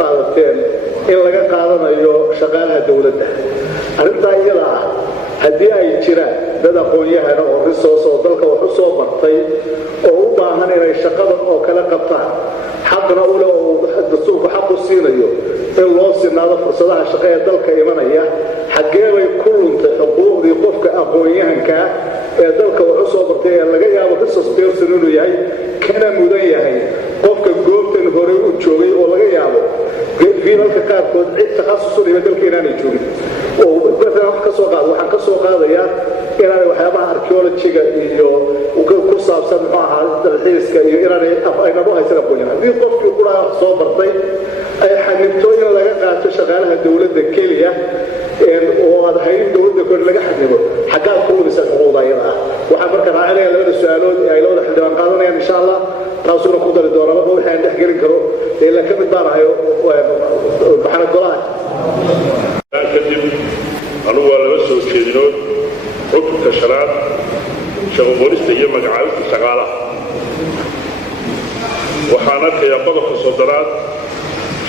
qaadateen in laga qaadanayo shaqaalaha dawladda arrintaa iyada ah haddii ay jiraan dad aqoon-yahana oo resource oo dalka wax u soo bartay oo u baahan inay shaqadan oo kale qabtaan xaqna u leh oo dastuurku xaq u siinayo in loo sinaado fursadaha shaqo ee dalka imanaya xaggee bay ku luntay xuquuqdii qofka aqoon-yahanka ee dalka wax u soo bartay ee laga yaabo resource person inuu yahay kana mudan yahay qofka goobtan hore u joogay oo laga yaabo fiilalka qaarkood cid takhasus u dhigay dalka inaanay joogin oo waxaan ka soo qaadayaa inaanay waxyaabaha archaeologiga iyo ku saabsan muxuu ahaa dalxiiska iyo inaanay aynaba haysan aqoon-yahan haddii qofkii quraha wax soo bartay ay xanibto in laga qaato shaqaalaha dawladda keliya oo aad hayn dawladda kor laga xanibo xaggaad ku wadisa xuquuqda iyada ah waxaan marka raacinaya labada su-aalood ee ay labada xildhibaan qaadanayaan insha allah taasuna ku dari doona marba wixii aan dhex gelin karo ilaa ka mid baan ahayo maxamed golaha kadib anugu waa laba soo jeedinood xukunka shanaad shaqo qorista iyo magacaabista shaqaalaha waxaan arkayaa qodobka soddonaad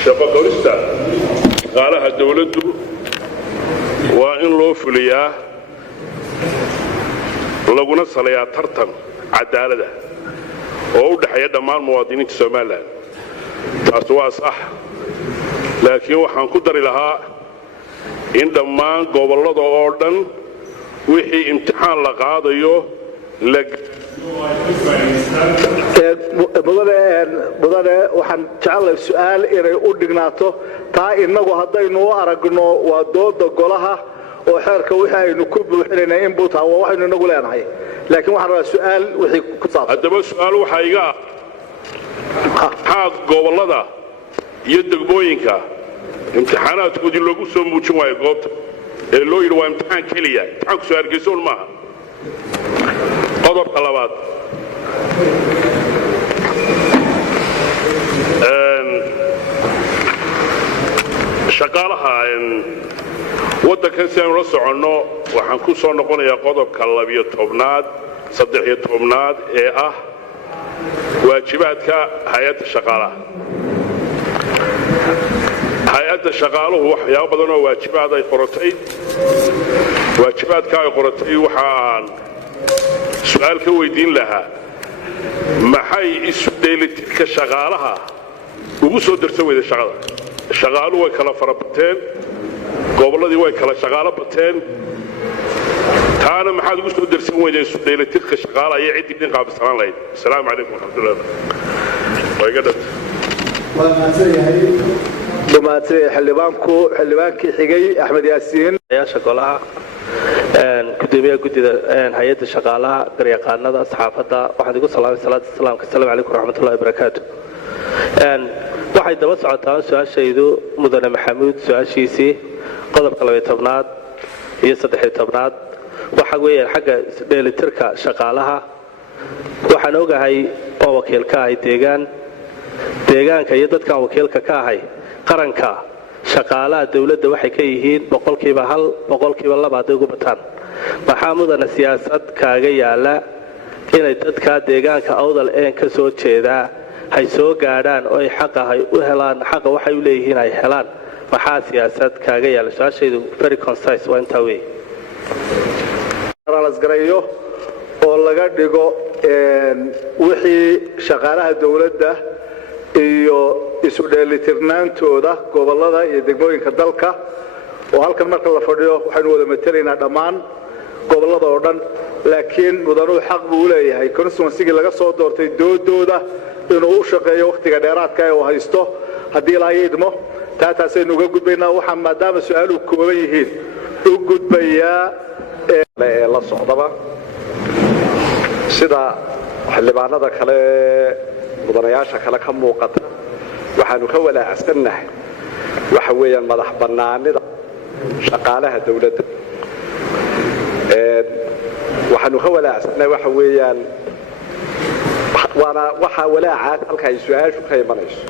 shaqo qorista shaqaalaha dawladdu waa in loo fuliyaa laguna saleeyaa tartan cadaalada oo u dhaxeeya dhammaan muwaadiniinta Soomaaliland taas waa sax laakiin waxaan ku dari lahaa in dhammaan gobollada oo dhan wixii imtixaan la qaadayo mudane waxaan jecelahay su-aal inay u dhignaato taa innagu haddaynu u aragno waa dooda golaha oo xeerka wixii aynu ku buuxinaynaa input waa waxaynu inagu leenahay laakiin waxaan rabaa su-aal wixii ku saabsan haddaba su-aal waxaa iga maxaa gobollada iyo degmooyinka imtixaanaadkoodii loogu soo muujin waayo goobta ee loo yidhi waa imtixaan keliya imtixaanku soo hargeysoon maaha qodobka labaad shaqaalaha waddankan si aynu la soconno waxaan ku soo noqonayaa qodobka 12aad 13aad ee ah waajibaadka hay-adda shaqaalaha hay-adda shaqaaluhu waxyaabo badan oo waajibaad ay qoratay waajibaadka ay qoratay waxaan su'aal ka weydiin lahaa maxay isu dheelitirka shaqaalaha ugu soo darsan weyday shaqada shaqaaluhu way kala farabateen gobolladii way kala shaqaalo bateen taana maxaad ugu soo darsan weyday isu dheelitirka shaqaalaha iyo ciddii idin qaabilsanaan lahayd asalaamu calaykum waraxmatullahi dumaatay xildhibaankii xigay axmed yaasiin ayaasha golaha gudoomiyaha guddida hay-adda shaqaalaha garyaqaanada saxaafadda waxaan igu salaamay salaada islaamka asalaamu calaykum waraxmatullahi wabarakaatu waxay daba socotaan su-aashaydu mudane maxamuud su-aashiisii qodobka 12aad iyo 13aad waxa weeyaan xagga dheelitirka shaqaalaha waxaan ogahay oo wakiil ka ahay deegaanka iyo dadkan wakiilka ka ahay qaranka shaqaalaha dawladda waxay ka yihiin boqolkiiba 1 boqolkiiba 2 hadday ugu bataan maxaa mudane siyaasad kaaga yaala inay dadka deegaanka awdal ka soo jeedaa hay soo gaadhaan oo ay xaqahay u helaan xaqa waxay u leeyihiin ay helaan maxaa siyaasad kaaga yaala su-aashaydu very concise waa intaa weeye lasgarayo oo laga dhigo wixii shaqaalaha dawladda iyo isu dheelitirnaantooda gobollada iyo degmooyinka dalka oo halkan marka la fadhiyo waxaynu wada matelaynaa dhammaan gobollada oo dhan laakiin mudanuhu xaq buu u leeyahay constituency-gii laga soo doortay doodooda inuu u shaqeeyo wakhtiga dheeraadka ee uu haysto haddii ilaahay idmo taasaynu uga gudbaynaa waxaan maadaama su-aaluhu kooban yihiin u gudbayaa ee la socdaba sida xildhibaanada kale mudanayaasha kale ka muuqata waxaanu ka walaacsannahay waxa weeyaan madax bannaanida shaqaalaha dawladda waxaanu ka walaacsannahay waxa weeyaan waxaa walaacaad halka ay su-aashu ka imanayso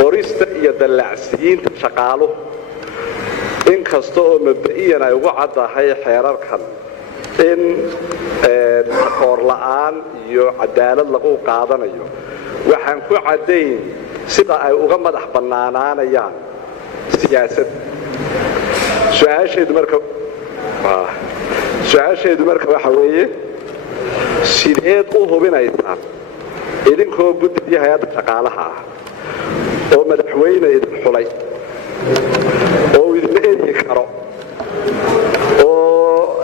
qorista iyo dallacsiinta shaqaaluhu in kasta oo mabda'iyan ay ugu caddahay xeerarkan in takoor la'aan iyo cadaalad lagu qaadanayo waxaan ku caddayn sida ay uga madax bannaanaanayaan siyaasad su-aasheedu marka waxa weeye sideed u hubinaysaan idinkoo guddigii hay-adda shaqaalaha ah oo madaxweyne idin xulay oo idinma eryi karo oo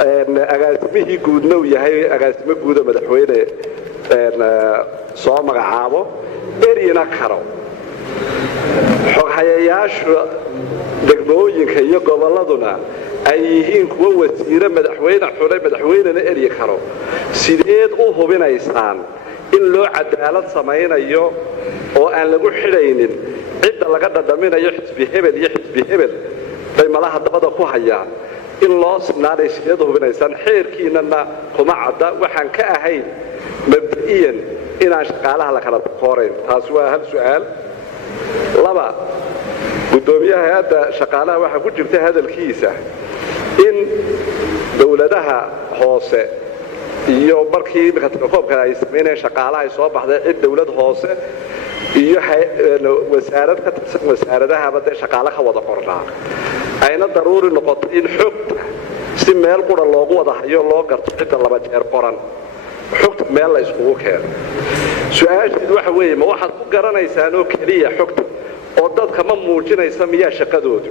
agaasimihii guudna uu yahay agaasimo guudo madaxweyne soo magacaabo eryina karo xoghayayaasha degmooyinka iyo gobolladuna ay yihiin kuwo wasiire madaxweyne xulay madaxweynena eryi karo sideed u hubinaysaan in loo cadaalad samaynayo oo aan lagu xidhaynin cidda laga dhadhaminayo xisbi hebel iyo xisbi hebel bay malaha dabada ku hayaan in loo sinaanay sideed u hubinaysaan xeerkiinana kuma cadda waxaan ka ahayn mabda'iyan inaan shaqaalaha la kala takoorayn taas waa hal su'aal laba gudoomiyaha hay-adda shaqaalaha waxaa ku jirta hadalkiisa in dowladaha hoose iyo markii imika telekoobkan ay samaynayeen shaqaalaha ay soo baxday cid dowlad hoose iyo wasaarad ka tirsan wasaaradahaba dee shaqaale ka wada qornaa ayna daruuri noqotay in xogta si meel qura loogu wada hayo loo garto cidda laba jeer qoran xogta meel la iskugu keeno su-aasheedu waxa weeye ma waxaad ku garanaysaan oo keliya xogta oo dadka ma muujinaysa miyaa shaqadoodu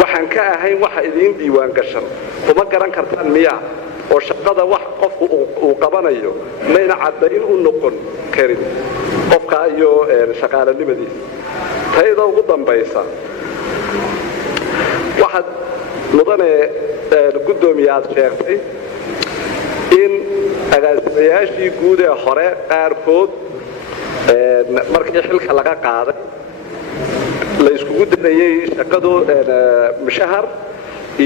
waxaan ka ahayn waxa idiin diiwaan gashan kuma garan kartaan miyaa oo shaqada wax qofku uu qabanayo mayna caddayn u noqon karin qofka iyo shaqaalanimadiisa tayada ugu dambaysa waxaad mudane gudoomiye aad sheegtay in agaasimayaashii guud ee hore qaarkood markii xilka laga qaaday la iskugu darayay shaqadu mushahar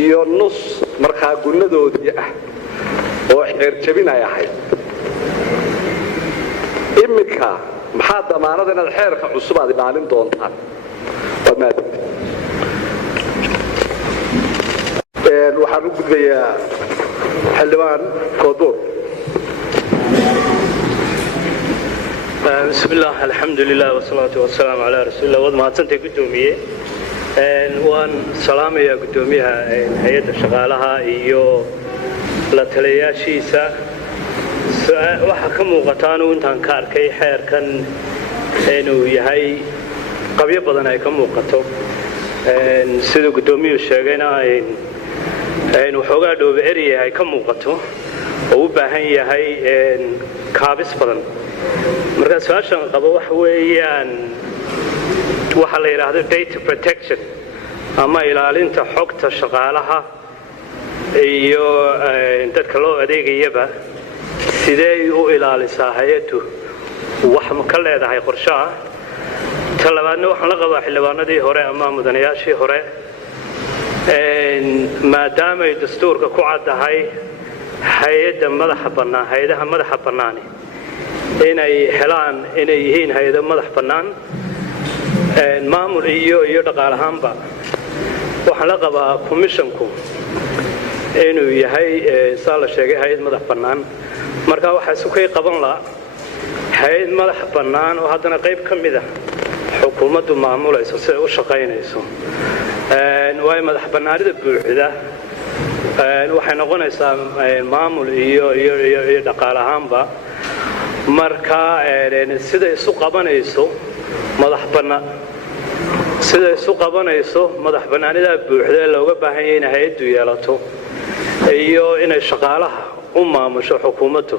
iyo nus markaa gunadoodii ah oo xeer jabin ay ahayd iminka maxaa damaanada inaad xeerka cusub aad ilaalin doontaan waad mahadsantihiin waxaan u gudbayaa xildhibaan koodbuur بسم الله الحمد لله والصلاة والسلام على رسول الله وضمها سنتي قدومية وان سلامي يا قدوميها هيئة شغالها إيو لتلياشيسا وحكم وقتانو انتان كاركي حير كان انو يهي قبيب بدنا يكم وقتو سيدو قدومي الشاقينا انو حوغا دو بإري هاي كم وقتو وباهن يهي كابس بدن marka su'aashan qabo waxa weeyaan waxa la yiraahdo data protection ama ilaalinta xogta shaqaalaha iyo dadka loo adeegayaba sidee u ilaalisaa hay'addu wax ma ka leedahay qorshaha talabaadna waxaan la qabaa xildhibaanadii hore ama mudanayaashii hore maadaama ay dastuurka ku caddahay hay'adaha madaxa bannaan inay helaan inay yihiin hay'ado madax bannaan maamul iyo dhaqaalahaanba waxaan la qabaa commissionku inuu yahay saa la sheegay hay'ad madax bannaan marka waxa isu kay qaban la hay'ad madax bannaan oo haddana qayb ka mid ah xukuumaddu maamulayso si ay u shaqaynayso way madax bannaanida buuxda waxay noqonaysaa maamul iyo dhaqaalahaanba marka sida isu qabanayso madax bannaanida buuxda ee looga baahan yahay in hay'addu yeelato iyo inay shaqaalaha u maamusho xukuumaddu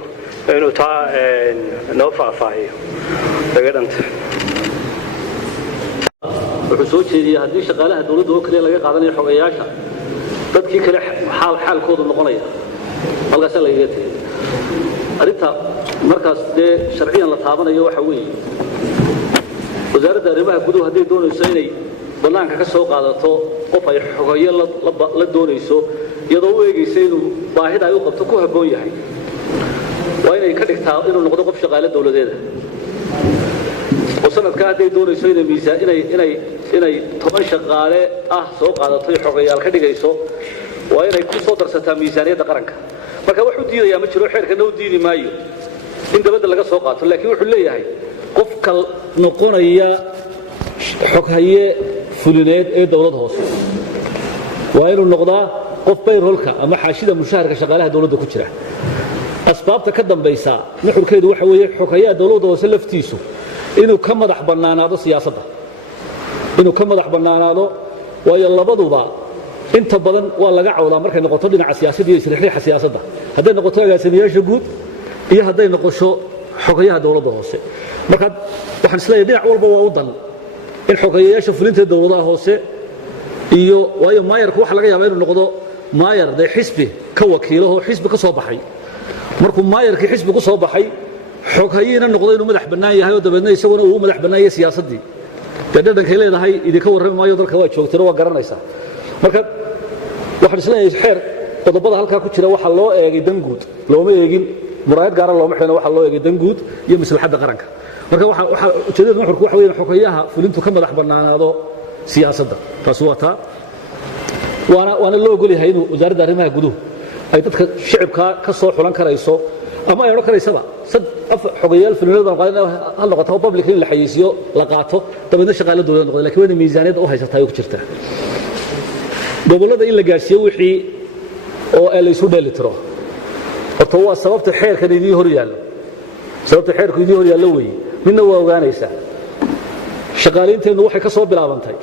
inuu taa noo faahfaahiyo daga dhanta wuxuu soo jeediyay haddii shaqaalaha dawladda oo kaliya laga qaadanayo xogayaasha dadkii kale xaalkoodu noqonaya halkaasaa lagaga tegay arrinta markaas dee sharciyan la taabanayo waxa weeye wasaaradda arrimaha guduhu hadday doonayso inay bannaanka ka soo qaadato qof ay xogayo la doonayso iyadoo u eegaysa inuu baahida ay u qabto ku habboon yahay waa inay ka dhigtaa inuu noqdo qof shaqaale dawladeeda oo sanadkaa hadday doonayso inay 10 shaqaale ah soo qaadato xogayaal ka dhigayso waa inay ku soo darsataa miisaaniyadda qaranka marka wuxuu diidayaa ma jiro xeerkana uu diidi maayo in dabadda laga soo qaato laakiin wuxuu leeyahay qofka noqonaya xoghaye fulineed ee dawladda hoose waa inuu noqdaa qof bayrolka ama xaashida mushaharka shaqaalaha dawladda ku jira asbaabta ka dambaysa nuxurkeedu waxa weeye xoghayaha dawladda hoose laftiisu inuu ka madax bannaanaado siyaasadda inuu ka madax bannaanaado waayo labaduba inta badan waa laga cawdaa markay noqoto dhinaca siyaasadda iyo isriixriixa siyaasadda hadday noqoto agaasimayaasha guud iyo hadday noqosho xogayaha dawladda hoose marka waxaan isleeyahay dhinac walba waa u dan in xogayaasha fulinta dawladaha hoose iyo waayo maayarku waxa laga yaabaa inuu noqdo maayar de xisbi ka wakiilo oo xisbi ka soo baxay markuu maayarkii xisbi ku soo baxay xoghayina noqdo inuu madax bannaan yahay oo dabeedna isaguna uu madax bannaan yahay siyaasaddii dee dhadhankay leedahay idinka warrami maayo dalka waa joogtiro waa garanaysaa marka waxaan isleeyahay xeer qodobada halkaa ku jira waxaa loo eegay dan guud looma eegin muraayad gaara looma xidhno waxaa loo eegay dan guud iyo maslaxadda qaranka marka waxaa ujeedada nuxurku waxa weeyaan xogayaha fulintu ka madax bannaanaado siyaasadda taasi waa taa waana loo ogol yahay inuu wasaaradda arrimaha guduhu ay dadka shicibkaa ka soo xulan karayso ama ay odhan karaysaba xogayaal fulineed baan qaadan hal noqoto public in la xayeysiiyo la qaato dabeedna shaqaale dawladda noqdo laakiin wayna miisaaniyadda u haysataa ay ku jirtaa gobollada in la gaadhsiiyo wixii oo la isu dheeli tiro horta waa sababta xeerkan idiin hor yaallo sababta xeerku idiin hor yaallo weeye midna waa ogaanaysaa shaqaaleynteennu waxay ka soo bilaabantay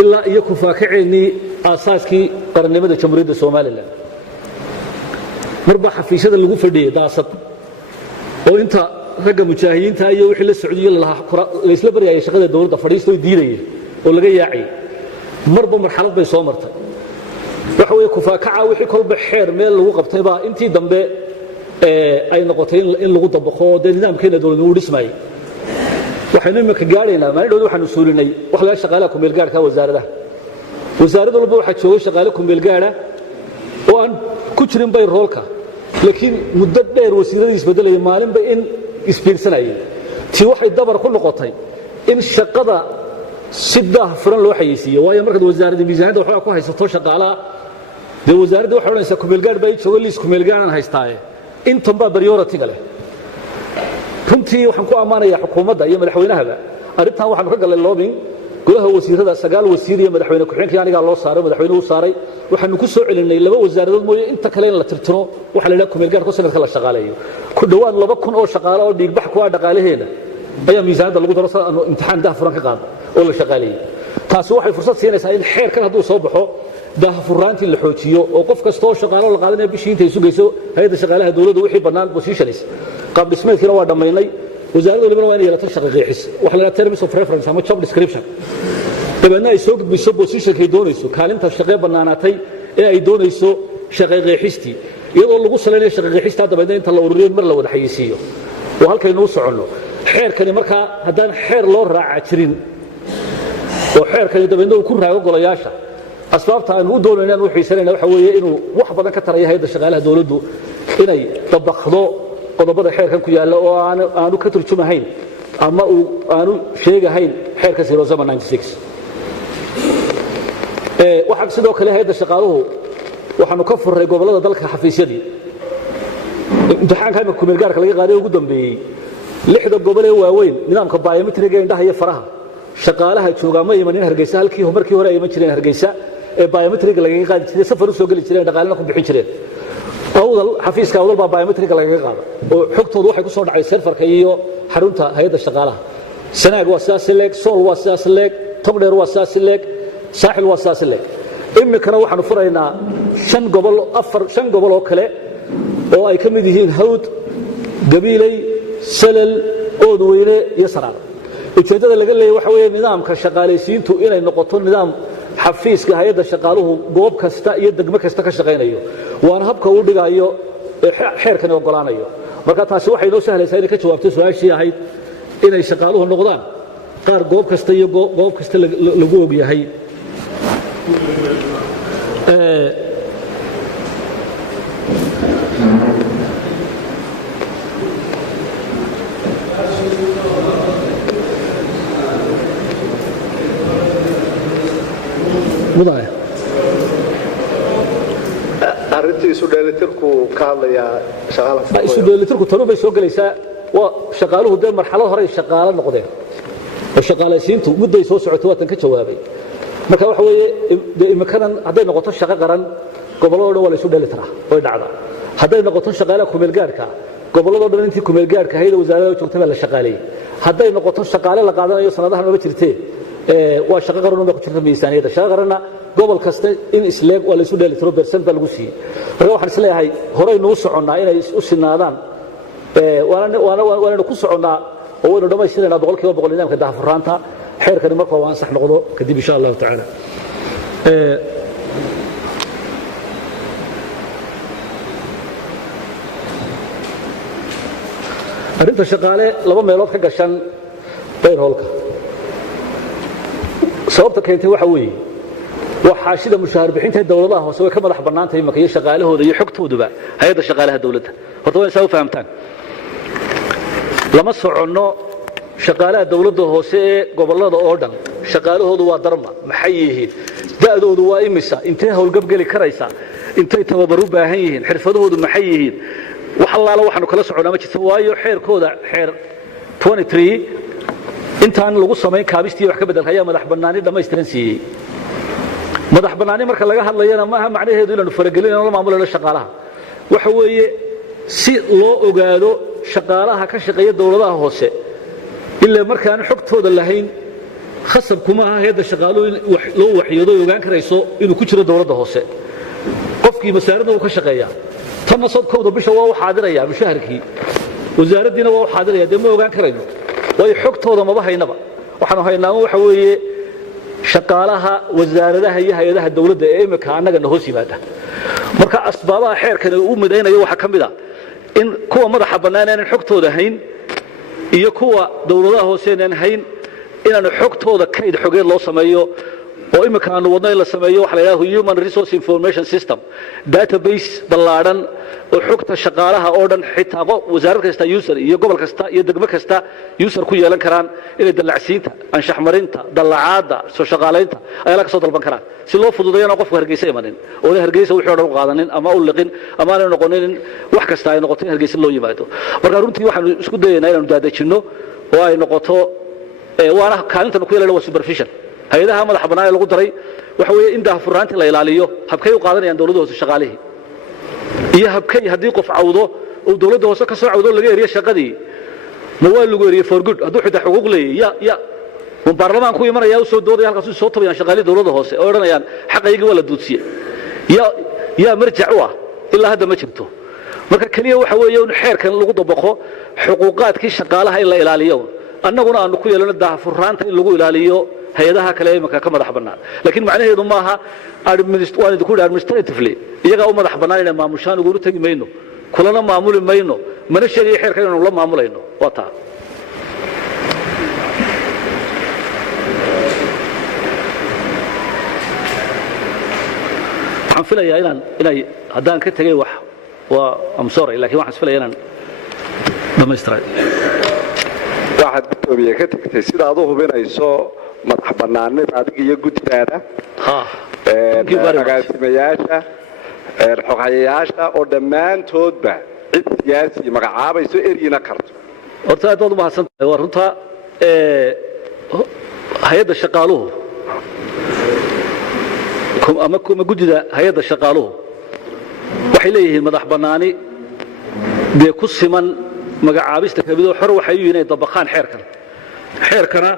ilaa iyo kufaakaceennii aasaaskii qarannimada jamhuuriyadda somalilan marbaa xafiisyada lagu fadhiyey daasad oo inta ragga mujaahidiinta iyo wixii la socdiyo laysla baryayay shaqada dawladda fadhiistoo diidayay oo laga yaacayay marba marxalad bay soo martay waxa weeye kufaakaca wixii kolba xeer meel lagu qabtay baa intii dambe ay noqotay in lagu dabaqo dee nidaamkeena dawladda uu dhismayay waxaynu imika gaadhaynaa maalin dhowd waxaanu suulinay wax laga shaqaalaha kumeelgaarhka wasaaradaha wasaarad walba waxaa joogay shaqaale kumeelgaadha oo aan ku jirin bayroolka laakiin muddo dheer wasiiradii isbedelayay maalinba in isbiirsanayay tii waxay dabar ku noqotay in shaqada si daah furan loo xayeysiiyo waayo markaad wasaaradda miisaaniyadda waxbaa ku haysato shaqaalaha dee wasaaradda waxay odhanaysaa kumeelgaadh baa ii jooga liis kumeelgaadhaan haystaaye intan baa priority-ga leh runtii waxaan ku ammaanayaa xukuumadda iyo madaxweynahaba arrintan waxaanu ka gallay lobbying golaha wasiirada 9 wasiir iyo madaxweyne ku-xigeenkii anigaa loo saaray madaxweyne uu saaray waxaanu ku soo celinay 2 wasaaradood mooye inta kale in la tirtiro waxa la yidhaha kumeelgaadhku sanadka la shaqaaleeyo ku dhowaad 2,000 oo shaqaale oo dhiigbax ku ah dhaqaalaheena ayaa miisaaniyadda lagu daro aanu imtixaan daahfuran ka qaadno oo la shaqaaleeyey taasi waxay fursad siinaysaa in xeerkan hadduu soo baxo daahfuraantii la xoojiyo oo qof kasta oo shaqaalo la qaadanaya bishii intay sugayso hay'adda shaqaalaha dawladda wixii bannaan positionis qaab dhismeedkiina waa dhammaynay wasaaradda walibana waa inay yeelato shaqo qeexis waxa la yidhaha terms of reference ama job description dabeedna ay soo gudbiso positionkay doonayso kaalinta shaqee bannaanaatay ee ay doonayso shaqo qeexistii iyadoo lagu salaynayo shaqo qeexistaa dabeedna inta la ururiyo mar la wada xayeysiiyo oo halkaynuu soconno xeerkani markaa haddaan xeer loo raaca jirin oo xeerkani dabeedna uu ku raago golayaasha asbaabta aanu u doonayna aanu u xiisanayna waxa weeye inuu wax badan ka taraya hay'adda shaqaalaha dawladdu inay dabaqdo qodobada xeerkan ku yaalla oo aanu ka turjumahayn ama aanu sheegahayn xeerka 096 waxaa sidoo kale hay'adda shaqaaluhu waxaanu ka furray gobollada dalka xafiisyadii imtixaanka imika kumeelgaarka laga qaaday ugu dambeeyey 6 gobol ee waaweyn nidaamka biometriga indhaha iyo faraha shaqaalaha jooga ma imanin hargeysa halkii markii hore ay iman jireen hargeysa ee biometriga lagaga qaadi jiray safar u soo geli jireen dhaqaalena ku bixin jireen awdal xafiiska awdal baa biometriga lagaga qaada oo xogtoodu waxay ku soo dhacay serfarka iyo xarunta hay'adda shaqaalaha sanaag waa sidaas leeg sool waa sidaas leeg togdheer waa sidaas leeg saaxil waa sidaas leeg imikana waxaanu furaynaa 5 gobol oo kale oo ay ka mid yihiin hawd gabiilay salal oodweyne iyo saraar ujeeddada laga leeyahay waxa weeye nidaamka shaqaalaysiintu inay noqoto nidaam xafiiska hay'adda shaqaaluhu goob kasta iyo degmo kasta ka shaqaynayo waana habka uu dhigayo xeerkani ogolaanayo marka taasi waxay noo sahlaysaa inay ka jawaabto su'aashii ahayd inay shaqaaluhu noqdaan qaar goob kasta iyo goob kasta lagu og yahay arrintii isu dheelitirku ka hadlayaa shaqaalaha isu dheelitirku tanu bay soo galaysaa waa shaqaaluhu dee marxalad hore shaqaale noqdeen وشقاليسينتو مدة يسوي سعوتات كجوابي marka waxa weeye imikadan haday noqoto shaqo qaran gobolada wala isu dhali tara oo dhacda haday noqoto shaqaale ku meel gaarka gobolada dhan intii ku meel gaarka hay'adda wasaaradda joogtada la shaqaaleeyay haday noqoto shaqaale la qaadanayo sanadahan ma jirtee waa shaqo qaran oo ku jirta miisaaniyada shaqo qaranna gobol kasta in isleeg wala isu dhali taro percent baa lagu siiyay marka waxaan isleeyahay horey noo soconaa inay u sinaadaan waana ku soconaa oo waynu dhamaystiranaa boqolkiiba boqol nidaamka daahfurnaanta xeerkani marka waa ansax noqdo kadib insha Allah ta'ala arinta shaqaale laba meelood ka gashan payrollka sababta keentay waxa weeye waxa shida mushaar bixinta dawladaha hoose way ka madax banaantay markay shaqaalahooda iyo xogtooduba hay'adda shaqaalaha dawladda horta way soo fahamtaan lama socono shaqaalaha dawladda hoose ee gobolada oo dhan shaqaalahoodu waa darma maxay yihiin daadoodu waa imisa intee hawlgab gali karaysa intee tababar u baahan yihiin xirfadahoodu maxay yihiin wax allaala waxaanu kala soconaa ma jirto waayo xeerkooda xeer 23 intaan lagu sameyn kaabistii wax ka bedelaya madax banaani dhameystiran siiyay madax banaani marka laga hadlayana maaha macnaheedu inaanu faragelin oo la maamulo shaqaalaha waxa weeye si loo ogaado shaqaalaha ka shaqeeya dawladaha hoose إلا مركان حكتودا لهين خصب كما هذا شغالو لو وحيدو يوغان كريسو إنه كجرا دولada hoose qofkii masaaradda uu ka shaqeeyaa tan sadkooda bisha waa xaadiraya mushaharkii wasaaraddiina waa xaadiraya demo ogaan karayno way xogtooda ma bahaynaba waxaanu haynaa waxa weeye shaqaalaha wasaaradaha iyo hay'adaha dawladda ee imika anaga hoos yimaada marka asbaabaha xeerkan uu midaynayo waxa kamid ah in kuwa madaxa banaaneen xogtooda hayn iyo kuwa dawladaha hooseenan hayn inaanu xogtooda kayd xogeed loo sameeyo oo imika aanu wadno in la sameeyo waxa la yiraahdo human resource information system database ballaaran oo xogta shaqaalaha oo dhan xitaa wasaaradda kasta user iyo gobol kasta iyo degmo kasta user ku yeelan karaan inay dalacsiinta anshax marinta dalacaada soo shaqaaleynta ay la ka soo dalban karaan si loo fududeeyo qofka hargeysa imanin oo hargeysa wixii dhan u qaadanin ama u liqin ama aan noqonin wax kasta ay noqoto hargeysa loo yimaado marka runtii waxaan isku dayeynaa inaanu daadajino oo ay noqoto waana kaalinta ku yeelana waa supervision hay'adaha madax bannaan ee lagu daray waxa weeye in daahfurnaanta la ilaaliyo habkay u qaadanayaan dawladda hoose shaqaalihi iyo habkay hadii qof cawdo oo dawladda hoose ka soo cawdo laga eriyo shaqadii ma waa lagu eriyo for good haduu xitaa xuquuq leeyahay ya baarlamaanku imanaya oo soo dooday halkaas soo tabayaan shaqaalihi dawladda hoose oo oranayaan xaqayga waa la duudsiye ya marjac u ah ilaa hadda ma jirto marka kaliya waxa weeye in xeerkan lagu dabaqo xuquuqaadkii shaqaalaha in la ilaaliyo annaguna aanu ku yeelano daahfurnaanta in lagu ilaaliyo hay'adaha kale imika ka madax bannaan laakiin macnaheedu maaha administratively iyaga u madax bannaan inay maamushaan ugu tagi mayno kulana maamuli mayno mana sheegay xeerka inuu la maamulayno waa taa waxaan filayaa inay haddaan ka tagay wax waa am sorry laakiin waxaan filayaa inaan dhamaystiray waxaad gudoomiye ka tagtay sida aad u hubinayso madax bannaanida adiga iyo guddigaada agaasimayaasha xoghayayaasha oo dhammaantoodba cid siyaasi magacaabayso eriyina karto horta aad baad u mahadsantahay waa runta hay'adda shaqaaluhu ama guddida hay'adda shaqaaluhu waxay leeyihiin madax bannaani dee ku siman magacaabista kabidoo xor waxay u yihiin inay dabaqaan xeerkana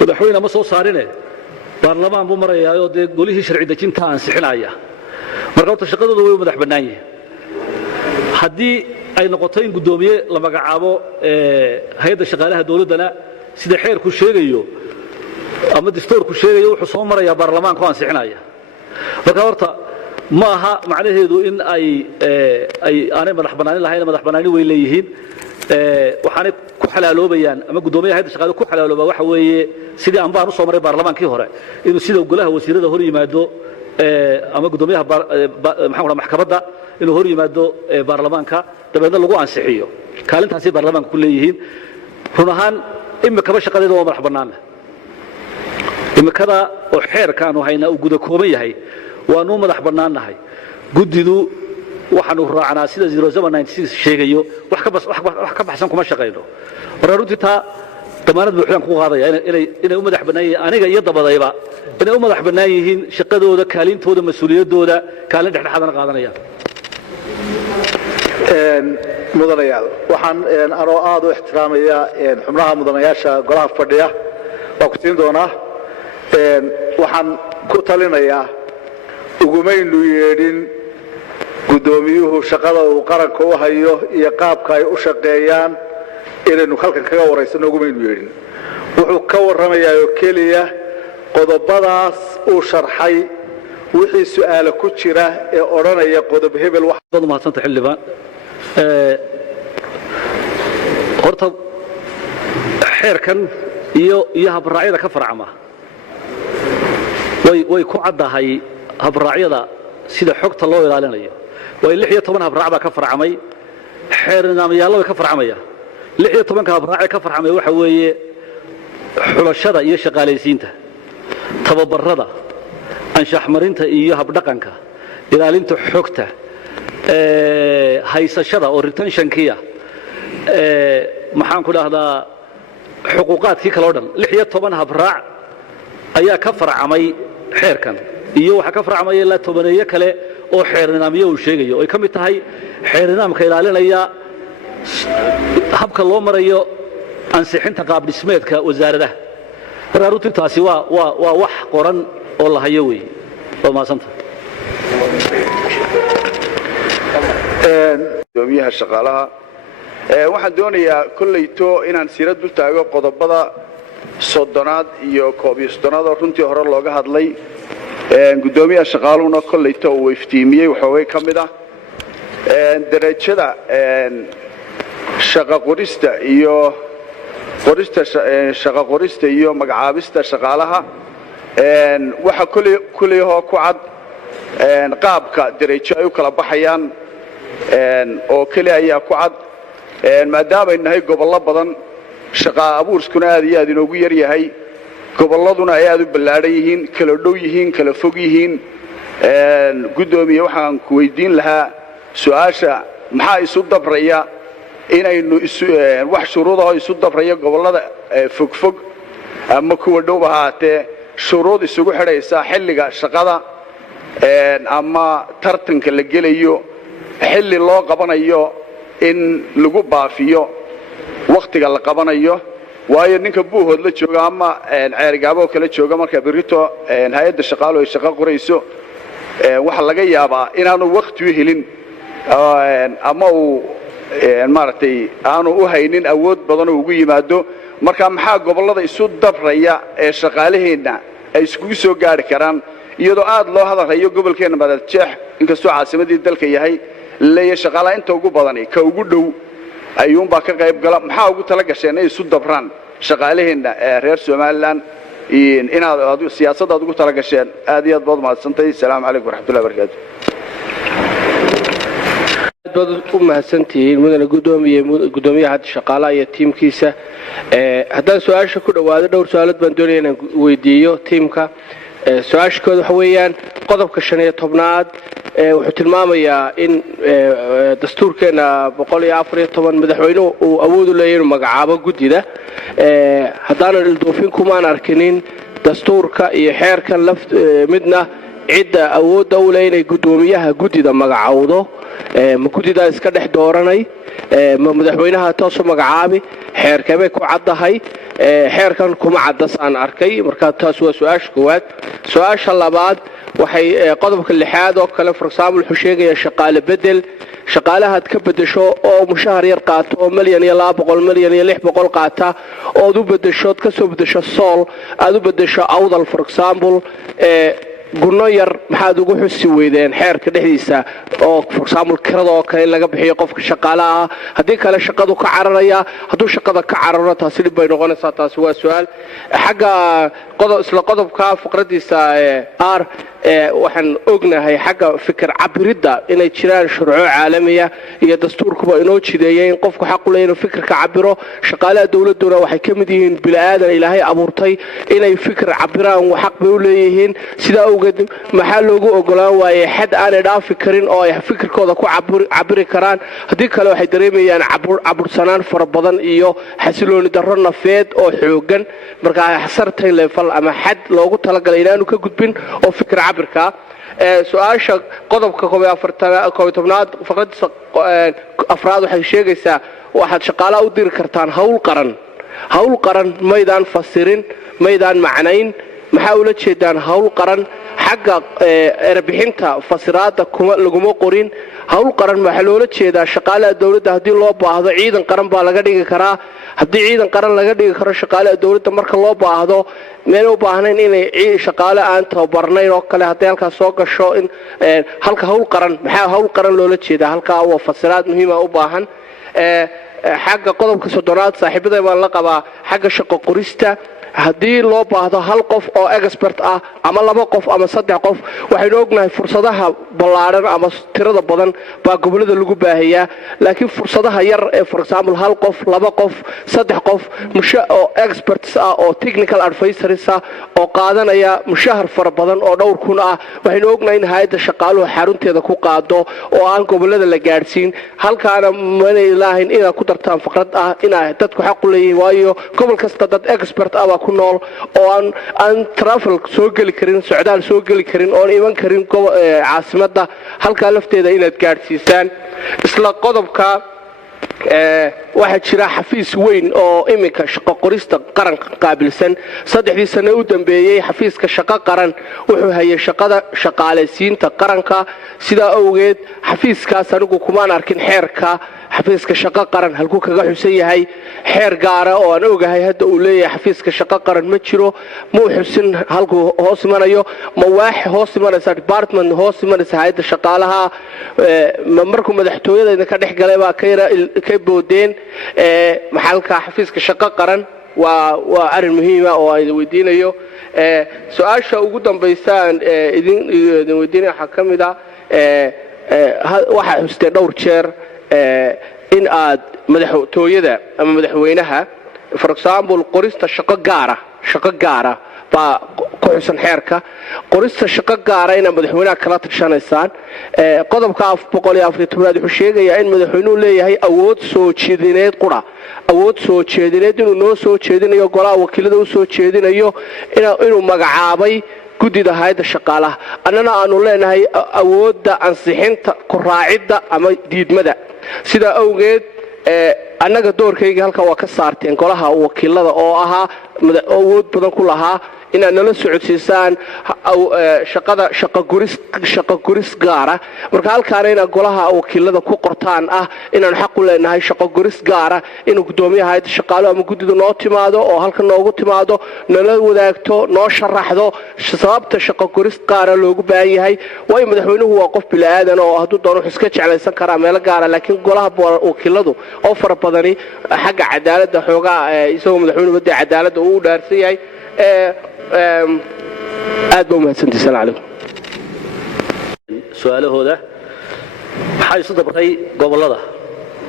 madaxweyne ma soo saarine baarlamaan buu marayaa dee golihii sharci dejinta ansixinaya marka horta shaqadooda way u madax bannaan yihiin haddii ay noqoto in guddoomiye la magacaabo hay'adda shaqaalaha dawladdana sida xeerku sheegayo ama dastuurku sheegayo wuxuu soo marayaa baarlamaanku ansixinaya marka horta ma aha macnaheedu in aanay madax bannaanin lahayn madax bannaani way leeyihiin waxaanay ku xalaaloobayaan ama guddoomiyaha hay'adda shaqaalaha ku xalaalooba waxa weeye sidii aan baan u soo maray baarlamaankii hore inuu sida golaha wasiirada hor yimaado ama guddoomiyaha maxaa maxkamadda inuu hor yimaado baarlamaanka dabeedna lagu ansixiyo kaalintaasi baarlamaanka ku leeyihiin run ahaan imikaba shaqadeeda waa madax bannaana imikada oo xeerkaanu hayna uu guda kooban yahay waanu madax bannaanahay guddidu waxaanu raacnaa sida 096 sheegayo wax ka baxsan kuma shaqeyno marka runtii taa damaanad buuxdaan ku qaadaya inay u madax bannaan yihiin aniga iyo dabadayba inay u madax bannaan yihiin shaqadooda kaalintooda mas-uuliyaddooda kaalin dhexdhexaadana qaadanayaan mudanayaal waxaan anoo aad u ixtiraamaya xubnaha mudanayaasha golaha fadhiya waa ku siin doonaa waxaan ku talinayaa ugumaynu yeedhin guddoomiyuhu shaqada uu qaranka u hayo iyo qaabka ay u shaqeeyaan inaynu halkan kaga waraysanno ugumaynu yeedhin wuxuu ka warramayaa oo keliya qodobadaas uu sharxay wixii su'aalo ku jira ee odhanaya qodob hebel waxaad mahadsanta xildhibaan horta xeerkan iyo habraacyada ka farcama way ku caddahay habraacyada sida xogta loo ilaalinayo way 16 habraac baa ka farcamay xeer nidaamyaalo way ka farcamayaan 16 habraac ka farcamay waxa weeye xulashada iyo shaqaalaysiinta tababarada anshax marinta iyo habdhaqanka ilaalinta xogta haysashada oo retentionkiya maxaan ku dhahdaa xuquuqaadkii kale oo dhan 16 habraac ayaa ka farcamay xeerkan iyo waxa ka farcamay ilaa 10 kale oo xeer nidaamyo uu sheegayo ay ka mid tahay xeer nidaamka ilaalinaya habka loo marayo ansixinta qaab dhismeedka wasaaradda raarutu taasi waa wax qoran oo la hayo weey oo maasanta gudoomiyaha shaqaalaha waxaan doonayaa kollayto inaan sirad u taago qodobada 30 iyo 11 oo runtii hore looga hadlay gudoomiyaha shaqaaluhuna kollayto uu iftiimiyey waxoogay ka mid ah darajada shaqa qorista iyo magacaabista shaqaalaha waxa kulliyahoo ku cad qaabka darajo ay u kala baxayaan oo keliya ayaa ku cad maadaamay nahay gobollo badan shaqa abuurskuna aad iyo aad inoogu yar yahay gobolladuna ay aad u ballaadhan yihiin kala dhow yihiin kala fog yihiin gudoomiye waxaan ku weydiin lahaa su'aasha maxaa isu dabraya inaynu wax shuruudaho isu dabraya gobollada fogfog ama kuwa dhowba ahaatee shuruud isugu xidhaysa xilliga shaqada ama tartanka la gelayo xilli loo qabanayo in lagu baafiyo wakhtiga la qabanayo waayo ninka buuhood la jooga ama ceerigaabo kala jooga marka birito hay'adda shaqaaluhu ay shaqo qorayso waxa laga yaabaa inaanu waqti u helin ama uu maaragtay aanu u haynin awood badan oo ugu yimaado marka maxaa gobollada isu dabraya ee shaqaalaheena ay iskugu soo gaari karaan iyadoo aad loo hadalhayo gobolkeena Madaljeex inkastoo caasimadii dalka yahay leeyahay shaqaalaha inta ugu badan ka ugu dhow ayuunbaa ka qayb gala maxaa ugu tala gasheen ay isu dabraan shaqaalaheena reer Soomaaliland inaad siyaasadda ugu tala gasheen aad iyo aad baad mahadsantahay assalaamu calaykum waraxmatullaahi wabarakaatuh baad u mahadsantihiin mudane gudoomiyaha shaqaalaha iyo tiimkiisa haddaan su'aasha ku dhawaado dhowr su'aalood baan doonayaa inaan weydiiyo tiimka su-aashkooda waxa weeyaan qodobka 15aad wuxuu tilmaamayaa in dastuurkeena 114 madaxweynuhu uu awood u leeyahay inuu magacaabo guddida haddaanan ilduufin kumaan arkinin dastuurka iyo xeerkan midna cidda awoodda u leh inay gudoomiyaha guddida magacowdo ma guddidaa iska dhex dooranay ma madaxweynaha toos u magacaabi xeerkabay ku caddahay xeerkan kuma caddasaan arkay marka taas waa su-aasha koowaad su-aasha labaad waxay qodobka 6aad oo kale for example wuxuu sheegayaa shaqaale bedel shaqaalahaad ka bedesho oo mushahar yar qaato oo milyan iyo 200 milyan iyo 600 qaata oo aad u bedeshood ka soo bedesho sool aad u bedesho awdal for example gurno yar maxaad ugu xusi weydeen xeerka dhexdiisa oo for example kirada oo kale laga bixiyo qofka shaqaalaha haddii kale shaqadu ka cararaya hadduu shaqada ka cararo taasi dhib bay noqonaysaa taasi waa su'aal xagga isla qodobka faqradiisa waxaan ognahay xagga fikir cabiridda inay jiraan shuruuco caalamiya iyo dastuurkuba inoo jideeyay in qofku xaq u leeyahay inuu fikirka cabiro shaqaalaha dawladuna waxay ka mid yihiin bilaadan ilaahay abuurtay inay fikir cabiraan xaq bay u leeyihiin sidaa awgeed maxaa loogu ogolaan waayay xad aanay dhaafi karin oo ay fikirkooda ku cabiri karaan haddii kale waxay dareemayaan cabursanaan fara badan iyo xasilooni darro nafeed oo xoogan markaa sartain level ama xad loogu talagalay inaanu ka gudbin oo fikir cabirka su-aasha qodobka 11aad faqradiisa afraad waxay sheegaysaa waxaad shaqaalaha u diri kartaan hawl qaran maydaan fasirin maydaan macnayn maxaa ula jeedaan hawl qaran xagga erbixinta fasiraada laguma qorin hawl qaran waxaa loola jeedaa shaqaalaha dawladda haddii loo baahdo ciidan qaran baa laga dhigi karaa haddii ciidan qaran laga dhigi karo shaqaalaha dawladda marka loo baahdo meel u baahnayn inay shaqaale aan tababarnayn oo kale hadday halkaas soo gasho in halka hawl qaran maxaa hawl qaran loola jeedaa halkaa waa fasiraad muhiima u baahan xagga qodobka 3aad saaxiibada baan la qabaa xagga shaqo qorista haddii loo baahdo hal qof oo expert ah ama 2 qof ama 3 qof waxaynu ognahay fursadaha ballaaran ama tirada badan baa gobolada lagu baahayaa laakiin fursadaha yar ee for example hal qof 2 qof 3 qof oo experts ah oo technical advisors ah oo qaadanaya mushahar fara badan oo dhowr kun ah waxaynu ognahay in hay'adda shaqaaluhu xarunteeda ku qaado oo aan gobolada la gaarsiin halkaana mana ilaahin inaad ku dartaan faqrad ah inay dadku xaq u leeyihiin waayo gobol kasta dad expert ah ku nool oo aan travel soo gali karin socdaal soo gali karin oo iman karin caasimadda halka lafteeda inaad gaarsiisaan isla qodobka waxaa jira xafiis weyn oo iminka shaqo qorista qaranka qaabilsan 3 sano u dambeeyay xafiiska shaqo qaran wuxuu hayay shaqada shaqaalaysiinta qaranka sida awgeed xafiiskaas anigu kuma arkin xeerka xafiiska shaqo qaran halku kaga xusan yahay xeer gaara oo aan ogahay hadda uu leeyahay xafiiska shaqo qaran ma jiro ma xusin halku hoos imanayo ma waax hoos imanaysa department hoos imanaysa hay'adda shaqaalaha markuu madaxtooyada ka dhex galay baa ka boodeen maxalka xafiiska shaqo qaran waa arin muhiim ah oo ay weydiinayo su'aasha ugu dambeysaan idin weydiinaya waxa kamid ah waxa xustay dhowr jeer in aad madaxtooyada ama madaxweynaha for example qorista shaqo gaara baa ku xusan xeerka qorista shaqo gaara in madaxweynaha kala tashanaysaan qodobka 114 wuxuu sheegayaa in madaxweynuhu leeyahay awood soo jeedineed inuu noo soo jeedinayo golaha wakiilada u soo jeedinayo inuu magacaabay gudida hay'adda shaqaalaha annana aanu leenahay awoodda ansixinta ku raacidda ama diidmada sida awgeed annaga doorkayga halka waa ka saarteen golaha wakiilada oo ahaa awood badan ku lahaa inaad nala socodsiisaan shaqo guris gaara marka halkaana inaad golaha wakiilada ku qortaan ah inaan xaq u leenahay shaqo guris gaara inuu gudoomiyaha hay'adda shaqaaluhu ama gudida noo timaado oo halka noogu timaado nala wadaagto noo sharaxdo sababta shaqo guris gaara loogu baahan yahay waayo madaxweynuhu waa qof bilaadan oo hadduu doono wuxuu iska jeclaysan karaa meelo gaara laakiin golaha wakiiladu oo fara badani xagga cadaaladda xoogaa isagoo madaxweynuhu badda cadaaladda uu dhaarsan yahay aad baa umahadsantihiin salaam calaykum su'aalahooda maxay isu dabray gobolada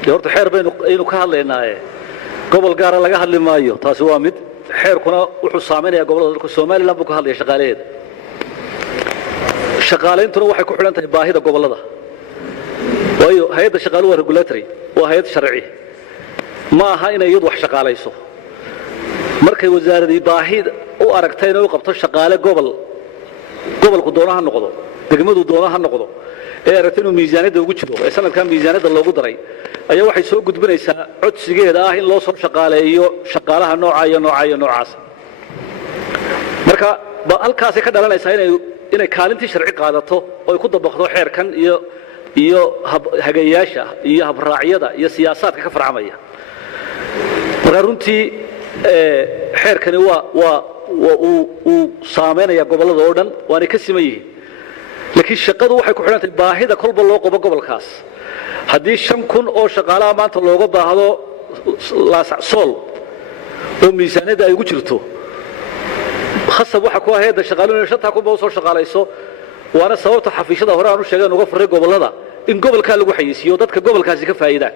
horta xeer baynu ka hadlaynaaye gobol gaara laga hadli maayo taasi waa mid xeerkuna wuxuu saameynayaa gobolada dalka Soomaaliland buu ka hadlaya shaqaaleed shaqaaleyntuna waxay ku xidhan tahay baahida gobolada waayo hay'adda shaqaaluhu waa regulatory waa hay'ad sharci ma aha inay iyadu wax shaqaalayso markay wasaaradii baahida u aragtay inay u qabto shaqaale gobolku doonaha noqdo degmadu doonaha noqdo ee aragtay inuu miisaaniyada ugu jiro ee sanadkan miisaaniyada loogu daray ayaa waxay soo gudbinaysaa codsigeeda ah in loo soo shaqaaleeyo shaqaalaha noocaas marka halkaas ay ka dhalanaysaa inay kaalintii sharci qaadato oo ay ku dabaqdo xeerkan iyo hagayaasha iyo habraacyada iyo siyaasaadka ka farcamaya marka runtii xeerkani uu saameynaya gobolada oo dhan waana ka siman yihiin laakiin shaqadu waxay ku xidhan tahay baahida kolba loo qabo gobolkaas haddii 5,000 oo shaqaalaha maanta looga baahdo sool oo miisaaniyada ay ugu jirto khasab waxa ku hay'adda shaqaaluhu 5,000 soo shaqaalayso waana sababta xafiisyada hore aan u sheegay uga furay gobolada in gobolka lagu xayeysiyo dadka gobolkaasi ka faa'iidaan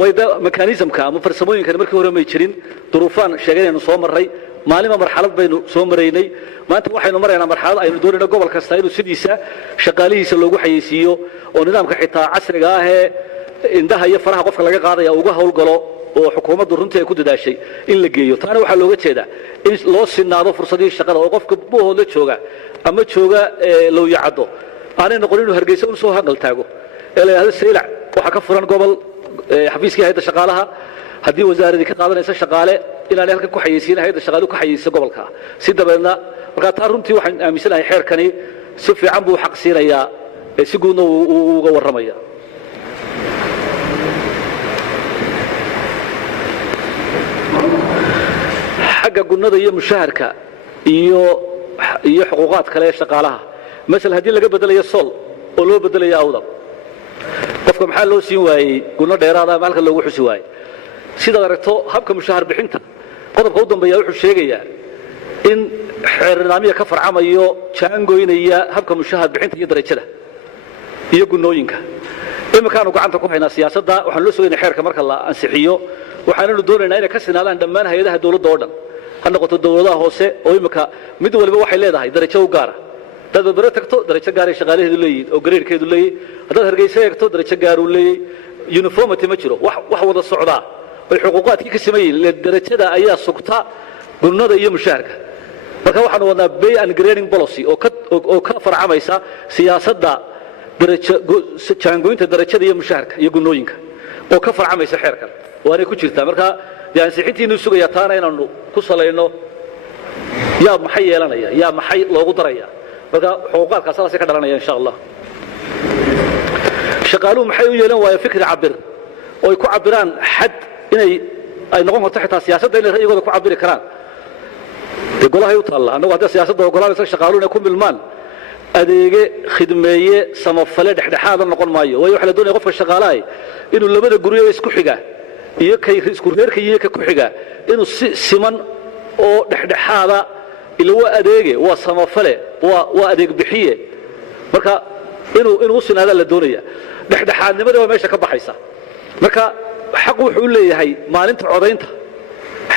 wayda mechanismka ama farsamooyinkan markii hore ma jirin duruufaan sheeganaynu soo maray maalin marxalad baynu soo maraynay maanta waxaynu maraynaa marxalad aynu doonayno gobol kasta inuu sidiisa shaqaalihiisa loogu xayeysiiyo oo nidaamka xitaa casriga ah ee indhaha iyo faraha qofka laga qaadaya uga hawlgalo oo xukuumaddu runtii ay ku dadaashay in la geeyo taana waxaa looga jeedaa in loo sinaado fursadihii shaqada oo qofka buuhooda jooga ama jooga lowyacaddo aanay noqon inuu hargeysa u soo hangal taago ee la yidhahdo saylac waxaa ka furan gobol xafiiskii hay'adda shaqaalaha haddii wasaaradii ka qaadanaysa shaqaale inaanay halkan ku xayeysiin hay'adda shaqaalu ku xayeysiisa gobolka si dabeedna marka taa runtii waxaan aaminsanahay xeerkani si fiican buu xaq siinayaa si guudna uu uga warramaya xagga gunnada iyo mushaharka iyo xuquuqaad kale ee shaqaalaha masal haddii laga bedelayo sol oo loo bedelayo awdab qofka maxaa loo siin waayey gunno dheeraada ama halka loogu xusi waayey sidaad aragto habka mushahar bixinta qodobka u dambeeya wuxuu sheegayaa in xeer nidaamyo ka farcamayo jaangoynaya habka mushahar bixinta iyo darajada iyo gunnooyinka iminkaanu gacanta ku haynaa siyaasadda waxaan loo sugaynaa xeerka marka la ansixiyo waxaananu doonaynaa inay ka sinaadaan dhammaan hay-adaha dawladda oo dhan ha noqoto dawladaha hoose oo iminka mid waliba waxay leedahay darajo u gaara haddaad badbare tagto darajo gaaray shaqaalaheedu leeyihin oo gareerkeedu leeyahy haddaad hargeysa eegto darajo gaaruu leeyahy uniformity ma jiro wax wada socdaa oy xuquuqaadkii ka siman yihiin darajada ayaa sugta gunnada iyo mushaharka marka waxaanu wadnaa bay and grading policy oo ka farcamaysa siyaasadda jaangoynta darajada iyo mushaharka iyo gunnooyinka oo ka farcamaysa xeerkan waanay ku jirtaa marka dee ansixintiinu sugayaa taana inaanu ku salayno yaa maxay yeelanaya yaa maxay loogu daraya marka xuquuqaadkaas saasay ka dhalanaya insha allah shaqaaluhu maxay u yeelan waaya fikri cabir oo ay ku cabiraan xad inay ay noqon karto xitaa siyaasadda inay ra'yigooda ku cabiri karaan dee golahay u taalla annagu haddii siyaasadda ogolaanaysa shaqaaluhu inay ku milmaan adeege khidmeeye samafale dhexdhexaada noqon maayo waayo waxa la doonaya qofka shaqaalahay inuu labada guryo isku xiga iyo kay isku reerka iyo ka ku xiga inuu si siman oo dhexdhexaada ila waa adeege waa samafale waa adeeg bixiye marka inuu sinaada la doonaya dhexdhexaadnimada waa meesha ka baxaysa marka xaq wuxuu u leeyahay maalinta codaynta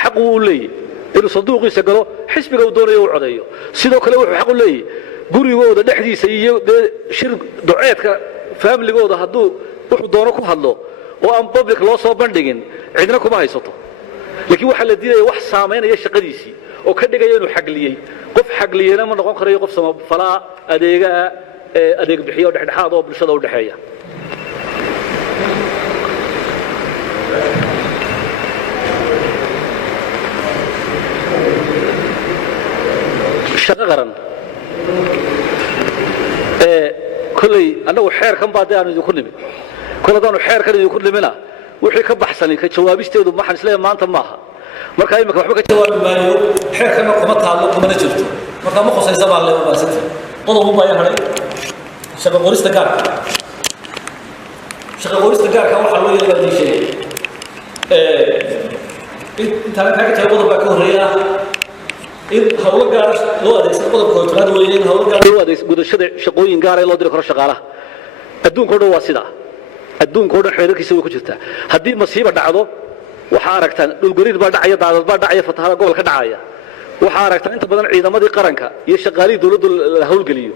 xaq uu leeyahay inuu sanduuqiisa galo xisbiga uu doonayo uu codeeyo sidoo kale wuxuu xaq u leeyahay gurigooda dhexdiisa iyo shir duceedka familygooda hadduu wuxuu doono ku hadlo oo aan public loo soo bandhigin cidna kuma haysato laakiin waxaa la diidaya wax saamaynaya shaqadiisii oo ka dhigaya inuu xagliyey qof xagliyena ma noqon karayo qof samafalaa adeegaa adeeg bixiyo dhexdhexaad oo bulshada u dhexeeya shaqo qaran kolley annagu xeerkan baa dee aanu idinku nimin kol haddaanu xeerkan idinku nimina wixii ka baxsanin ka jawaabisteedu maxaan isleeyahay maanta maaha marka imika waxba ka jawaabi maayo xeerkana kuma taallo kumana jirto marka ma khusaysa baa le ubaasanta qodob u baayan hadhay shaqa qorista gaarka waxaa loo yeelay baa idin sheegay intaana kaaga tahay qodob baa ka horreeya in hawlo gaara loo adeegsado qodobka hooytolaad weyne in hawlo gaara loo adeegsado gudashada shaqooyin gaara ee loo diri karo shaqaalaha adduunka oo dhan waa sidaa adduunka oo dhan xeerarkiisa way ku jirtaa haddii masiiba dhacdo waxaa aragtaan dhulgariir baa dhacaya daadad baa dhacaya fatahaada gobolka dhacaya waxaa aragtaan inta badan ciidamadii qaranka iyo shaqaalihii dawladdu la hawlgeliyo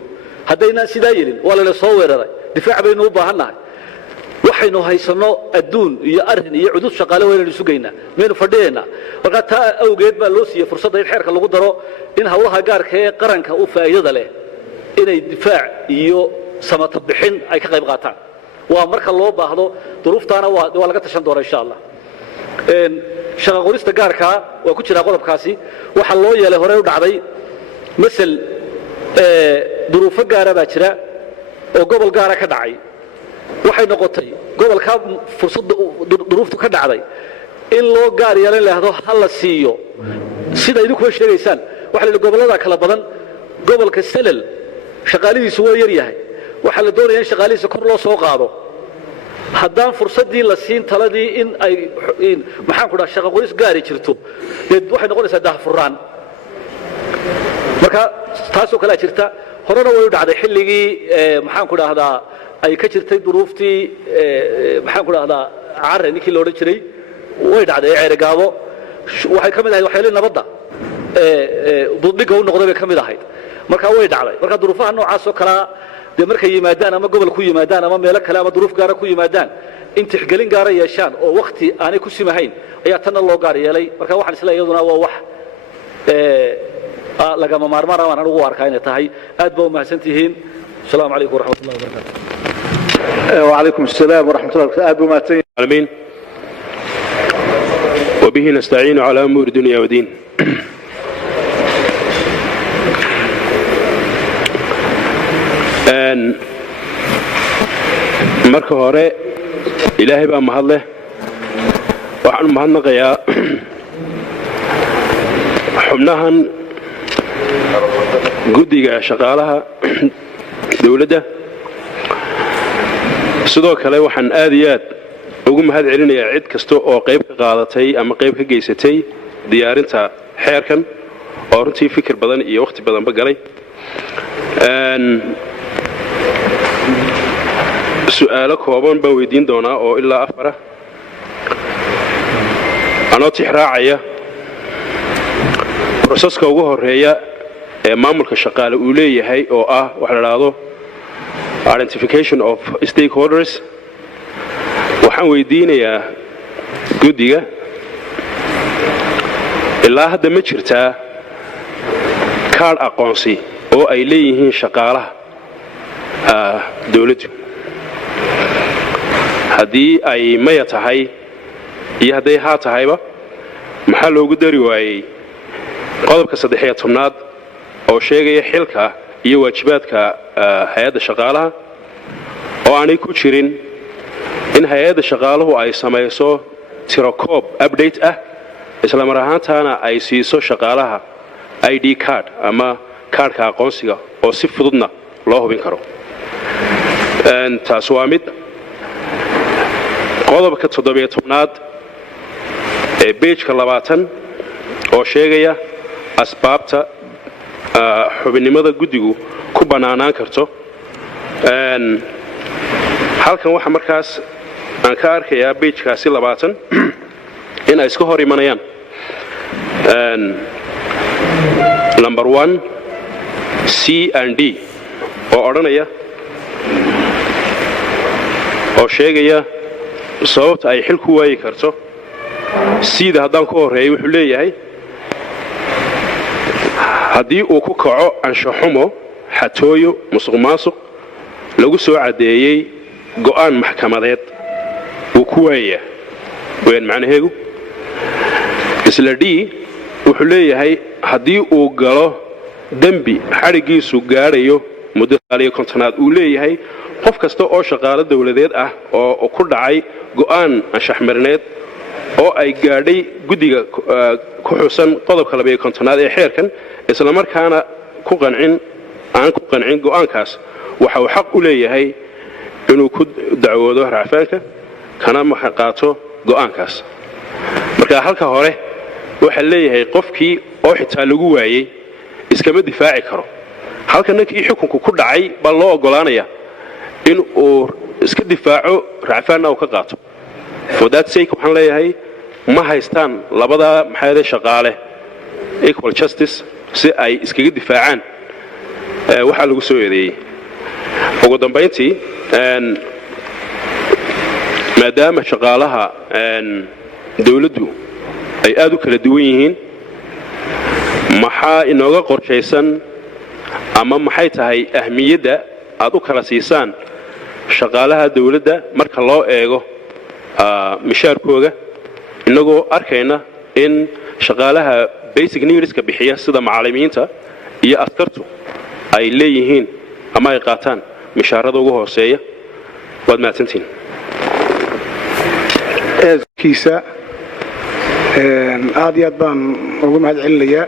haddaynaan sidaa yelin waa lala soo weeraray difaac baynu u baahannahay waxaynu haysanno adduun iyo arrin iyo cudud shaqaale waynaynu sugaynaa maynu fadhiyaynaa markaa taa awgeed baa loo siiyey fursadda in xeerka lagu daro in hawlaha gaarka ee qaranka u faa'iidada leh inay difaac iyo samata bixin ay ka qayb qaataan waa marka loo baahdo duruuftaana waa laga tashan doonaa insha allah shaqa qorista gaarkaa waa ku jiraa qodobkaasi waxaa loo yeelay horey u dhacday masel duruufo gaara baa jira oo gobol gaara ka dhacay waxay noqotay gobolkaa fursadda duruuftu ka dhacday in loo gaar yeelan lahaado ha la siiyo sida idinkuba sheegaysaan waxa la yidhi gobollada kala badan gobolka salal shaqaalihiisu waa yar yahay waxaa la doonaya in shaqaalihiisa kor loo soo qaado haddaan fursaddii la siin taladii in ay maxaan ku dhaha shaqa qoris gaari jirto dee waxay noqonaysaa daahfuraan marka taasoo kalea jirta horena way u dhacday xilligii maxaan ku dhahdaa ay ka jirtay duruuftii maxaan ku dhahdaa carre ninkii la odhan jiray way dhacday ceerigaabo waxay ka mid ahayd waxyaalihi nabadda buddhigga u noqday bay ka mid ahayd marka way dhacday marka duruufaha noocaas oo kalaa dee markay yimaadaan ama gobol ku yimaadaan ama meelo kale ama duruuf gaara ku yimaadaan in tixgelin gaara yeeshaan oo waqti aanay ku simahayn ayaa tanna loo gaar yeelay marka waxaan isleeyahay iyaduna waa wax lagama maarmaan ah aan ugu arkaa inay tahay aad baa u mahadsantihiin asalaamu calaykum waraxmatullahi wabarakaatu وعليكم السلام ورحمة الله وبركاته. العالمين وبه نستعين على أمور الدنيا والدين. marka hore ilaahay baa mahad leh waxaan mahadnaqayaa xubnahan guddiga shaqaalaha dawladda sidoo kale waxaan aad iyo aad ugu mahad celinayaa cid kasta oo qayb ka qaadatay ama qayb ka geysatay diyaarinta xeerkan oo runtii fikir badan iyo waqti badanba galay su'aalo kooban baan weydiin doonaa oo ilaa 4 anoo tixraacaya proseska ugu horeeya ee maamulka shaqaale uu leeyahay oo ah waxa la yiraahdo identification of stakeholders waxaan weydiinayaa guddiga ilaa hadda ma jirtaa kaadh aqoonsi oo ay leeyihiin shaqaalaha dawladdu haddii ay maya tahay iyo hadday haa tahayba maxaa loogu dari waayey qodobka 13aad oo sheegaya xilka iyo waajibaadka hay'adda shaqaalaha oo aanay ku jirin in hay'adda shaqaaluhu ay samayso tirakoob update ah isla mar ahaantaana ay siiso shaqaalaha ID card ama kaadhka aqoonsiga oo si fududna loo hubin karo taas waa mid qodobka 17aad ee page-ka 20 oo sheegaya asbaabta xubinnimada guddigu ku bannaanaan karto halkan waxa markaas aan ka arkayaa page-kaasi 20 in ay iska hor imanayaan number 1 C and D oo odhanaya oo sheegaya sababta ay xil ku waayi karto sida haddaan ku horeeyay wuxuu leeyahay haddii uu ku kaco anshaxumo xatooyo musuqmaasuq lagu soo cadeeyay go'aan maxkamadeed uu ku waayaa ween macnaheedu isla D wuxuu leeyahay haddii uu galo dambi xarigiisu gaarayo muddo 50 uu leeyahay qof kasta oo shaqaale dawladeed ah oo ku dhacay go'aan anshaxmarineed oo ay gaadhay guddiga ku xusan qodobka 52 ee xeerkan isla markaana aan ku qancin go'aankaas waxa uu xaq u leeyahay inuu ku dacwoodo raafaanka kana qaato go'aankaas marka halka hore waxa leeyahay qofkii oo xitaa lagu waayay iskama difaaci karo halka ninkii xukunku ku dhacay bal loo ogolaanaya in uu iska difaaco raafaanna uu ka qaato for that sake waxaan leeyahay ma haystaan labada maxayada shaqaale equal justice si ay iskaga difaacaan waxa lagu soo eedeeyay ugu dambeyntii maadaama shaqaalaha dawladdu ay aad u kala duwan yihiin maxaa inooga qorshaysan ama maxay tahay ahmiyadda aad u kala siisaan shaqaalaha dawladda marka loo eego mishaarkooga inagoo arkayna in shaqaalaha basic needska bixiya sida macallimiinta iyo askartu ay leeyihiin ama ay qaataan mishaarada ugu hooseeya waad mahadsantiin kiisa aad iyo aad baan ugu mahad celinayaa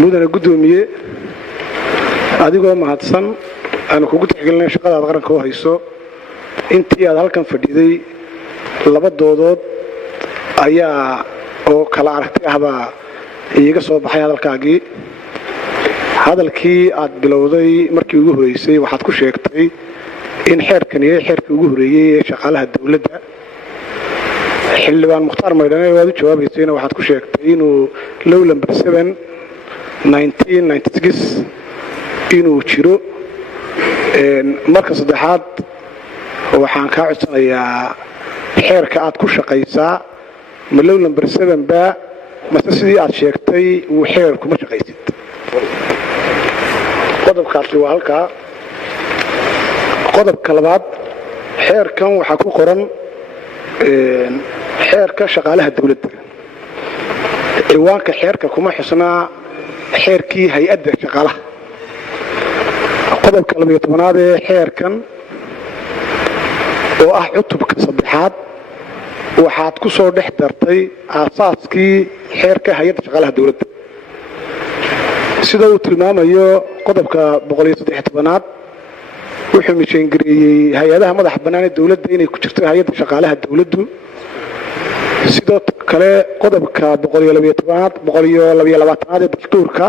mudane guddoomiye adigoo mahadsan aanu kugu tixgelinay shaqadaad qaranka u hayso intii aad halkan fadhiday laba doodood ayaa oo kala aragti ahbaa iiga soo baxay hadalkaagii hadalkii aad bilowday markii ugu horeysay waxaad ku sheegtay in xeerkan yahay xeerkii ugu horeeyey ee shaqaalaha dawladda xildhibaan mukhtaar maydhane waad u jawaabaysayna waxaad ku sheegtay inuu low number 7 1996 inuu jiro marka saddexaad waxaan kaa codsanayaa xeerka aad ku shaqaysaa ma low number 7 ba mase sidii aad sheegtay uu xeer kuma shaqaysid qodobkaasi waa halkaa qodobka labaad xeerkan waxaa ku qoran xeerka shaqaalaha dawladda ciwaanka xeerka kuma xusnaa xeerkii hay-adda shaqaalaha qodobka 12aad ee xeerkan oo ah cutubka saddexaad waxaad ku soo dhex dartay aasaaskii xeerka hay-adda shaqaalaha dawladda sida uu tilmaamayo qodobka 113aad wuxuu mishaangareeyey hay-adaha madaxa bannaan ee dawladda inay ku jirto hay-adda shaqaalaha dawladdu sidoo kale qodobka 112aad ee dastuurka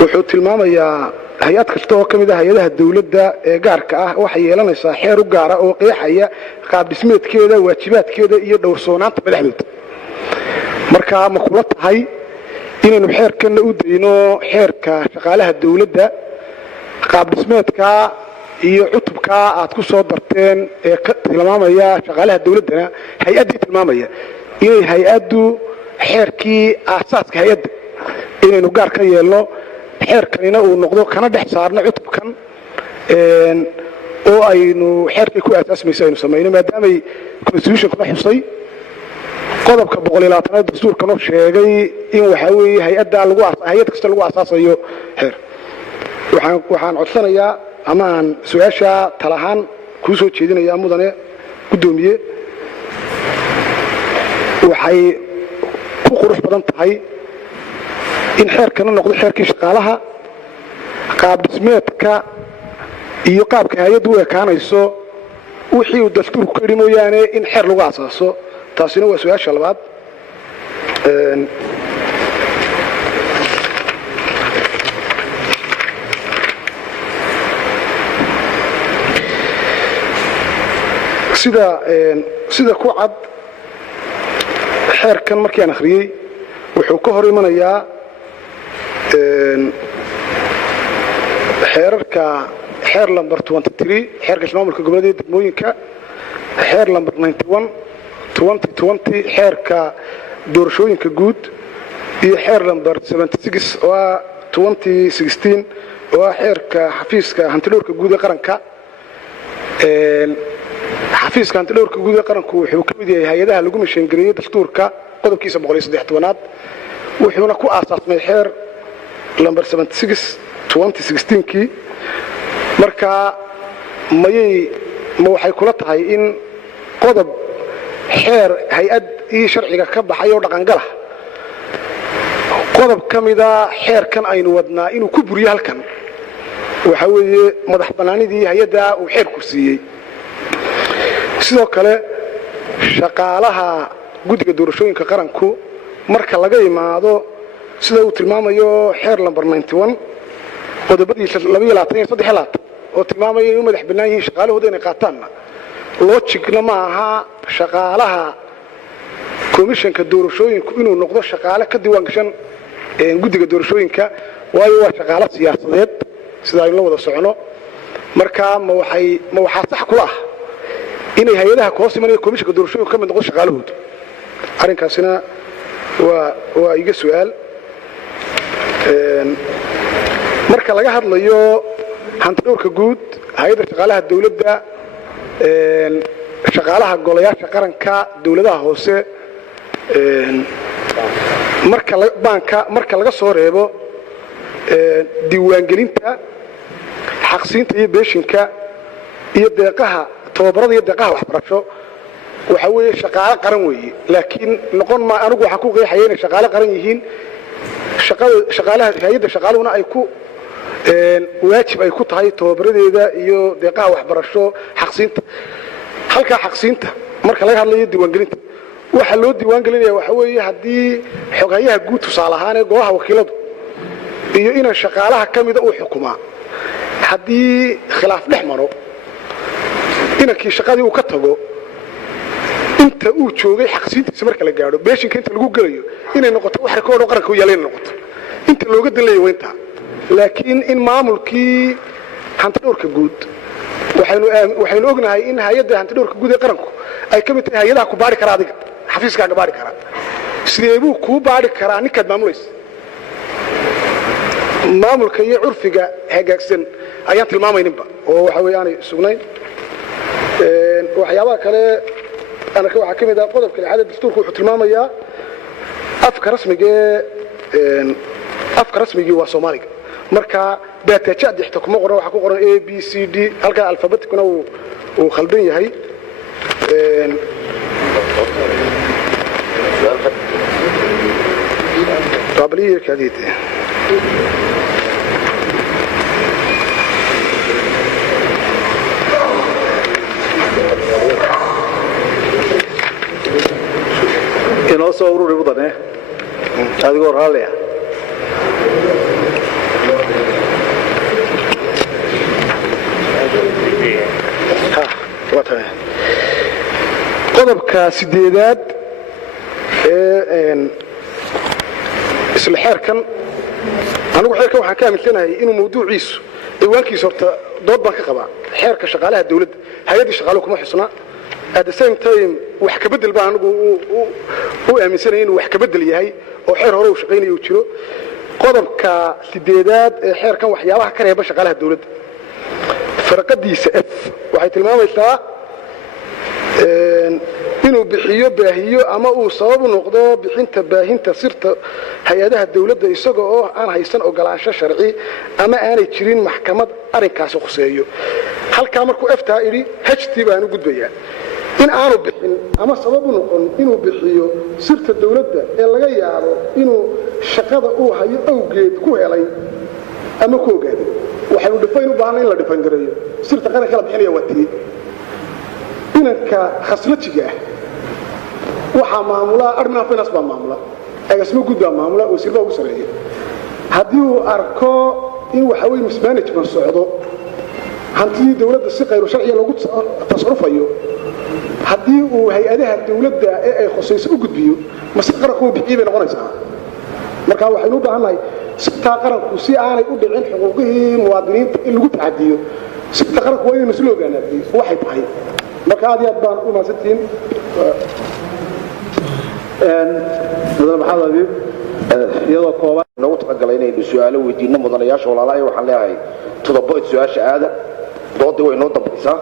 wuxuu tilmaamayaa hay-ad kasta oo ka mid ah hay-adaha dawladda ee gaarka ah waxay yeelanaysaa xeer u gaara oo qeexaya qaab dhismeedkeeda waajibaadkeeda iyo dhowrsoonaanta madaxdooda markaa ma kula tahay inaynu xeerkanna u dayno xeerka shaqaalaha dawladda qaab dhismeedka iyo cutubka aad ku soo darteen ee ka tilmaamaya shaqaalaha dawladdana hay-addii tilmaamaya inay hay-addu xeerkii aasaaska hay-adda inaynu gaar ka yeelno xeerkanina uu noqdo kana dhex saarno cutubkan oo aynu xeerkii ku aasaasmaysa aynu samayno maadaamay constitutionkuna xusay qodobka 120aad dastuurkana sheegay in waxa weeye hay-ad kasta lagu aasaasayo xeer waxaan codsanayaa ama aan su-aasha talahaan kuu soo jeedinayaa mudane guddoomiye waxay ku qurux badan tahay in xeerkana noqdo xeerkii shaqaalaha qaab dhismeedka iyo qaabka hay-addu u ekaanayso wixii uu dastuurku ka yidhi mooyaane in xeer lagu aasaaso taasina waa su-aasha labaad sida ku cad xeerkan markii aan akhriyey wuxuu ka hor imanayaa xeer lamber 23 xeerka maamulka goboleedka iyo degmooyinka xeer lamber 91 2020 xeerka doorashooyinka guud iyo xeer lamber 76 oo ah 2016 oo ah xeerka xafiiska hantidhowrka guud ee qaranka xafiiska hantidhowrka guud ee qaranku wuxuu ka mid yahay hay-adaha lagu mishaangareeyey dastuurka qodobkiisa 113aad wuxuuna ku aasaasmay xeer lamber 76 2016kii markaa ma waxay kula tahay in qodob xeer hay-ad iyo sharciga ka baxay oo dhaqangala qodob ka mida xeerkan aynu wadnaa inuu ku buriyo halkan waxa weeye madax bannaanidii hay-adda uu xeer kursiiyey sidoo kale shaqaalaha guddiga doorashooyinka qaranku marka laga imaado sida uu tilmaamayo xeer lamber 91 qodobadiisa 22 oo tilmaamaya inuu madax bannaan yihiin shaqaalahooda inay qaataanna loojigna ma aha shaqaalaha komishanka doorashooyinku inuu noqdo shaqaale ka diiwaan gashan guddiga doorashooyinka waayo waa shaqaale siyaasadeed sida aynu la wada socono markaa ma waxaa sax kula ah inay hay-adaha ka hoos imanaya komishanka doorashooyinku ka mid noqdo shaqaalahooda arrinkaasina waa iga su-aal marka laga hadlayo hantidhowrka guud hay-adda shaqaalaha dawladda shaqaalaha golayaasha qaranka dawladaha hoose marka laga soo reebo diiwaangelinta xaqsiinta iyo beeshinka iyo deeqaha tababarada iyo deeqaha waxbarasho waxa weeye shaqaale qaran weeye laakiin noqon ma anigu waxaan ku qeexaya inay shaqaale qaran yihiin shaqaalaha hay-adda shaqaaluhuna ay ku waajib ay ku tahay tababaradeeda iyo deeqaha waxbarasho xaqsiinta halkaa xaqsiinta marka laga hadlayo diiwaangelinta waxa loo diiwaan gelinaya waxa weeye haddii xogayaha guud tusaale ahaan ee golaha wakiiladu iyo inaan shaqaalaha ka mida uu xukumaa haddii khilaaf dhex maro inankii shaqadii uu ka tago inta uu joogay xaqsiintiisa marka la gaadho beeshinka inta lagu gelayo inay noqoto wax rikoodh oo qaranka u yaala inay noqoto inta looga dalayo weynta laakiin in maamulkii hantidhowrka guud waxaynu ognahay in hay-adda hantidhowrka guud ee qaranku ay ka mid tahay hay-adaha ku baadhi kara adiga xafiiskaaga baadhi kara sidee buu kuu baadhi karaa ninkaad maamulaysa maamulka iyo curfiga hagaagsan ayaan tilmaamayninba oo waxa weeye aanay sugnayn waxyaabaha kale anaka waxaa ka mid ah qodobka lixaad ee dastuurku wuxuu tilmaamayaa afka rasmigii waa soomaaliga marka baatajaad xita kuma qoran waxaa ku qoran a b c d halkaa alfabetikuna uu khaldan yahay inoo soo ururi mudane adigoo raalliya qodobka 8aad ee isla xeerkan anigu xeerkan waxaan ka aaminsanahay inuu mawduuciisu diiwaankiisa horta dood baan ka qabaa xeerka shaqaalaha dawladda hay'adda shaqaaluhu kuma xusna at the same time wax ka bedel baan anigu u aaminsanahay inuu wax ka bedel yahay oo xeer hore uu shaqaynayo uu jiro qodobka 8aad ee xeerkan waxyaabaha ka reeba shaqaalaha dawladda farqadiisa f waxay tilmaamaysaa inuu bixiyo baahiyo ama uu sabab u noqdo bixinta baahinta sirta hay-adaha dawladda isaga oo aan haysan ogolaansho sharci ama aanay jirin maxkamad arrinkaasi khuseeyo halkaa markuu eftaa idhi ht baan u gudbayaa in aanu bixin ama sabab u noqon inuu bixiyo sirta dawladda ee laga yaabo inuu shaqada uu hayo awgeed ku helay ama ku ogaaday waxaynu dhifayn u baahnay in la dhifan gareeyo sirta qaranka la bixinaya waa tii inanka khaslajiga ah waxaa maamula arrinaa finance baa maamula agasma guud baa maamula wasiir baa ugu sareeya haddii uu arko in waxa weeye mismanagement socdo hantidii dawladda si qayru sharciya loogu tasarrufayo haddii uu hay-adaha dawladda ee ay khusayso u gudbiyo mase qaranku uu bixiyey bay noqonaysaa marka waxaynu u baahannahay sirtaa qaranku si aanay u dhicin xuquuqihii muwaadiniinta in lagu tacadiyo sirta qaranku waa inaynu isla ogaanaatay waxay tahay marka aad iyo aad baan u mahadsantihiin mudane maxamed abiib iyadoo kooban noogu talagalay inaynu su'aalo weydiinno mudanayaasha walaalahay waxaan leeyahay todobood su'aasha aada doodii way noo dambaysaa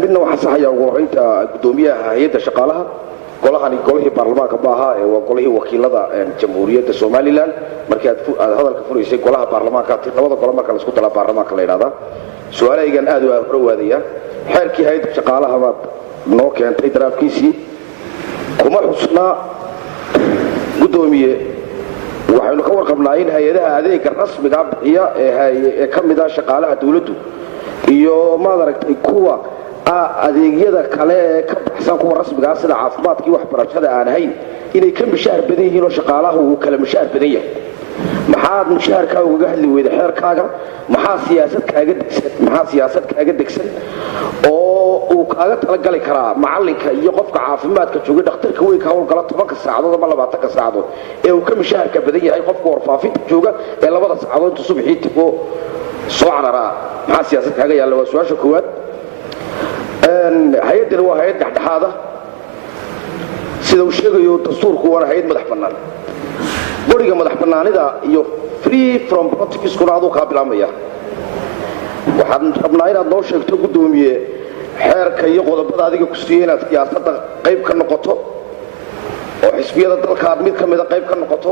midna waxaa saxaya ugu horreynta guddoomiyaha hay-adda shaqaalaha golahani golihii baarlamaanka ma aha waa golihii wakiilada jamhuuriyadda somalilan markii aad hadalka furaysay golaha baarlamaanka labada gole marka laisku dalaa baarlamaanka la yidhahdaa su-aalahaygan aad u horwaadaya xeerkii hay-adda shaqaalaha baad noo keentay daraafkiisii kuma xusnaa guddoomiye waxaynu ka warqabnaa in hay-adaha adeega rasmiga bixiya ee ka mid ah shaqaalaha dawladdu iyo maad aragtay kuwa adeegyada kale ee ka baxsan kuwa rasmigaa sida caafimaadkii waxbarashada aan ahayn inay ka mushaar badan yihiin oo shaqaalaha uu kala mushaar badan yahay maxaad mushaharkaaga ugaga hadli weyda xeerkaaga maxaa siyaasad kaaga degsan oo uu kaaga talagali karaa macalinka iyo qofka caafimaadka jooga dhakhtarka weyn ka howlgala 10 saacadood ama 20 saacadood ee uu ka mushaharka badan yahay qofka warfaafinta jooga ee 2 saacadood inta subaxii tigo soo cararaa maxaa siyaasad kaaga yaalla waa su'aasha koowaad hay-addani waa hay-ad dhexdhexaada sida uu sheegayo dastuurku waana hay-ad madax bannaan boriga madax bannaanida iyo free from politics-kuna aduu kaa bilaabmaya waxaan rabnaa inaad noo sheegto guddoomiye xeerka iyo qodobada adiga ku siiyey inaad siyaasadda qayb ka noqoto oo xisbiyada dalkaad mid ka mida qayb ka noqoto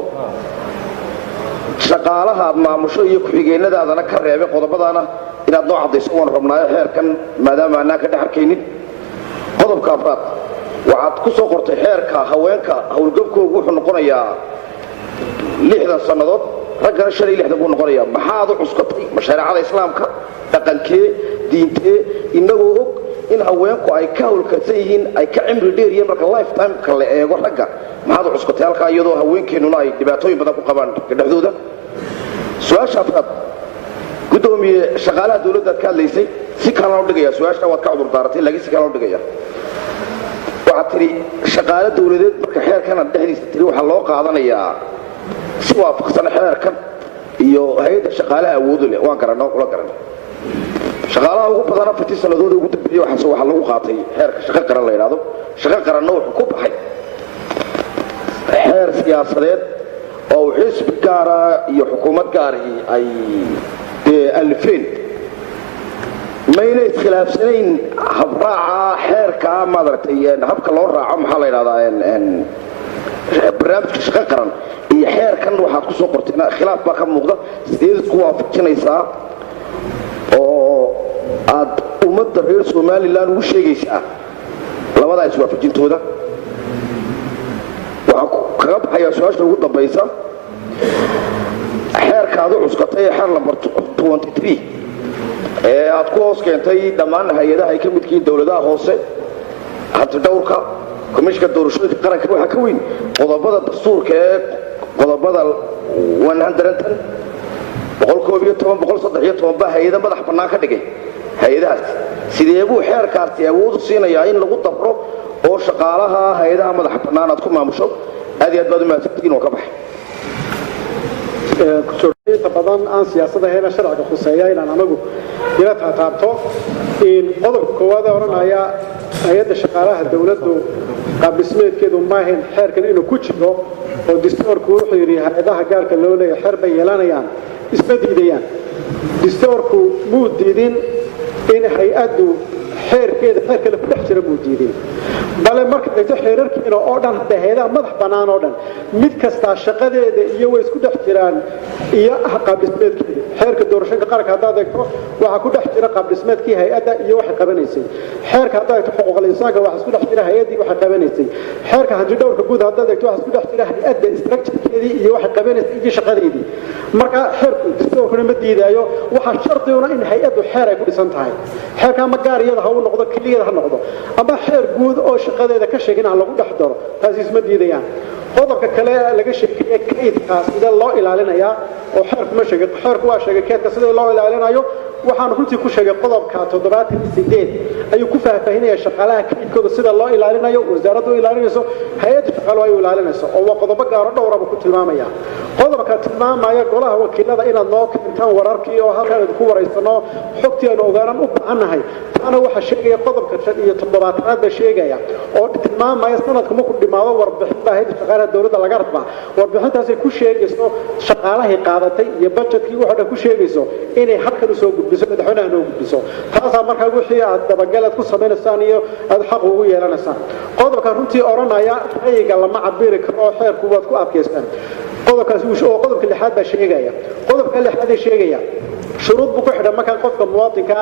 shaqaalaha aad maamusho iyo ku-xigeenadaadana ka reebay qodobadaana inaad noo caddayso waan rabnaayo xeerkan maadaama aanaan ka dhex arkaynin qodobka afraad waxaad ku soo qortay xeerka haweenka howlgabkoogu wuxuu noqonayaa 60 sannadood raggana 65 buu noqonayaa maxaad u cuskatay mashaariicada islaamka dhaqankee diintee inagoo og in haweenku ay ka hawlkarsan yihiin ay ka cimri dheer yihiin marka lifetime-ka la eego ragga maxaad u cuskatay halkaa iyadoo haweenkeennuna ay dhibaatooyin badan ku qabaan dhexdooda su-aasha afraad gudoomiye shaqaalaha dawladda aad ka hadlaysay si kalena u dhigaya su-aasha waad ka cudur daaratay laakiin si kalena u dhigaya waxaad tidhi shaqaale dawladeed marka xeerkanaad dhexdiisa tiri waxaa loo qaadanayaa si waafaqsan xeerkan iyo hay-adda shaqaalaha awoodu leh waan garanno ula garanay shaqaalaha ugu badan 4 sannadood ugu dambeeyay waxaa lagu qaatay xeerka shaqo qaran la yiraahdo shaqo qaranna wuxuu ku baxay xeer siyaasadeed oo xisbi gaara iyo xukuumad gaari ay alfeen mayna iskhilaafsanayn habraaca xeerka madartay habka loo raaco maxaa la yiraahdaa barnaamijka shaqo qaran iyo xeerkan waxaad ku soo qorteen khilaaf baa ka muuqda sideed isku waafajinaysaa oo aad ummadda reer Soomaaliland ugu sheegaysaa labada iswaafajintooda waxaa kaga baxaya su-aasha ugu dambaysa xeerkaadu cuskatay xeer lambar 23 ee aad ku hoos keentay dhammaan hay-adaha ay ka midkiin dawladaha hoose hanti dhowrka komishinka doorashooyinka qaranka waxaa ka weyn qodobada dastuurka ee qodobada 110 boqolkiiba hay-ada madax bannaan ka dhigay hay-adahaas sidee buu xeerkaasi awood u siinayaa in lagu dabro oo shaqaalaha hay-adaha madax bannaan aad ku maamusho aad iyo aad baad u mahadsantihiin oo ka baxay inta badan aan siyaasadda heena sharciga khuseeya inaan anagu ila taataabto in qodobka koowaad oranaya hay-adda shaqaalaha dawladdu qaab dhismeedkeedu maahayn xeerkan inuu ku jiro oo dastuurku wuxuu yidhi hay-adaha gaarka loo leeyahay xeer bay yeelanayaan isma diidayaan dastuurku muu diidin in hay-addu xeerkeeda xeerkale ku dhex jira muu diidin bale marka dhigto xeerarkiina oo dhan hadda hay-adaha madax bannaan oo dhan mid kastaa shaqadeeda iyo way isku dhex jiraan iyo qaab dhismeedkeeda xeerka doorashooyinka qaranka haddaad eegto waxaa ku dhex jira qaab dhismeedkii hay-adda iyo waxay qabanaysay xeerka haddaad eegto xuquuqul insaanka waxaa isku dhex jira hay-addii waxay qabanaysay xeerka hantidhowrka guud haddaad eegto waxaa isku dhex jira hay-adda structurekeedii iyo waxay qabanaysay iyo shaqadeedii marka xeerku dastuurkuna ma diidaayo waxaa shardiguna in hay-addu xeer ay ku dhisan tahay xeerka ama gaar iyada ha u noqdo keligeeda ha noqdo ama xeer guud oo shaqadeeda ka sheegin aan lagu dhex daro taasi isma diidayaan qodobka kale laga sheegay kaydka sida loo ilaalinayaa oo xeerku ma sheegay xeerku waa sheegay kaydka sida loo ilaalinayo waxaan runtii ku sheegay qodobka 78 ayuu ku faahfaahinaya shaqaalaha kaydkooda sida loo ilaalinayo wasaaraddu ilaalinayso hay-adda shaqaaluhu ay ilaalinayso oo waa qodobo gaar oo dhowr ah ku tilmaamaya qodobka tilmaamaya golaha wakiilada inaad noo keentaan wararkii oo halkaan ku wareysano xogtii aan ogaanan u baahanahay ana waxa sheegaya qodobka 17aad ba sheegaya oo tilmaamaya sanadka markuu dhimaado warbixin baa hay'adda shaqaalaha dawladda laga rabaa warbixintaas ay ku sheegayso shaqaalaha qaadatay iyo budgetkii waxa ku sheegayso inay halkan u soo gudbiso madaxweynaha noo gudbiso taas markaa wixii aad dabagalad ku sameynaysan iyo aad xaq ugu yeelanaysan qodobka runtii oranaya ayga lama cabiri karo xeerku waad ku adkaystaan qodobkaas oo qodobka lixaad baa sheegaya qodobka lixaad ee sheegaya shuruud buu ku xidhan marka qofka muwaadinka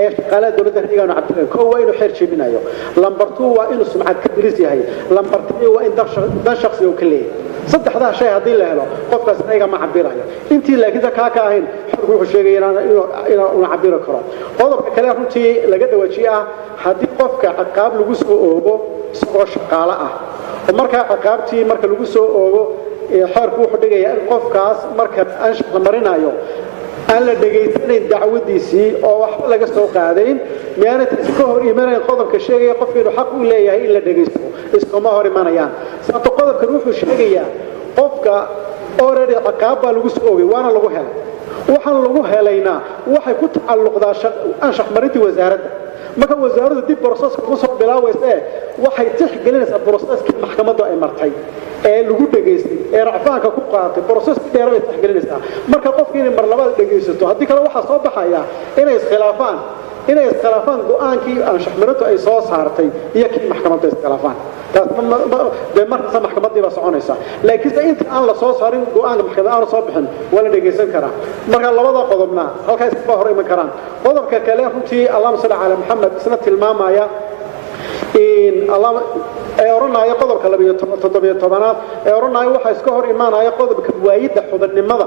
ee shaqaalaha dawladda riigana cabdiray koo waa inuu xeer jebinayo lambar 2 waa inuu sumcad ka diris yahay lambar 3 waa in dan shakhsi uu ka leeyahay saddexdaa shay haddii la helo qofkaas ayaga ma cabirayo intii laakiin ka ahayn xorku wuxuu sheegay inuu cabiro karo qodobka kale runtii laga dhawajiyo haddii qofka ciqaab lagu soo oogo isagoo shaqaale ah oo marka ciqaabtii marka lagu soo oogo xeerku wuxuu dhigayaa in qofkaas marka anshax la marinayo aan la dhageysanayn dacwadiisii oo waxba laga soo qaadayn miyaanad iska hor imanayaan qodobka sheegaya qofka inuu xaq u leeyahay in la dhageysto iskuma hor imanayaan sababta qodobkan wuxuu sheegayaa qofka already ciqaab baa lagu soo oogay waana lagu helay waxaan lagu helayna waxay ku tacalluqdaa anshax marintii wasaaradda marka wasaaraddu dib processka ugu soo bilaawaysa waxay tixgelinaysaa processkii maxkamaddu ay martay ee lagu dhageystay ee racfaanka ku qaatay processkii dheer ay tixgelinaysaa marka qofkii inay mar labaad dhageysato haddii kale waxaa soo baxaya inay iskhilaafaan go'aankii anshax marintu ay soo saartay iyo kii maxkamaddu iskhilaafaan de markaas maxkamaddii baa soconaysa laakiinse inta aan la soo saarin go'aanka maxkamadda aan soo bixin waa la dhageysan karaa marka labada qodobna halkaas ka hor iman karaan qodobka kale runtii allahumma salli ala muhammad isna tilmaamaya in allah ay oranaya qodobka 17aad ee oranaya waxa iska hor imaanaya qodobka waayida xubinimada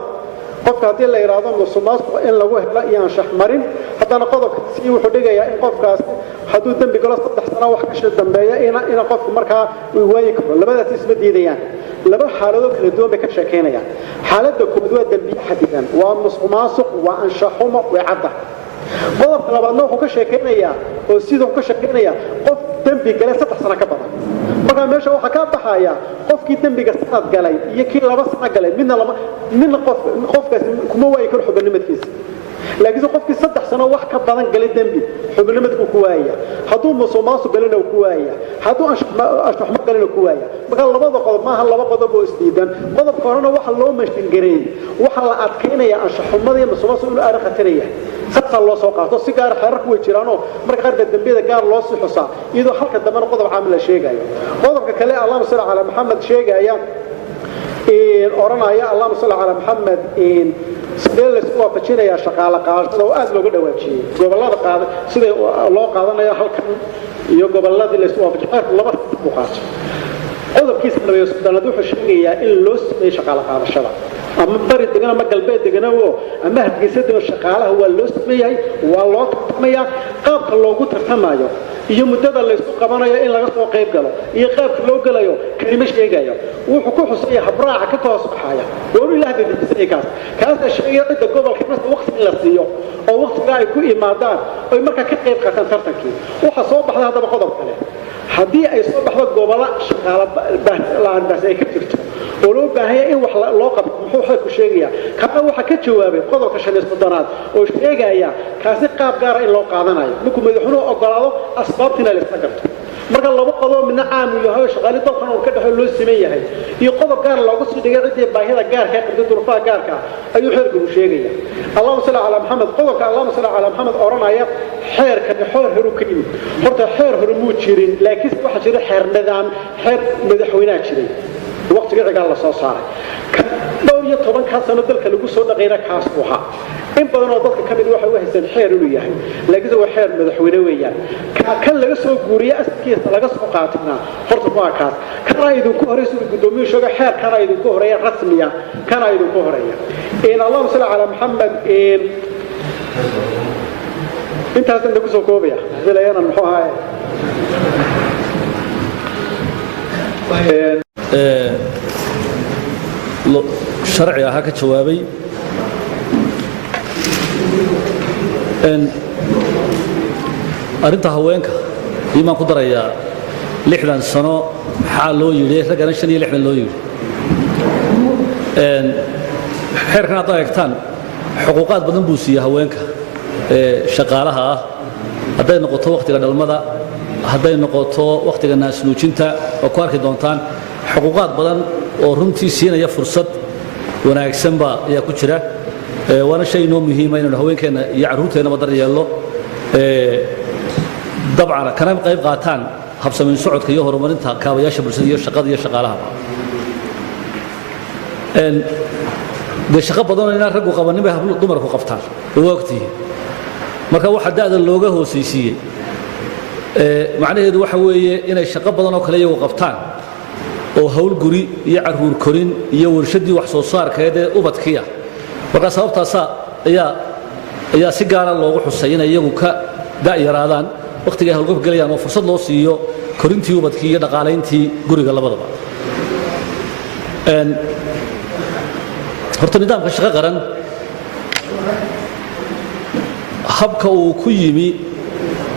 qofka haddii la yidhaahdo musuqmaasuqa in lagu helo iyo anshax marin haddana qodobka sii wuxuu dhigayaa in qofkaas hadduu dembi galo 3 sano wax ka dambeeya in qofku markaa uu waayi karo labadaas isma diidayaan laba xaaladood kala duwan bay ka sheekeynayaan xaaladda koowaad waa dembiye xadidan waa musuqmaasuq waa anshax xumo way cadda qodobka labaadna wuxuu ka sheekeynayaa oo sidoo ka sheekeynaya qof dembi galay 3 sano ka badan marka meesha waxa ka baxaya qofkii dembiga sanad galay iyo kii 2 sano galay midna qofkaas kuma waayi karo xubinimadiisa laakiin qofkii 3 sano wax ka badan galay dembi xubinimadu ku waaya hadduu musuqmaasuq galana ku waaya hadduu anshax xumo galana ku waaya marka labada qodob maaha laba qodob oo isdiidan qodobka horena waxa loo meeshin gareeyay waxa la adkeynaya anshax xumada iyo musuqmaasuq inuu arin khataraya sabta loo soo qaato si gaar xeerarku way jiraano marka qaar dambiyada gaar loo sii xusaa iyadoo halka dambana qodob caamil la sheegayo qodobka kale Allahumma salli ala Muhammad sheegaya oranaya Allahumma salli ala Muhammad sidee la isku waafajinayaa shaqaale qaadashada oo aad looga dhawaajiyay gobolada qaada sida loo qaadanayo halkan iyo goboladii la isku waafajinayo laba buqaato qodobkiisa nabiga sallallahu wuxuu sheegayaa in loo sameeyo shaqaale qaadashada ama bari degana ma galbeed degana oo ama hargeysa shaqaalaha waa loo sameeyay waa loo tartamayaa qaabka loogu tartamayo iyo muddada la isku qabanayo in laga soo qayb galo iyo qaabka loo galayo kalima sheegayo wuxuu ku xusay habraaca ka toos baxaya oo ilaahay dadkiisa kaas sheegay cidda gobolka marka waqti la siiyo oo waqtiga ay ku imaadaan oo marka ka qayb qaataan tartankii waxa soo baxday hadaba qodob kale haddii ay soo baxdo gobola shaqaale baahan ay ka jirto oo loo baahan yahay in wax loo qabto muxuu xalku sheegaya kana waxa ka jawaabay qodobka 5 oo sheegaya kaasi qaab gaar ah in loo qaadanayo markuu madaxweynuhu ogolaado asbaabtina la iska garto marka laba qodob midna caam u yahay shaqaale dadkan oo ka dhaxay loo sameeyay yahay iyo qodob gaar loogu sii dhigay cidii baahida gaarka ah qabta duruufaha gaarka ayuu xeerku sheegaya Allahumma salli ala Muhammad qodobka Allahumma salli ala Muhammad oranaya xeerka xoor horu ka yimid horta xeer horu muu jirin laakiin waxa jira xeer nidaam xeer madaxweynaha jiray waqtiga cigaal la soo saaray dhowr iyo 10 sano dalka lagu soo dhaqeeyay kaas waxa in badan oo dadka kamid waxa uu haysan xeer inuu yahay laakiin waa xeer madaxweyne weeyaan kan laga soo guuriyay asalkiisa laga soo qaatina horta waa kaas kana idin ku horeyso gudoomiye shaqo xeer kana idin ku horeeya rasmiya kana idin ku horeeya in Allahumma salli ala Muhammad intaas inta soo koobaya dilayana muxuu ahaa sharci aha ka jawaabay arinta haweenka iimaan ku darayaa 60 sano maxaa loo yidhi ragana 65 loo yidhi xeerkan aad eegtaan xuquuqaad badan buu siiyaa haweenka shaqaalaha ah hadday noqoto waqtiga dhalmada hadday noqoto waqtiga naasnuujinta oo ku arki doontaan xuquuqaad badan oo runtii siinaya fursad wanaagsan ba ayaa ku jira waana shay inoo muhiim ah inuu haweenkeena iyo caruurteena badar yeelo dabcan kana qayb qaataan habsamayn socodka iyo horumarinta kaabayaasha bulshada iyo shaqada iyo shaqaalaha de shaqo badan oo raggu qabanin bay hablo dumarku qabtaan waqti marka waxa daada looga hoosaysiiyay macnaheedu waxa weeye inay shaqo badan oo kale iyagu qabtaan oo hawl guri iyo caruur korin iyo warshadii wax soo saarkeeda ubadkiya marka sababtaas ayaa si gaar ah loogu xusay inay iyagu ka daayaraadaan waqtiga ay hawlgab galayaan oo fursad loo siiyo korintii ubadkii iyo dhaqaalayntii guriga labadaba horta nidaamka shaqo qaran habka uu ku yimi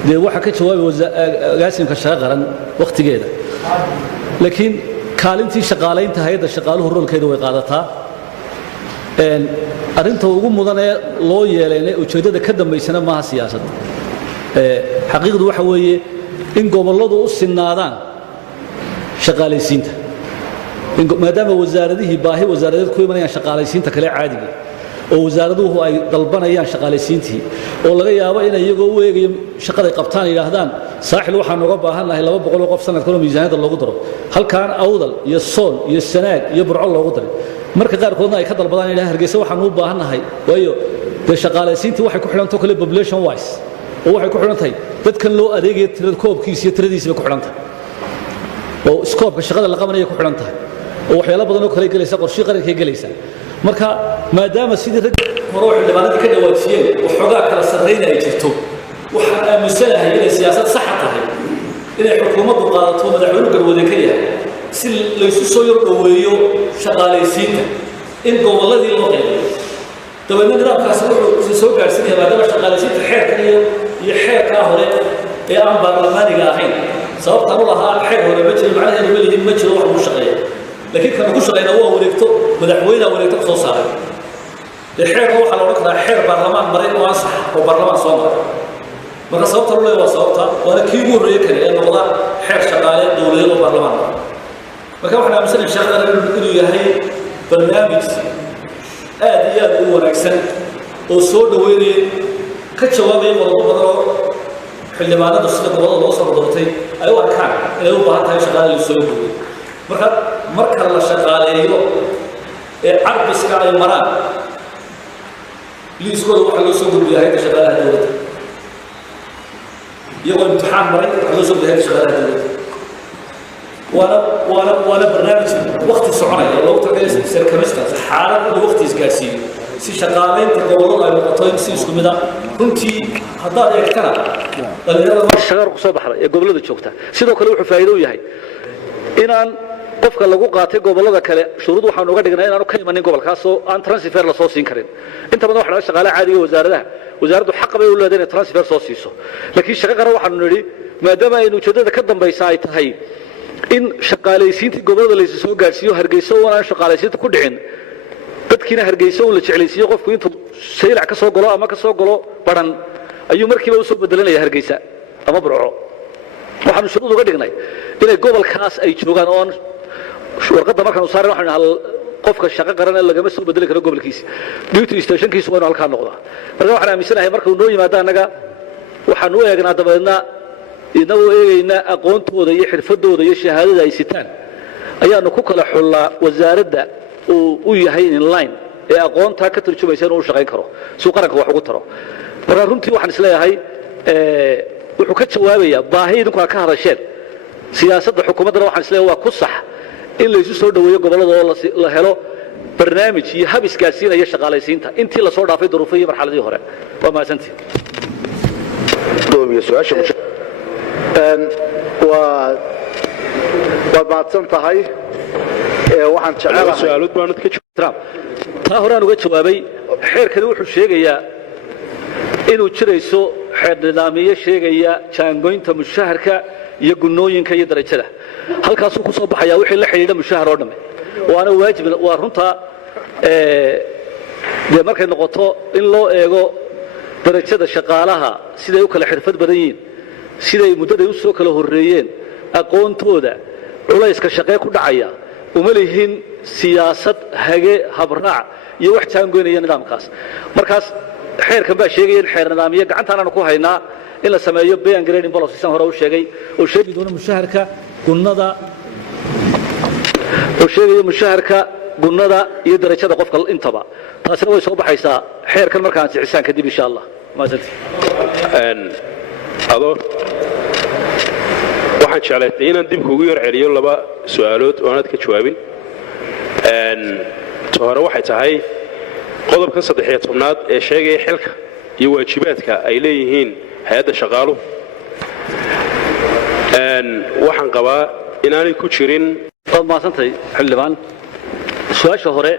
de waxa ka jawaabay agaasimka shaqo qaran waqtigeeda laakiin kaalintii shaqaalaynta hay'adda shaqaaluhu roolkeeda way qaadataa arinta ugu mudan ee loo yeelay ujeedada ka dambeysana maaha siyaasad xaqiiqdu waxa weeye in goboladu u sinaadaan shaqaalaysiinta maadaama wasaaradihii baahi wasaaradeed ku imanayaan shaqaalaysiinta kale caadiga oo wasaaraduhu ay dalbanayaan shaqaalaysiintii oo laga yaabo in iyagoo u eegayo shaqada qabtaan yiraahdaan saaxil waxaan uga baahanahay 200 qof sanadkan miisaaniyada loogu daro halkaan awdal iyo sool iyo sanaag iyo burco loogu daray marka qaar koodna ay ka dalbadaan ilaa hargeysa waxaan u baahanahay waayo shaqaalaysiintii waxay ku xidhanto kale population wise oo waxay ku xidhantahay dadkan loo adeegayo tirada koobkiisa iyo tiradiisa ku xidhantahay oo scope-ka shaqada la qabanayo ku xidhantahay oo waxyaalo badan oo kale galaysa qorshe qaranka galaysa marka maadaama sidii rag hore oo xildhibaanadii ka dhawaajiyeen waxoogaa kala sarrayna ay jirto waxaan aaminsanahay inay siyaasad saxa tahay inay xukuumaddu qaadato madaxweynuhu garwade ka yahay si laysu soo yar dhoweeyo shaqaalaysiinta in gobolladii loo qaybiyo dabeedna nidaamkaasi wuxuu soo gaarsiinaya maadaama shaqaalaysiinta xeerka iyo xeerkaa hore ee aan baarlamaaniga ahayn sababtaan u lahaa xeer hore ma jiro macnaheedu ma lihin ma jiro wax lagu shaqeeya laakiin kan lagu shaqeyna waa wareegto madaxweynaha wareegto ka soo saaray xeerka waxaa la odhan karaa xeer baarlamaan maray oo ansax oo baarlamaan soo maray marka sababta lu leeyahay waa sababta waana kii ugu horreeye kale ee noqda xeer shaqaale dowladeed oo baarlamaan maray marka waxaan aaminsanahay shaqadan inuu yahay barnaamij aad iyo aad u wanaagsan oo soo dhaweynaya ka jawaabaya qodobo badan oo xildhibaanadu sida gobolada loo soo doortay ay u arkaan inay u baahan tahay shaqaale la soo dhaweeyo marka la shaqaaleeyo ee carbiska ay maraan liiskooda waxaa loo soo gudbiya hay'adda shaqaalaha dowladda iyagoo imtixaan maray waxaa loo soo gudbiya hay'adda shaqaalaha dowladda waana barnaamij waqti soconaya oo loogu talagalay sarkamista xaalad inuu waqti isgaarsiiyo si shaqaalaynta gobollada ay noqoto in si isku mid ah runtii haddaad eegtana dhalinyarada shaqaar ku soo baxday ee gobollada joogta sidoo kale wuxuu faa'iido u yahay inaan qofka lagu qaatay gobollada kale shuruud waxaan uga dhignaa inaanu ka imanin gobolkaas oo aan transfer la soo siin karin inta badan waxa shaqaalaha caadiga wasaaraddu xaq bay u leedahay inay transfer soo siiso laakiin shaqo qaran waxaanu nidhi maadaama aynu ujeeddada ka dambaysa ay tahay in shaqaalaysiintii gobollada laysu soo gaarsiiyo hargeysa oo aan shaqaalaysiinta ku dhicin dadkiina hargeysa uu la jeclaysiiyo qofku intuu saylac ka soo galo ama ka soo galo baran ayuu markiiba u soo bedelanaya hargeysa ama burco waxaanu shuruud uga dhignay inay gobolkaas ay joogaan oo warqadda markaan u saaran waxaan qofka shaqo qaran lagama soo bedeli karo gobolkiisa duty stationkiisu waa inuu halkaa noqdaa marka waxaan aaminsanahay marka uu noo yimaado annaga waxaan u eegnaa dabeedna inagoo eegaynaa aqoontooda iyo xirfadooda iyo shahaadada ay sitaan ayaanu ku kala xullaa wasaaradda uu u yahay inline ee aqoontaa ka tarjumaysa inuu u shaqayn karo suu qaranka wax ugu taro marka runtii waxaan isleeyahay wuxuu ka jawaabayaa baahi idinku ka hadasheen siyaasadda xukuumaddana waxaan isleeyahay waa ku sax in laysu soo dhaweeyo gobollada oo la helo barnaamij iyo hab isgaarsiinaya shaqaalaysiinta intii la soo dhaafay duruufihii marxaladii hore waa mahadsantihin waad mahadsan tahay waxaan jecelahay taa horaan uga jawaabay xeerkani wuxuu sheegayaa inuu jirayso xeer nidaamiye sheegaya jaangoynta mushaharka iyo gunnooyinka iyo darajada halkaasuu ku soo baxayaa wixii la xidhiidha mushahar oo dhamme waana waajib waa runtaa dee markay noqoto in loo eego darajada shaqaalaha siday u kala xirfad badan yihiin siday muddaday u soo kala horreeyeen aqoontooda culayska shaqee ku dhacaya uma lihin siyaasad hage habraac iyo wax jaangoynaya nidaamkaas markaas xeerkan baa sheegaya in xeer nidaamiye gacantaanaanu ku haynaa in la sameeyo bayan grading policy san hore u sheegay oo sheegi doona mushaharka gunnada oo sheegaya mushaharka gunnada iyo darajada qofka intaba taasina way soo baxaysaa xeerkan markaan ansixisaan kadib insha allah maasanti adoo waxaan jeclaystay inaan dib kugu yar celiyo laba su'aalood oo aanad ka jawaabin ta hore waxay tahay qodobka 13aad ee sheegaya xilka iyo waajibaadka ay leeyihiin hay'adda shaqaaluhu waxaan qabaa inaanay ku jirin waad mahadsantay xildhibaan su-aasha hore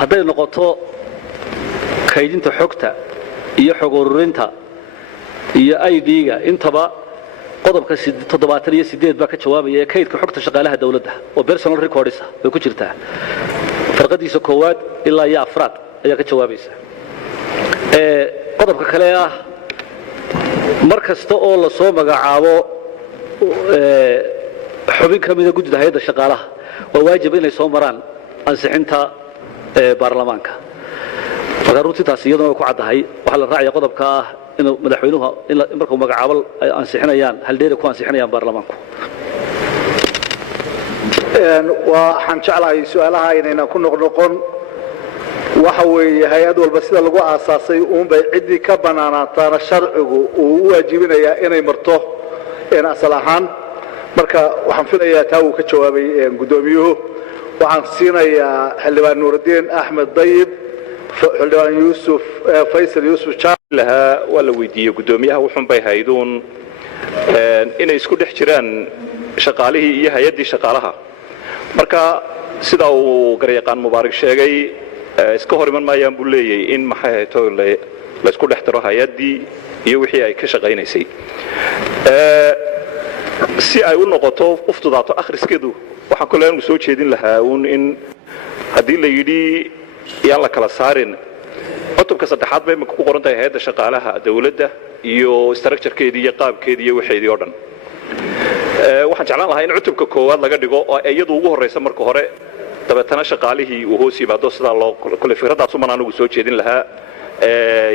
hadday noqoto kaydinta xogta iyo xog ururinta iyo ID-ga intaba qodobka 78 baa ka jawaabaya kaydka xogta shaqaalaha dawladda oo personal records way ku jirtaa farqadiisa koowaad ilaa iyo afraad ayaa ka jawaabaysa qodobka kale ah mar kasta oo la soo magacaabo xubin ka mida guddida hay'adda shaqaalaha waa waajib inay soo maraan ansixinta baarlamaanka marka runtii taas iyaduna way ku caddahay waxaa la raacaya qodobka ah inuu madaxweynuhu markuu magacaabo ay ansixinayaan haldheeri ku ansixinayaan baarlamaanku waxaan jeclahay su'aalaha inayna ku noqnoqon waxa weeye hay-ad walba sida lagu aasaasay uunbay ciddii ka bannaanaataana sharcigu uu u waajibinayaa inay marto asal ahaan marka waxaan filayaa taa uu ka jawaabay guddoomiyuhu waxaan siinayaa xildhibaan nuurudiin axmed dayib xildhibaan yuusuf faysal yuusuf lahaa waa la weydiiyey guddoomiyaha wuxuun bay hayduun inay isku dhex jiraan shaqaalihii iyo hay-addii shaqaalaha marka sida uu garyaqaan mubaarak sheegay iska hor iman maayaan buu leeyahay in maxay hayto laysku dhex daro hay-addii iyo wixii ay ka shaqaynaysay si ay u noqoto u fududaato akhriskeedu waxaan kole aanu soo jeedin lahaa uun in haddii la yidhi yaan la kala saarin cutubka saddexaad bay imika ku qoran tahay hay-adda shaqaalaha dawladda iyo structurekeedii iyo qaabkeedii iyo waxeedii oo dhan waxaan jeclaan lahaa in cutubka koowaad laga dhigo oo iyadu ugu horraysa marka hore dabeetana shaqaalihii uu hoos yimaado sidaa loo kole fikradaasuman anigu soo jeedin lahaa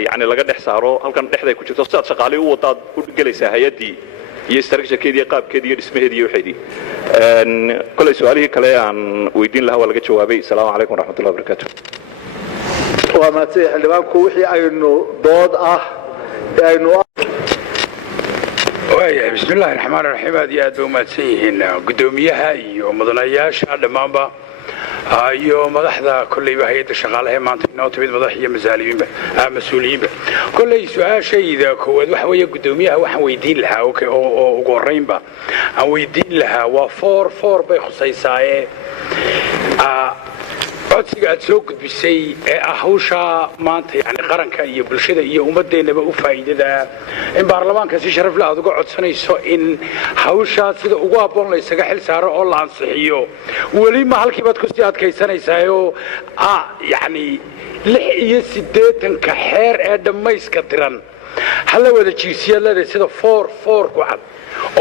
yani laga dhex saaro halkan dhexday ku jirto sidaad shaqaalihii u wadaad u gelaysaa hay-addii iyo structurekeedii iyo qaabkeedii iyo dhismaheedii iyo waxeedii kolay su-aalihii kale aan weydiin lahaa waa laga jawaabay asalaamu calaykum waraxmatullahi wabarakaatu waa mahadsan xildhibaanku wixii aynu dood ah ee aynu waayahay bismillahi raxmaan raxiim aad iyo aad bay umahadsan yihiin guddoomiyaha iyo mudanayaasha dhammaanba iyo madaxda kolleyba hay-adda shaqaalaha ee maanta inoo timid madax iyo mas-uuliyiinba kolley su-aashayda koowaad waxa weeye guddoomiyaha waxaan weydiin lahaa oo ugu horraynba aan weydiin lahaa waa foor bay khusaysaaye codsiga aad soo gudbisay ee ah hawshaa maanta yani qaranka iyo bulshada iyo ummadeennaba u faa'iidada in baarlamaanka si sharaf leh aad uga codsanayso in hawshaa sida ugu habboon la isaga xil saaro oo la ansixiyo weli ma halkii baad kusii adkaysanaysaayoo yani 86 xeer ee dhammayska tiran hala wada jiirsiyaad leedahay sida foor ku cad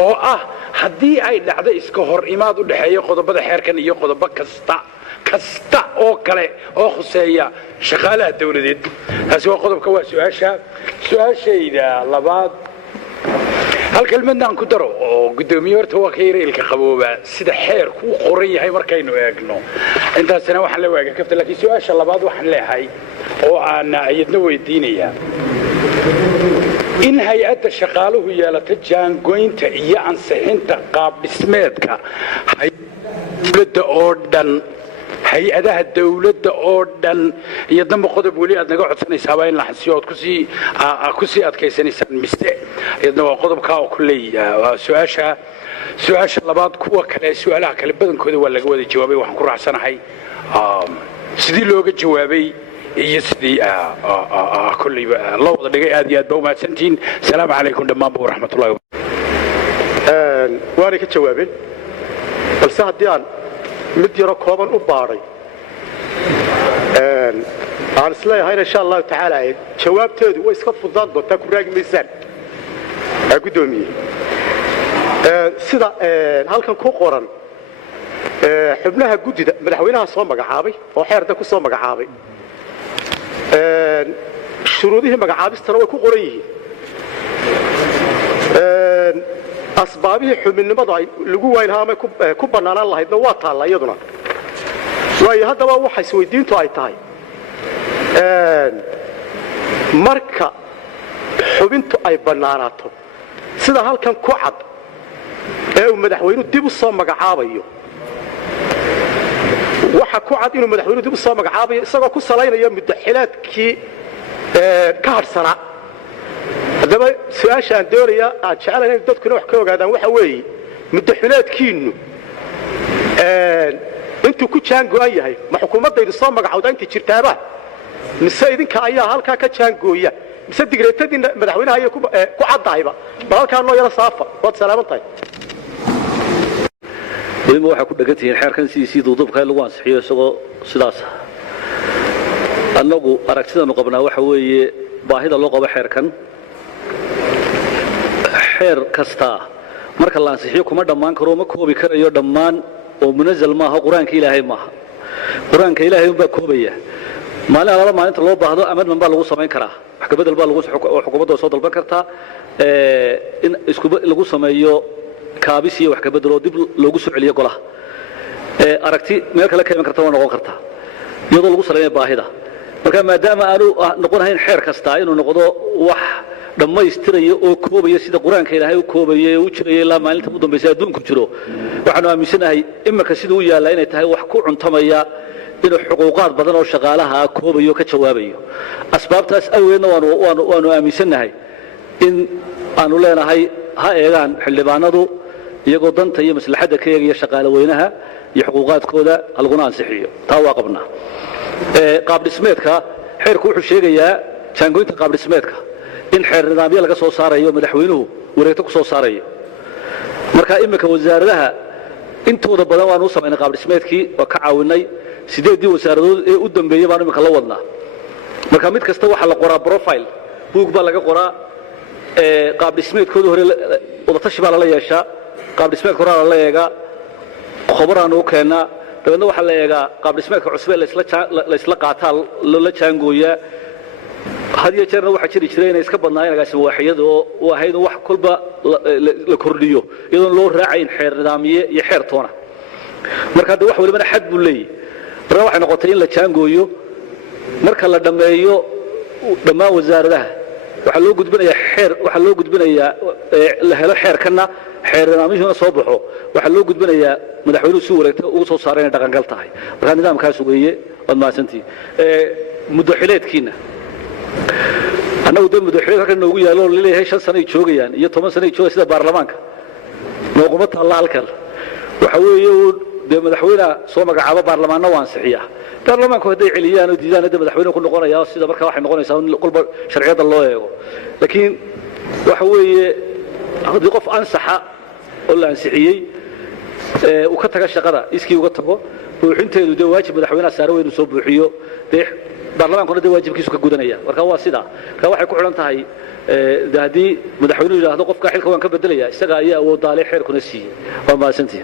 oo ah haddii ay dhacdo iska hor imaad u dhexeeya qodobada xeerkan iyo qodobo kasta oo kale oo khuseeya shaqaalaha dawladeed taasi waa qodobka waa su-aashayda labaad hal kelmadna aan ku daro oo guddoomiye horta waa ka yara ilka qabooba sida xeerku u qoran yahay markaynu eegno intaasina waxaan la waaga kafta laakiin su-aasha labaad waxaan leeyahay oo aan ayadna weydiinayaa in hay-adda shaqaaluhu yeelata jaangoynta iyo ansixinta qaab dhismeedka dawladda oo dhan hay-adaha dawladda oo dhan iyo damba qodob weli aad naga codsanaysaaba in la xasiyo ood kusii adkaysanaysaan mise iyadna waa qodobkaa oo kulley su-aasha labaad kuwa kale su-aalaha kale badankooda waa laga wada jawaabay waxaan ku raacsanahay sidii looga jawaabay iyo sidii kolleyba loo wada dhigay aad iyo aad ba umahadsantihiin asalaamu calaykum dhammaanba waraxmatullahi waanay ka jawaabeen balse haddii aan mid yaro kooban u baadhay aan isleeyahay insha allahu tacaala jawaabteedu way iska fududaan doontaa ku raagi maysaan guddoomiye sida halkan ku qoran xubnaha guddida madaxweynaha soo magacaabay oo xeerda ku soo magacaabay shuruudihii magacaabistana way ku qoran yihiin asbaabihii xubinimadu ay lagu wayn lahaa ama ku bannaanaan lahaydna waa taalla iyaduna waayo haddaba waxa isweydiintu ay tahay marka xubintu ay bannaanaato sida halkan ku cad ee uu madaxweynuhu dib u soo magacaabayo waxa ku cad inuu madaxweynuhu dib u soo magacaabayo isagoo ku salaynaya muddaxilaadkii ka hadhsanaa haddaba su-aasha aan doonaya aan jecelahay in dadkuna wax ka ogaadaan waxa weeye muddaxilaadkiinnu intuu ku jaango-an yahay ma xukuumaddaydu soo magacowda inta jirtaaba mise idinka ayaa halkaa ka jaangooya mise digreetadii madaxweynaha ayay ku caddahayba bal halkaa noo yaro saafa waad salaaman tahay weliba waxaa ku dhegan tihiin xeerkan sidiisii duudubka in lagu ansixiyo isagoo sidaas annagu aragtidaanu qabnaa waxa weeye baahida loo qabo xeerkan xeer kasta marka la ansixiyo kuma dhammaan karo ma koobi karayo dhammaan oo munazal maaha qur-aanka ilaahay maaha qur-aanka ilaahay unbaa koobaya maalin alaala maalinta loo baahdo amadman baa lagu samayn karaa wax ka bedel baa xukuumadda soo dalban kartaa in lagu sameeyo kaabis iyo wax ka bedel oo dib loogu soo celiyo golaha aragti meel kale ka iman karta waa noqon kartaa iyadoo lagu saleeyo baahida marka maadaama aanu noqonahayn xeer kasta inuu noqdo wax dhammaystiraya oo koobaya sida quraanka ilaahay u koobaya ee u jiraya ilaa maalinta ugu dambaysa adduunku jiro waxaanu aaminsanahay imika siduu u yaalla inay tahay wax ku cuntamaya inuu xuquuqaad badan oo shaqaalaha koobayo ka jawaabayo asbaabtaas awgeedna waanu aaminsanahay in aanu leenahay ha eegaan xildhibaanadu iyagoo danta iyo maslaxadda ka eegaya shaqaale weynaha iyo xuquuqaadkooda laguna ansixiyo taa waa qabnaa qaab dhismeedka xeerku wuxuu sheegayaa jaangoynta qaab dhismeedka in xeer nidaamyo laga soo saarayo madaxweynuhu wareegto ku soo saarayo marka imika wasaaradaha intooda badan waanu u samaynay qaab dhismeedkii waa ka caawinay 8 wasaaradood ee u dambeeyay baan imika la wadnaa marka mid kasta waxa la qoraa profile buug baa laga qoraa qaab dhismeedkooda hore wadatashi baa la yeeshaa qaab dhismeedka hore la eegaa khabaraan u keenaa dabadna waxa la eegaa qaab dhismeedka cusub ee la isla qaataa la jaangooyaa hadiya jeerna waxa jiri jiray inay iska badnaayeen agaasi waaxiyada oo ahayd wax kulba la kordhiyo iyadoo loo raacayn xeer nidaamiye iyo xeer toona marka hadda wax waliba xad buu leeyahay marka waxay noqotay in la jaangooyo marka la dhameeyo dhammaan wasaaradaha waxa loo gudbinayaa la helo xeerkana xeer nidaamiyuhuna soo baxo waxa loo gudbinayaa madaxweynuhu si wareegto ugu soo saareen dhaqangal tahay marka nidaamkaas weeye wad maasantii muddo xileedkiina annagu dad madaxweyne halkan noogu yaalo leeyahay 5 sano ay joogayaan iyo 10 sano ay joogayaan sida baarlamaanka noqoma taala halkan waxa weeye de madaxweynaha soo magacaabo baarlamaanna waan saxiya baarlamaanku haday celiyaan oo diidaan de madaxweynuhu ku noqonaya sida marka waxay noqonaysaa in qolba sharciyada loo eego laakiin waxa weeye hadii qof ansaxa oo la ansixiyay uu ka taga shaqada iskii uga tago buuxinteedu de waajib madaxweynaha saaran weyn soo buuxiyo de baarlamaankuna de waajibkiisu ka gudanaya marka waa sida marka waxay ku xiran tahay hadii madaxweynuhu yiraahdo qofka xilka waan ka bedelaya isaga ayaa uu daalay xeerkuna siiyay waa maasantii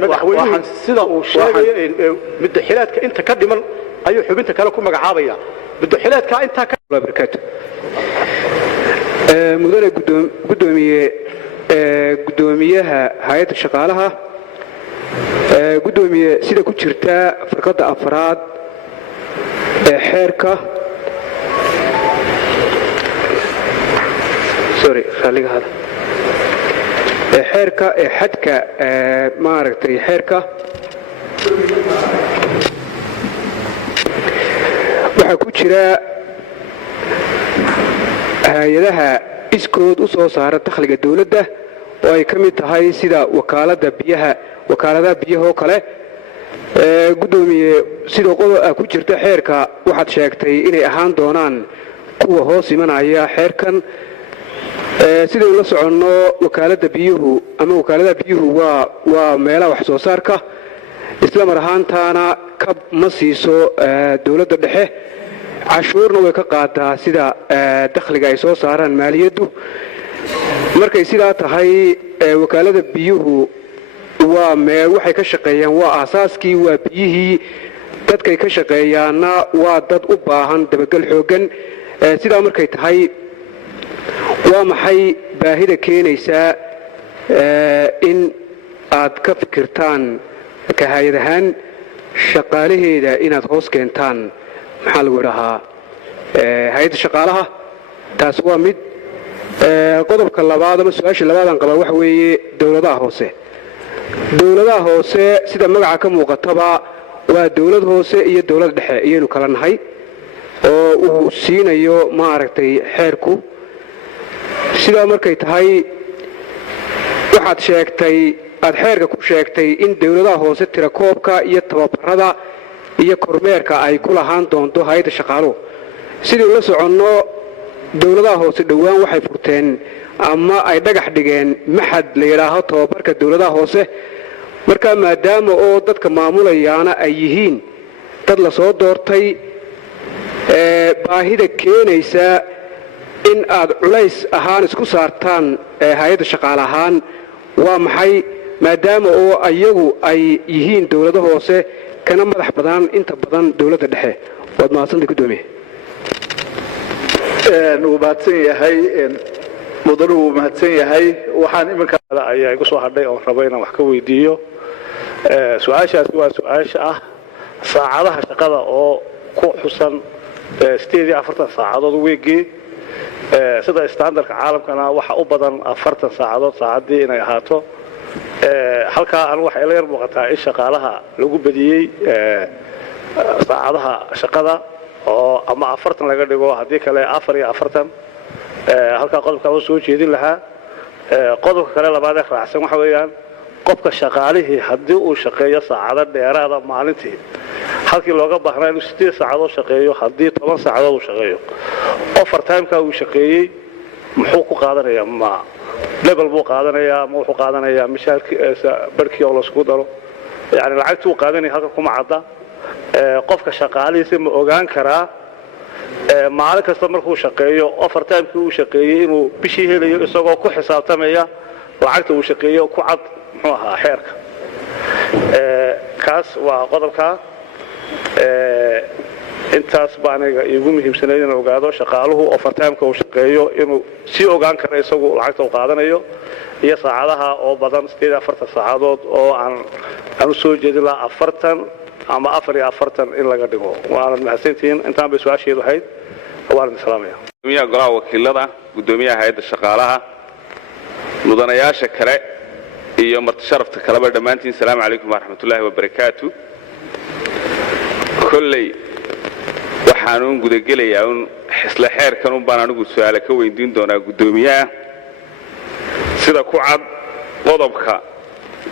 madaxweynuhu sida uu sheegay madaxweynaha inta ka dhiman ayuu xubinta kale ku magacaabaya madaxweynaha inta ka barakaatu mudane gudoomiyaha hay'adda shaqaalaha gudoomiye sida ku jirta farqada afraad ee xeerka xeerka ee xadka maaragtay xeerka waxaa ku jira hay'adaha iskood u soo saara dakhliga dawladda oo ay ka mid tahay sida wakaaladaha biyaha oo kale gudoomiye sida qodob ku jirta xeerka waxaad sheegtay inay ahaan doonaan kuwa hoos imanaya xeerkan sidoo la socono wakaalada biyuhu waa meelaha wax soo saarka isla mar ahaantaana ka ma siiso dawladda dhexe cashuurna way ka qaadaa sida dakhliga ay soo saaraan maaliyaddu markay sidaa tahay wakaalada biyuhu waxay ka shaqeeyaan waa aasaaskii waa biyihii dadkay ka shaqeeyaana waa dad u baahan dabagal xoogan sidaa markay tahay waa maxay baahida keenaysaa in aad ka fikirtaan ka hay'ad ahaan shaqaalaheeda inaad hoos keentaan maxaa lagu dhahaa hay'adda shaqaalaha taas waa mid qodobka labaad ama su-aasha labaadaan qabaa waxa weeye dawladaha hoose sida magaca ka muuqataba waa dawlad hoose iyo dawlad dhexe iyaynu kala nahay oo uu siinayo maaragtay xeerku sidaa markay tahay waxaad xeerka ku sheegtay in dawladaha hoose tirakoobka iyo tababarada iyo kormeerka ay ku lahaan doonto hay'adda shaqaaluhu sidii la soconno dawladaha hoose dhowaan waxay furteen ama ay dhagax dhigeen maxad la yidhaaho tababarka dawladaha hoose marka maadaama oo dadka maamulayaana ay yihiin dad la soo doortay baahida keenaysa in aad culays ahaan isku saartaan hay'adda shaqaale ahaan waa maxay maadaama oo ayagu ay yihiin dawlado hoose kana madax badan inta badan dawladda dhexe waad mahadsantahay gudoomiye wuu mahadsan yahay mudanuhu wuu mahadsan yahay waxaan iminka ayaa igu soo hadhay oo rabo inaan wax ka weydiiyo su-aashaasi waa su-aasha ah saacadaha shaqada oo ku xusan 48 saacadood weegii sida standardka caalamkana waxa u badan 40 saacadood saacadii inay ahaato halka aan waxa ila yar muuqataa in shaqaalaha lagu badiyay saacadaha shaqada oo ama 40 laga dhigo hadii kale 44 halka qodobka uu soo jeedin lahaa qodobka kale labaad ee raacsan waxa weeyaan qofka shaqaalihii haddii uu shaqeeyo saacado dheeraada maalintii halkii looga baahnaa inuu 8 saacadood shaqeeyo haddii 10 saacadood uu shaqeeyo overtime-ka uu shaqeeyey muxuu ku qaadanayaa ma level buu qaadanayaa ma wuxuu qaadanayaa mishaarkii barkii oo la isku daro yani lacagtuu qaadanaya halka kuma cadda qofka shaqaalihiisa ma ogaan karaa maalin kasta markuu shaqeeyo overtime-kii uu shaqeeyey inuu bishii helayo isagoo ku xisaabtamaya lacagta uu shaqeeyo ku cad muxuu ahaa xeerka kaas waa qodobka intaas baan igu muhiimsanayd inaan ogaado shaqaaluhu overtime-ka uu shaqeeyo inuu si ogaan karo isagu lacagta uu qaadanayo iyo saacadaha oo badan 48 saacadood oo aan u soo jeedin lahaa 40 ama 44 in laga dhigo waana mahadsantihiin intaan bay su-aasheedu ahayd waan idin salaamaya gudoomiyaha golaha wakiilada gudoomiyaha hay'adda shaqaalaha mudanayaasha kale iyo marti sharafta kaleba dhammaantiin salaamu calaykum waraxmatullaahi wabarakaatu kolley waxaan gudagelayaa isla xeerkan baan anigu su'aalo ka weydiin doonaa gudoomiyaha sida ku cad qodobka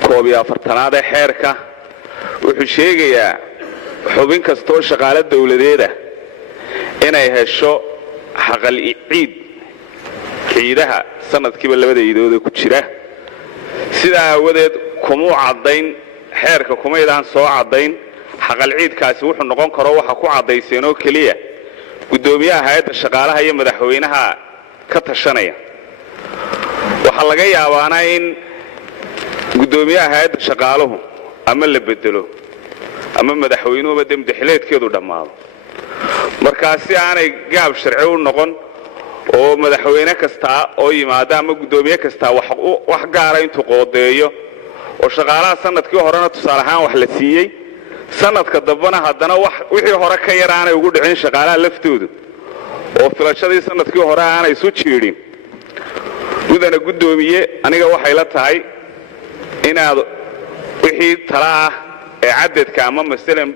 41 ee xeerka wuxuu sheegayaa xubin kastoo shaqaale dawladeeda inay hesho xaqal ciidaha sanadkiiba 2 ciidood ku jira sidaa awadeed kuma cadayn xeerka kuma idaan soo cadayn xaqal ciidkaasi wuxuu noqon karo waxa ku cadayseen oo kaliya gudoomiyaha hay'adda shaqaalaha iyo madaxweynaha ka tashanaya waxa laga yaabaa in gudoomiyaha hay'adda shaqaaluhu ama la bedelo ama madaxweynuhu madaxleedkeedu dhamaado markaas si aanay gaab sharci u noqon oo madaxweyne kasta oo yimaada ama gudoomiye kasta wax gaar ah intuu qoodeeyo oo shaqaalaha sanadkii horena tusaale ahaan wax la siiyay sanadka dambana haddana wixii hore ka yar aanay ugu dhicin shaqaalaha laftoodu oo filashadii sanadkii hore aanay isu jiidhin gudana gudoomiye aniga waxay la tahay inaad wixii tala ah ee cadadka ama masalan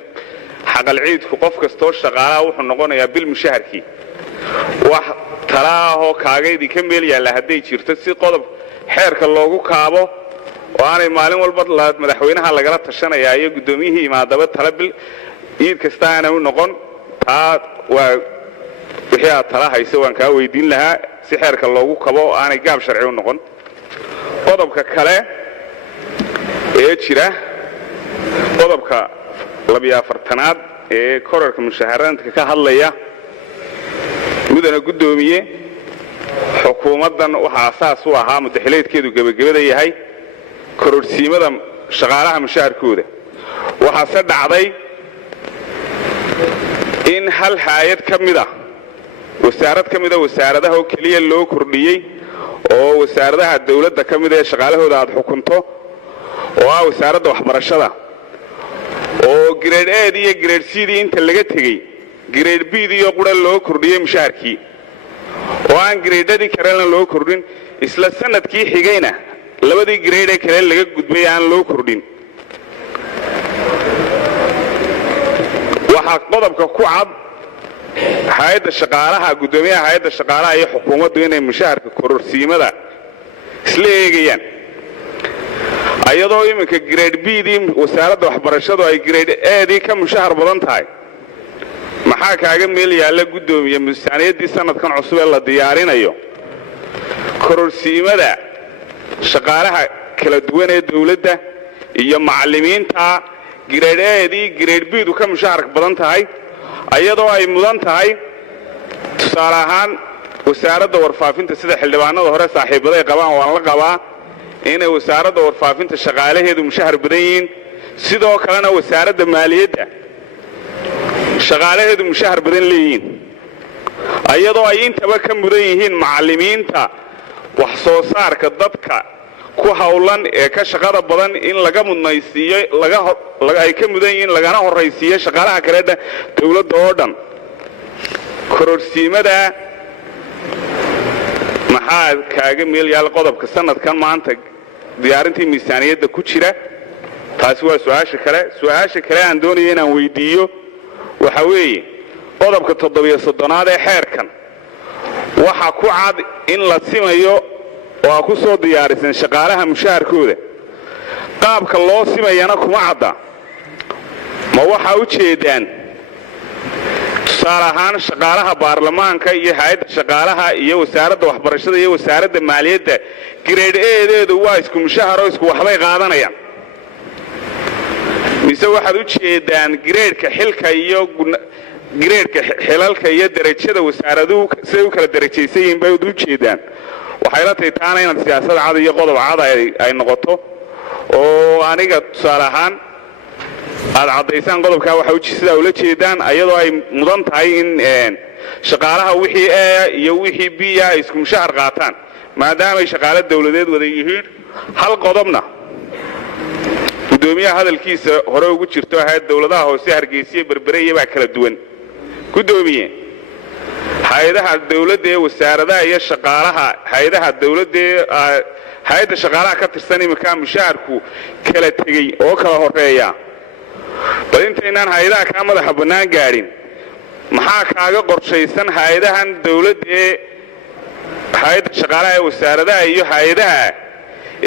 xaqal ciidku qof kastoo shaqaalaha wuxuu noqonayaa bil mushaharkii wax tala ah oo kaagaydii ka meel yaalla hadday jirto si qodob xeerka loogu kaabo oo aanay maalin walba madaxweynaha lagala tashanayaa iyo gudoomiyihii imaadaba tala bil iid kasta aanay u noqon taa waa wixii aad tala hayso waan kaa weydiin lahaa si xeerka loogu kabo oo aanay gaab sharci u noqon qodobka kale ee jira qodobka 42aad ee korarka mushaharaadka ka hadlaya mudana gudoomiye xukuumadan waxa asaas u ahaa madaxleedkeedu gabagabada yahay kororsiimada shaqaalaha mushaharkooda waxa se dhacday in hal hay'ad kamida wasaarad kamida wasaaradaha oo kaliya loo kordhiyay oo wasaaradaha dawladda kamida ee shaqaalahooda aad xukunto oo ah wasaaradda waxbarashada oo grade A iyo grade C inta laga tagay grade B iyo qura loo kordhiyay mushaharkii oo aan grade-adii kale loo kordhin isla sanadkii xigayna labadii grade ee kale laga gudbay aan loo kordhin waxa qodobka ku cad hay'adda shaqaalaha gudoomiyaha hay'adda shaqaalaha iyo xukuumaddu inay mushaharka kororsiimada isla eegayaan ayadoo iminka grade B-dii wasaaradda waxbarashadu ay grade A-dii ka mushahar badan tahay maxaa kaaga meel yaalla gudoomiye miisaaniyaddii sanadkan cusub ee la diyaarinayo kororsiimada shaqaalaha kala duwan ee dawladda iyo macallimiinta grade A-dii grade B-du ka mushahar badan tahay ayadoo ay mudan tahay tusaale ahaan wasaaradda warfaafinta sida xildhibaanada hore saaxiibaday qabaan waan la qabaa inay wasaaradda warfaafinta shaqaalaheedu mushahar badan yihiin sidoo kalena wasaaradda maaliyadda shaqaalaheedu mushahar badan leeyihiin ayadoo ay intaba ka mudan yihiin macallimiinta wax soo saarka dadka ku hawlan ee ka shaqada badan in laga mudnaysiiyo ay ka mudan yihiin lagana horraysiiyo shaqaalaha kale dawladda oo dhan kororsiimada maxaa kaaga meel yaal qodobka sanadkan maanta diyaarintii miisaaniyadda ku jira taasi waa su-aasha kale aan doonaya inaan weydiiyo waxa weeye qodobka 37aad ee xeerkan waxa ku cad in la simayo oo ku soo diyaarisan shaqaalaha mushaharkooda qaabka loo simayana kuma cadda ma waxa u jeedaan tusaale ahaan shaqaalaha baarlamaanka iyo hay'adda shaqaalaha iyo wasaaradda waxbarashada iyo wasaaradda maaliyadda grade A-deedu waa isku mushahar oo isku waxbay qaadanayaan mise waxaad u jeedaan grade-ka xilka iyo grade-ka xilalka iyo darajada wasaaraduhu say u kala darajaysan yihiin bay u jeedaan waxay la tahay taana inaad siyaasad cad iyo qodob cad ay noqoto oo aniga tusaale ahaan aad caddaysaan qodobkaa waxa sidaa ula jeedaan ayadoo ay mudan tahay in shaqaalaha wixii A iyo wixii B ay isku mushahar qaataan maadaama ay shaqaale dawladeed wada yihiin hal qodobna gudoomiyaha hadalkiisa hore ugu jirto hay'ad dawladaha hoose Hargeysa berbere iyo kala duwan gudoomiye hay'adaha dawladda ee wasaaradaha iyo shaqaalaha hay'adaha dawladda hay'adda shaqaalaha ka tirsan imika mushaharku kala tagay oo kala horeeya bal intaynaan hay'adaha ka madaxa banaan gaarin maxaa kaaga qorshaysan hay'adahan dawladda ee hay'adda shaqaalaha ee wasaaradaha iyo hay'adaha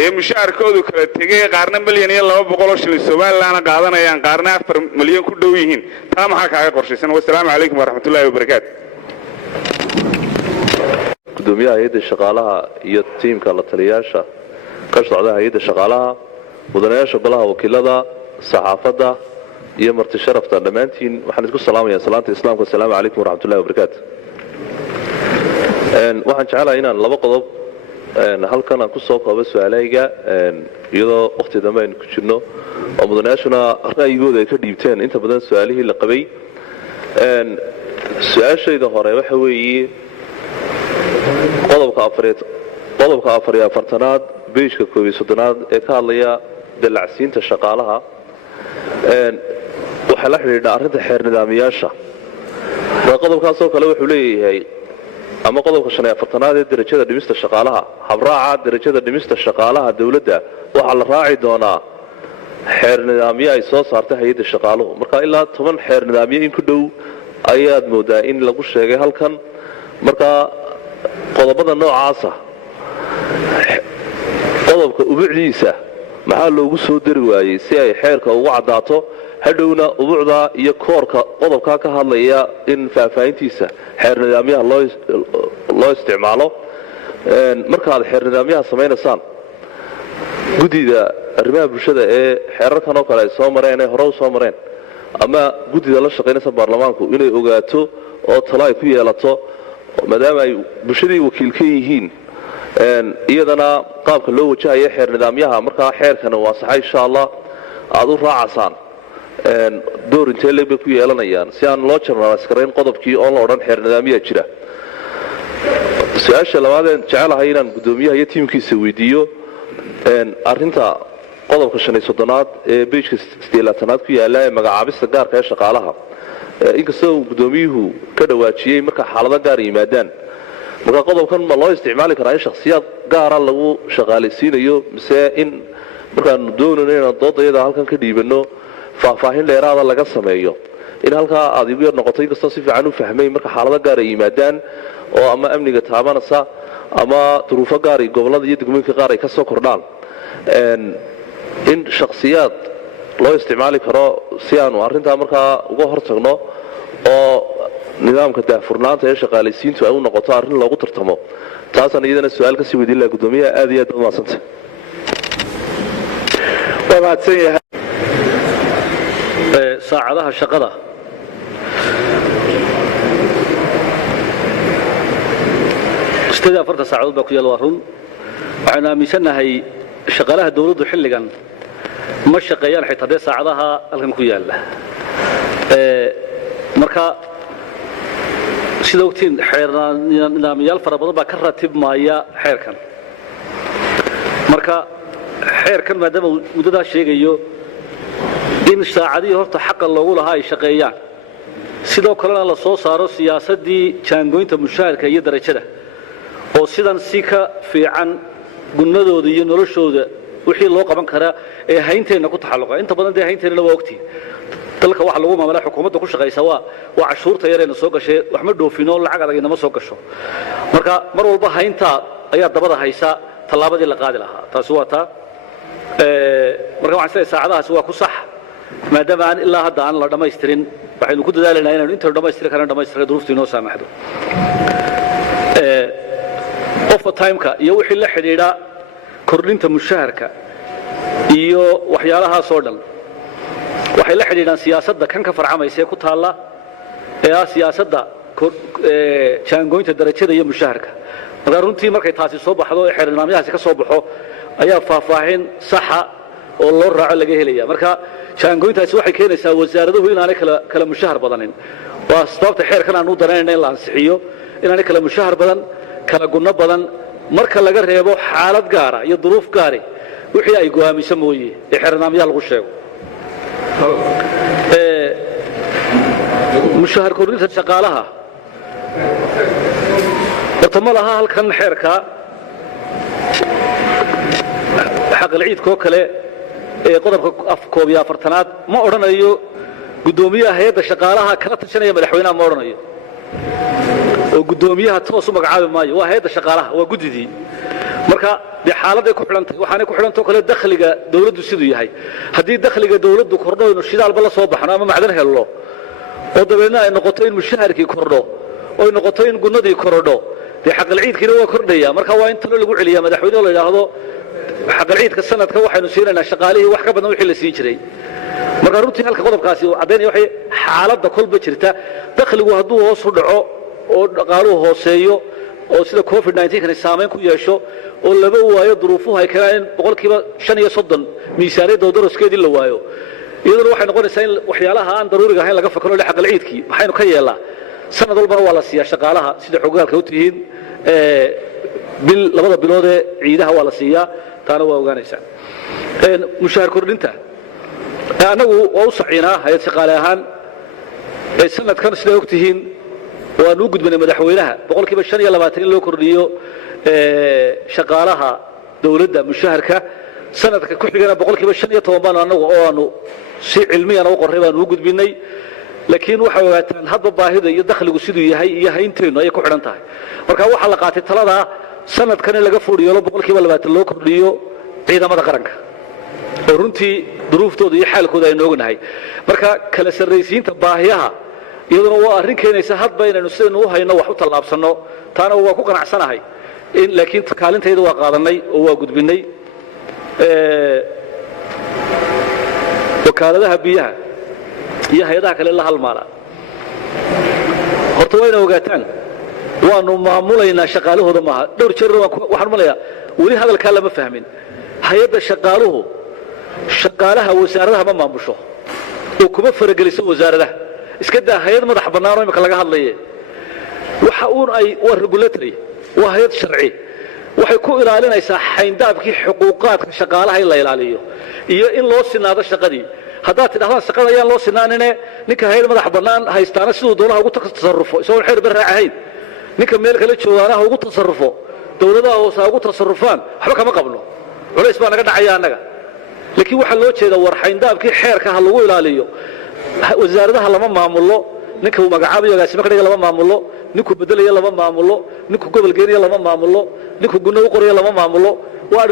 ee mushaharkoodu kala tagay qaarna milyan iyo 200 shilin Soomaaliland qaadanayaan qaarna 4 milyan ku dhow yihiin taa maxaa kaaga qorshaysan wassalaamu calaykum waraxmatullaahi wabarakaatu gudoomiyaha hay'adda shaqaalaha iyo tiimka la taliyaasha ka socda hay'adda shaqaalaha mudanayaasha golaha wakiilada saxaafadda iyo marti sharafta dhamaantiin waxaan isku salaamayaa salaanta islaamka assalaamu calaykum waraxmatullaahi wabarakaatu waxaan jecelahay inaan laba qodob halkan aan ku soo koobo su'aalayga iyadoo waqti dambe aynu ku jirno oo mudanayaashuna ra'yigooda ay ka dhiibteen inta badan su'aalihii la qabay su'aashayda hore waxa weeye qodobka 44aad beeshka 11aad ee ka hadlaya dalacsiinta shaqaalaha waxa la xiriira arrinta xeer nidaamiyaasha qodobkaas oo kale wuxuu leeyahay ama qodobka 45aad ee darajada dhimista shaqaalaha habraaca darajada dhimista shaqaalaha dawladda waxa la raaci doonaa xeer nidaamiye ay soo saartay hay'adda shaqaaluhu marka ilaa 10 xeer nidaamiye in ku dhow ayaad moodaa in lagu sheegay halkan marka qodobada noocaasa qodobka ubuucdiisa maxaa loogu soo dari waayey si ay xeerka ugu caddaato hadhowna ubuucda iyo koorka qodobkaa ka hadlaya in faahfaahintiisa xeer nidaamyaha loo isticmaalo markaad xeer nidaamyaha samaynaysaan guddida arrimaha bulshada ee xeerarkan oo kale ay soo mareen ee hore u soo mareen ama guddida la shaqaynaysa baarlamaanku inay ogaato oo talo ay ku yeelato maadaama ay bulshadii wakiil ka yihiin iyadana qaabka loo wajahayo xeer nidaamyaha markaa xeerkana waa saxa insha Allah aad u raacasaan door intee leeb ku yeelanayaan si aan loo jarnaa askarayn qodobkii oo la odhan xeer nidaamyaha jira su'aasha labaad ee jecelahay inaan gudoomiyaha iyo tiimkiisa weydiiyo arrinta qodobka 35aad ee beeshka 8aad ku yaala ee magacaabista gaarka ee shaqaalaha inkastoo gudoomiyuhu ka dhawaajiyay marka xaalado gaar yimaadaan marka qodobkan ma loo isticmaali karaa in shakhsiyaad gaar ah lagu shaqaalaysiinayo mise in markaan doonayno inaan doodayada halkan ka dhiibano faahfaahin dheeraada laga sameeyo in halkaa aad igu yar noqoto inkastoo si fiican u fahmay marka xaalado gaar ay yimaadaan oo ama amniga taabanaysa ama duruufo gaar iyo gobollada iyo degmooyinka qaar ay ka soo kordhaan in shakhsiyaad loo isticmaali karo si aanu arrintaa markaa uga hortagno oo nidaamka daahfurnaanta ee shaqaalaysiintu ay u noqoto arrin loogu tartamo taasaan iyadana su'aal ka sii weydiin lahaa gudoomiyaha aad iyo aad u mahadsantay waa mahadsan yahay saacadaha shaqada saacadood baa ku yaal waa run waxaynu aaminsanahay shaqaalaha dawladdu xilligan ma shaqeeyaan xitaa dee saacadaha halkan ku yaala marka sida ogtiin nidaamyaal fara badan baa ka ratibmaya xeerkan marka xeerkan maadaama muddadaa sheegayo in saacadihii horta xaqa loogu lahaa ay shaqeeyaan sidoo kalena la soo saaro siyaasaddii jaangoynta mushaharka iyo darajada oo sidan si ka fiican gunnadooda iyo noloshooda wixii loo qaban karaa ee haynteenna ku taxalluqa inta badan dee haynteenna waa ogtiin dalka waxa lagu maamulaa xukuumadda ku shaqaysa waa cashuurta yareena soo gashay wax ma dhoofino lacag adag inama soo gasho marka mar walba hayntaa ayaa dabada haysa tallaabadii la qaadi lahaa taasi waa taa marka waxaan isleeyahay saacadahaasi waa ku sax maadaama aan ilaa hadda aan la dhammaystirin waxaynu ku dadaalaynaa inaynu intaynu dhammaystiri karana dhammaystirka duruuftu inoo saamaxdo overtime-ka iyo wixii la xidhiidha kordhinta mushaharka iyo waxyaalahaasoo dhan waxay la xidhiidhaan siyaasadda kan ka farcamaysa ee ku taalla ee ah siyaasadda jaangoynta darajada iyo mushaharka marka runtii markay taasi soo baxdo ee xeernimaamyahaasi ka soo baxo ayaa faahfaahin saxa oo loo raaco laga helaya marka jaangoyntaasi waxay keenaysaa wasaaraduhu inaanay kala mushahar badanin waa sababta xeerkan aanu danaynayna in la ansixiyo inaanay kala mushahar badan kala gunno badan marka laga reebo xaalad gaara iyo duruuf gaari wixii ay go'aamiso mooye ee xeernimaamyaha lagu sheego mushahar kordhinta shaqaalaha horta ma laha halkan xeerka xaqal ciidkoo kale ee qodobka 41aad ma odhanayo guddoomiyaha hay'adda shaqaalaha kala tashanaya madaxweynaha ma odhanayo oo guddoomiyaha toos u magacaabi maayo waa hay'adda shaqaalaha waa guddidii marka dee xaaladay ku xidhantahay waxaanay ku xidhantao kale dakhliga dawladdu siduu yahay haddii dakhliga dawladdu kordho inu shidaalba la soo baxno ama macdan helno oo dabeedna ay noqoto in mushaharkii kordho oo ay noqoto in gunnadii korodho dee xaqal ciidkiina waa kordhaya marka waa in talo lagu celiyaa madaxweyneho la yidhaahdo xaqal ciidka sanadka waxaynu siinaynaa shaqaalihii wax ka badan wixii la siin jiray marka runtii halka qodobkaasi uu caddaynaya waxay xaaladda kolba jirta dakhligu hadduu hoos u dhaco oo dhaqaaluhu hooseeyo oo sida covid-19 kan saamayn ku yeesho oo laba waayo duruufuhu ay keenaan boqolkiiba 35 miisaaniyadda daraskeedii la waayo iyaduna waxay noqonaysaa in waxyaalaha aan daruuriga ahayn laga fakaro la xaqal ciidkii maxaynu ka yeelaa sanad walbana waa la siiyaa shaqaalaha sida xogaalka u tihiin bil labada bilood ee ciidaha waa la siiyaa taana waa ogaanaysaa mushahar kordhinta anagu waa u saciinaa hay'ad shaqaale ahaan sanadkan sida og tihiin waanu u gudbinay madaxweynaha boqolkiiba 25 in loo kordhiyo shaqaalaha dawladda mushaharka sanadka ku xigana boqolkiiba 15 baan anagu oo aanu si cilmiyan u qorray baan u gudbinay laakiin waxa ogaataan hadba baahida iyo dakhligu siduu yahay iyo haynteenu ay ku xidhan tahay marka waxa la qaatay talada sanadkan in laga fuudhiyo boqolkiiba 20 loo kordhiyo ciidamada qaranka oo runtii duruuftooda iyo xaalkooda ay noognahay marka kala sarreysiinta baahiyaha iyaduna waa arrin keenaysa hadba inaynu sidaynu u hayno wax u tallaabsanno taana waa ku qanacsanahay laakiin kaalintayda waa qaadanay oo waa gudbinay wakaaladaha biyaha iyo hay-adaha kale la halmaala horta wayna ogaataan waanu maamulaynaa shaqaalahooda maaha dhowr jeer waxaan umalayaa weli hadalkaa lama fahmin hay-adda shaqaaluhu shaqaalaha wasaaradaha ma maamusho oo kuma farageliso wasaaradaha iska daa hay-ad madax bannaan oo imika laga hadlaye waxa uun ay waa regulatory waa hay-ad sharci waxay ku ilaalinaysaa xayndaabkii xuquuqaadka shaqaalaha in la ilaaliyo iyo in loo sinaado shaqadii haddaad tidhahdaan shaqada ayaan loo sinaanine ninka hay'ad madax bannaan haystaana siduu dowlaha ugu tasarrufo isagoon xeer barraac ahayn ninka meel kale joogaanaha ugu tasarrufo dowladaha hoose ha ugu tasarrufaan waxba kama qabno culays baa naga dhacaya annaga laakiin waxaa loo jeedaa war xayndaabkii xeerka ha lagu ilaaliyo wasaaradaha lama maamulo ninka uu magacaabayo agaasimo ka dhiga lama maamulo ninkuu bedelaya lama maamulo ninkuu gobol geeniya lama maamulo ninkuu gunno u qoraya lama maamulo waa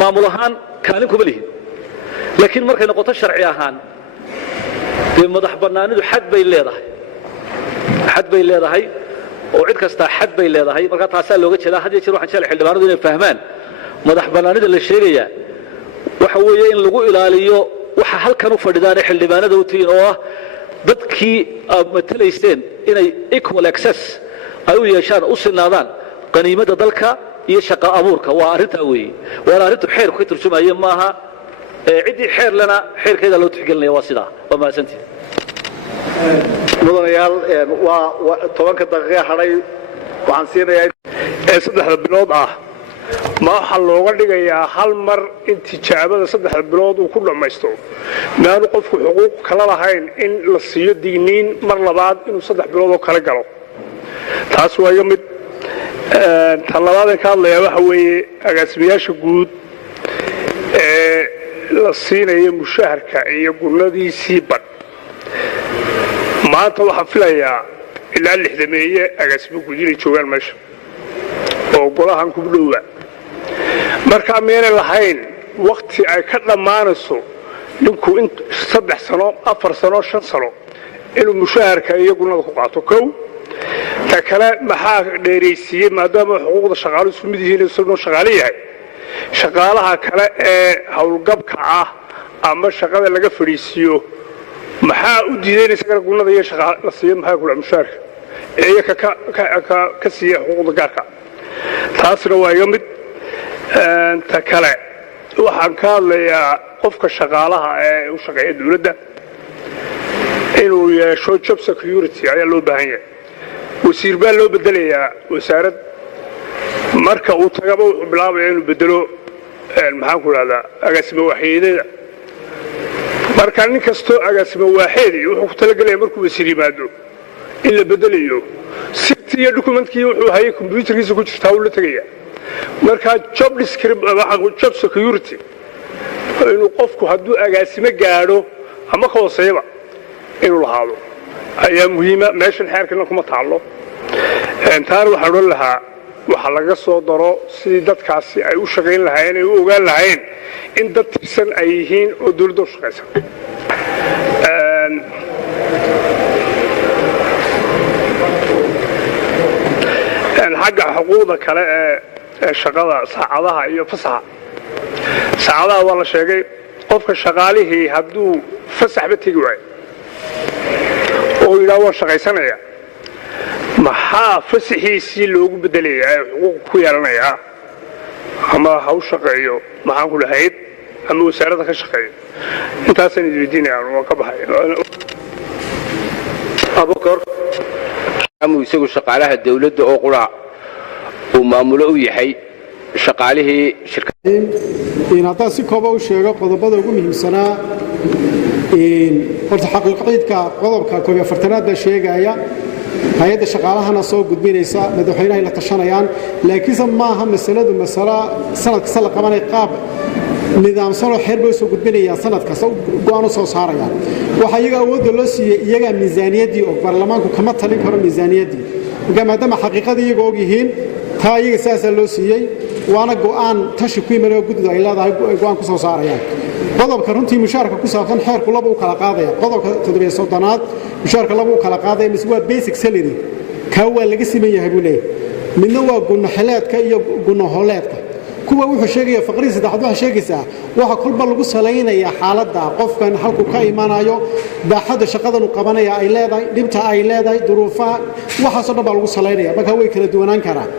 maamul ahaan kaalin kuma lihin laakiin markay noqoto sharci ahaan dee madax bannaanidu xad bay leedahay oo cid kastaa xad bay leedahay marka taasaa looga jeedaa had iyo jeer waxaan jecel xildhibaanadu inay fahmaan madax bannaanida la sheegayaa waxa weeye in lagu ilaaliyo waxa halkan u fadhidaan ee xildhibaanada u tihiin oo ah dadkii aad matalayseen inay equal access ay u yeeshaan u sinaadaan qaniimada dalka iyo shaqo abuurka waa arrintaa weeye waana arrintu xeerku ka turjumaye maaha ciddii xeer lena xeerkeeda loo tixgelinaya waa sidaa waa mahadsantihin mudanayaal waa 10 daqiiqo hadhay waxaan siinayaa 3 bilood ah ma waxaa looga dhigayaa hal mar in tijaabada 3 bilood uu ku dhammaysto maanu qofku xuquuq kala lahayn in la siiyo digniin mar labaad inuu 3 bilood oo kala galo taas waa iga mid talabaad ka hadlaya waxa weeye agaasimayaasha guud ee la siinayo mushaharka iyo gurnadiisii bad maanta waxaan filayaa ilaa 60 meeye agaasimo guud inay joogaan meesha oo golahan ku dhowaa marka meena lahayn waqti ay ka dhamaanayso ninku in 3 sano 4 sano 5 sano inuu mushaharka iyo gurnada ku qaato kow ta kale maxaa dheeraysiiyay maadaama xuquuqda shaqaaluhu isku mid yihiin isagoo shaqaale yahay shaqaalaha kale ee hawlgabka ah ama shaqada laga fadhiisiyo maxaa u diidaynaysa gurnada iyo shaqaale la siiyo maxaa kula mushaharka ee ka siiya xuquuqda gaarka taasna waa iga mid ta kale waxaan ka hadlayaa qofka shaqaalaha ee u shaqeeya dawladda inuu yeesho job security ayaa loo baahan yahay wasiir baa loo bedelayaa wasaarad marka uu tagaba wuxuu bilaabayaa inuu bedelo maxaan ku rahdaa agaasimo waaxeedyada marka nin kastoo agaasimo waaxeedi wuxuu ku talagelayaa markuu wasiir yimaado in la bedelayo sirti iyo dokumentkii wuxuu hayay computerkiisa ku jirtaa uu la tagayaa marka job security inuu qofku hadduu agaasimo gaadho ama ka hooseeyaba inuu lahaado ayaa muhiima meeshan xeerkana kuma taallo taana waxaan odhan lahaa waxa laga soo daro sidii dadkaasi ay u shaqayn lahaayeen ay u ogaan lahaayeen in dad tirsan ay yihiin oo dawladda u shaqaysan xagga xuquuqda kale ee shaqada saacadaha iyo fasaxa saacadaha waa la sheegay qofka shaqaalihii hadduu fasaxba tegi waayo oo yidhaa waan shaqaysanaya maxaa fasaxiisii loogu bedelayaa ee xuquuq ku yeelanayaa ama ha u shaqeeyo maxaan ku lahayd ama wasaaradda ka shaqeeyo intaasaan isweydiinayaan waan ka baxay abukar isagu shaqaalaha dawladda oo qura uu maamulo u yahay shaqaalihii shirkadda haddaan si kooban u sheego qodobada ugu muhiimsanaa horta xaqiiqadeedka qodobka 14aad baa sheegaya hay'adda shaqaalahana soo gudbinaysa madaxweynaha la tashanayaan laakiinse maaha mas'aladu mas'ala sanad kasta la qabanay qaab nidaamsan oo xeer bay soo gudbinayaan sanad kasta go'aan soo saarayaan waxa iyaga awood loo siiyay iyaga miisaaniyadii oo baarlamaanku kama talin karo miisaaniyadii maadaama xaqiiqadii iyaga og yihiin taa iyaga saasa loo siiyay waana go'aan tashi ku yimaado guddiga ay leedahay go'aan ku soo saarayaan qodobka runtii mushaarka ku saabsan xeerku laba u kala qaadaya qodobka 700aad mushaarka laba u kala qaadaya mise waa basic salary ka waa laga siman yahay buu leeyahay midna waa gunno xeleedka iyo gunno hooleedka kuwa wuxuu sheegaya faqriin saddexaad waxa sheegaysaa waxa kulba lagu saleynayaa xaaladda qofkan halku ka imaanayo baaxadda shaqadan uu qabanaya ay leedahay dhibta ay leedahay duruufaha waxa soo dhanba lagu saleynaya marka way kala duwanaan karaan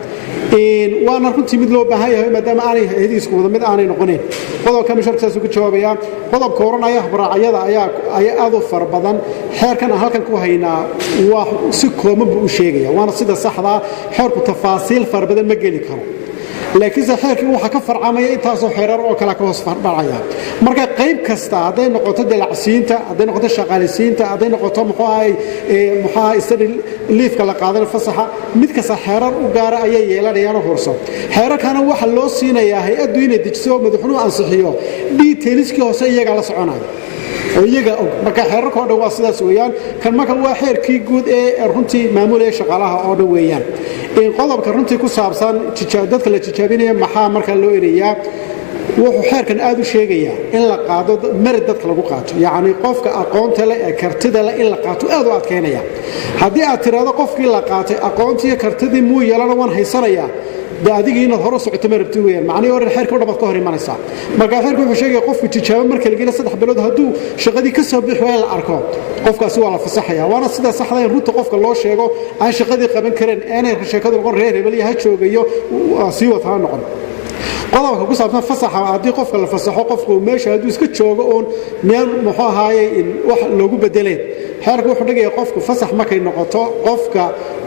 waana runtii mid loo baahan yahay maadaama aanay hay'adihiisu wada mid aanay noqonin qodobka mushaarkaas ugu jawaabaya qodobka oranaya habraacyada ayaa aad u far badan xeerkan halkan ku haynaa waa si kooban buu u sheegaya waana sida saxda xeerku tafaasiil far badan ma geli karo laakiin xeerkii waxa ka farcamaya intaasoo xeerar oo kala ka hoos fardhacaya marka qayb kasta haday noqoto dalacsiinta haday noqoto shaqaaleysiinta haday noqoto muxaa istari liifka la qaadan fasaxa mid kasta xeerar u gaar ah ayay yeelanayaan horso xeerarkana waxa loo siinayaa hay'addu inay dejiso madaxweynuhu ansixiyo detailskii hoose iyaga la soconaya oo iyaga marka xeerarka oo dhan waa sidaas weeyaan kan marka waa xeerkii guud ee runtii maamulaya shaqaalaha oo dhan weeyaan qodobka runtii ku saabsan dadka la tijaabinaya maxaa marka loo ereeyaa wuxuu xeerkan aad u sheegayaa in la qaado merid dadka lagu qaato yacni qofka aqoonta leh ee kartida leh in la qaato aad u adkeynaya haddii aad tiraahdo qofkii la qaatay aqoontii iyo kartidii muu yeelana waan haysanayaa adigii inaad hore socoto ma rabti weeyaan macnaheedu hore xeerka dhamad ka hor imanaysa marka xeerku wuxuu sheegay qofku tijaabo marka la geliyo 3 bilood hadduu shaqadii ka soo bixi waa la arko qofkaasi waa la fasaxaya waana sida saxda ah runta qofka loo sheego aan shaqadii qaban karin aanay sheekadu noqon reer hebel yahay joogayo si wata noqon qodobka ku saabsan fasaxa haddii qofka la fasaxo qofku meesha hadduu iska joogo oon meel muxuu ahaaye wax loogu bedeleen xeerka wuxuu dhigaya qofku fasax markay noqoto qofka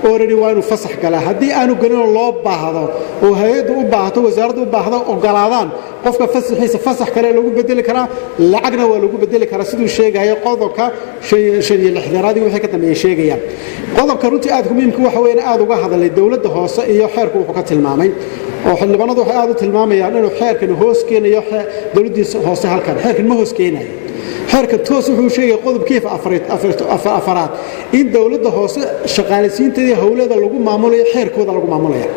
already waa inuu fasax galaa haddii aanu gelin loo baahdo oo hay-addu u baahdo wasaaraddu u baahdo ogolaadaan qofka fasaxiisa fasax kale lagu bedeli karaa lacagna waa lagu bedeli karaa siduu sheegaya qodobka 56aad wixii ka dambeeyay sheegayaan qodobka runtii aad muhiimka waxa weyn aad uga hadalay dawladda hoose iyo xeerku wuxuu ka tilmaamay oo xildhibaanadu waxay aad u tilmaamayaan inuu xeerkan hoos keenayo dawladdiisa hoose halkan xeerkan ma hoos keenayo xeerka toos wuxuu sheegay qodobkiifa afaraad in dawladda hoose shaqaaleysiinteedii hawlada lagu maamulayo xeerkooda lagu maamulaya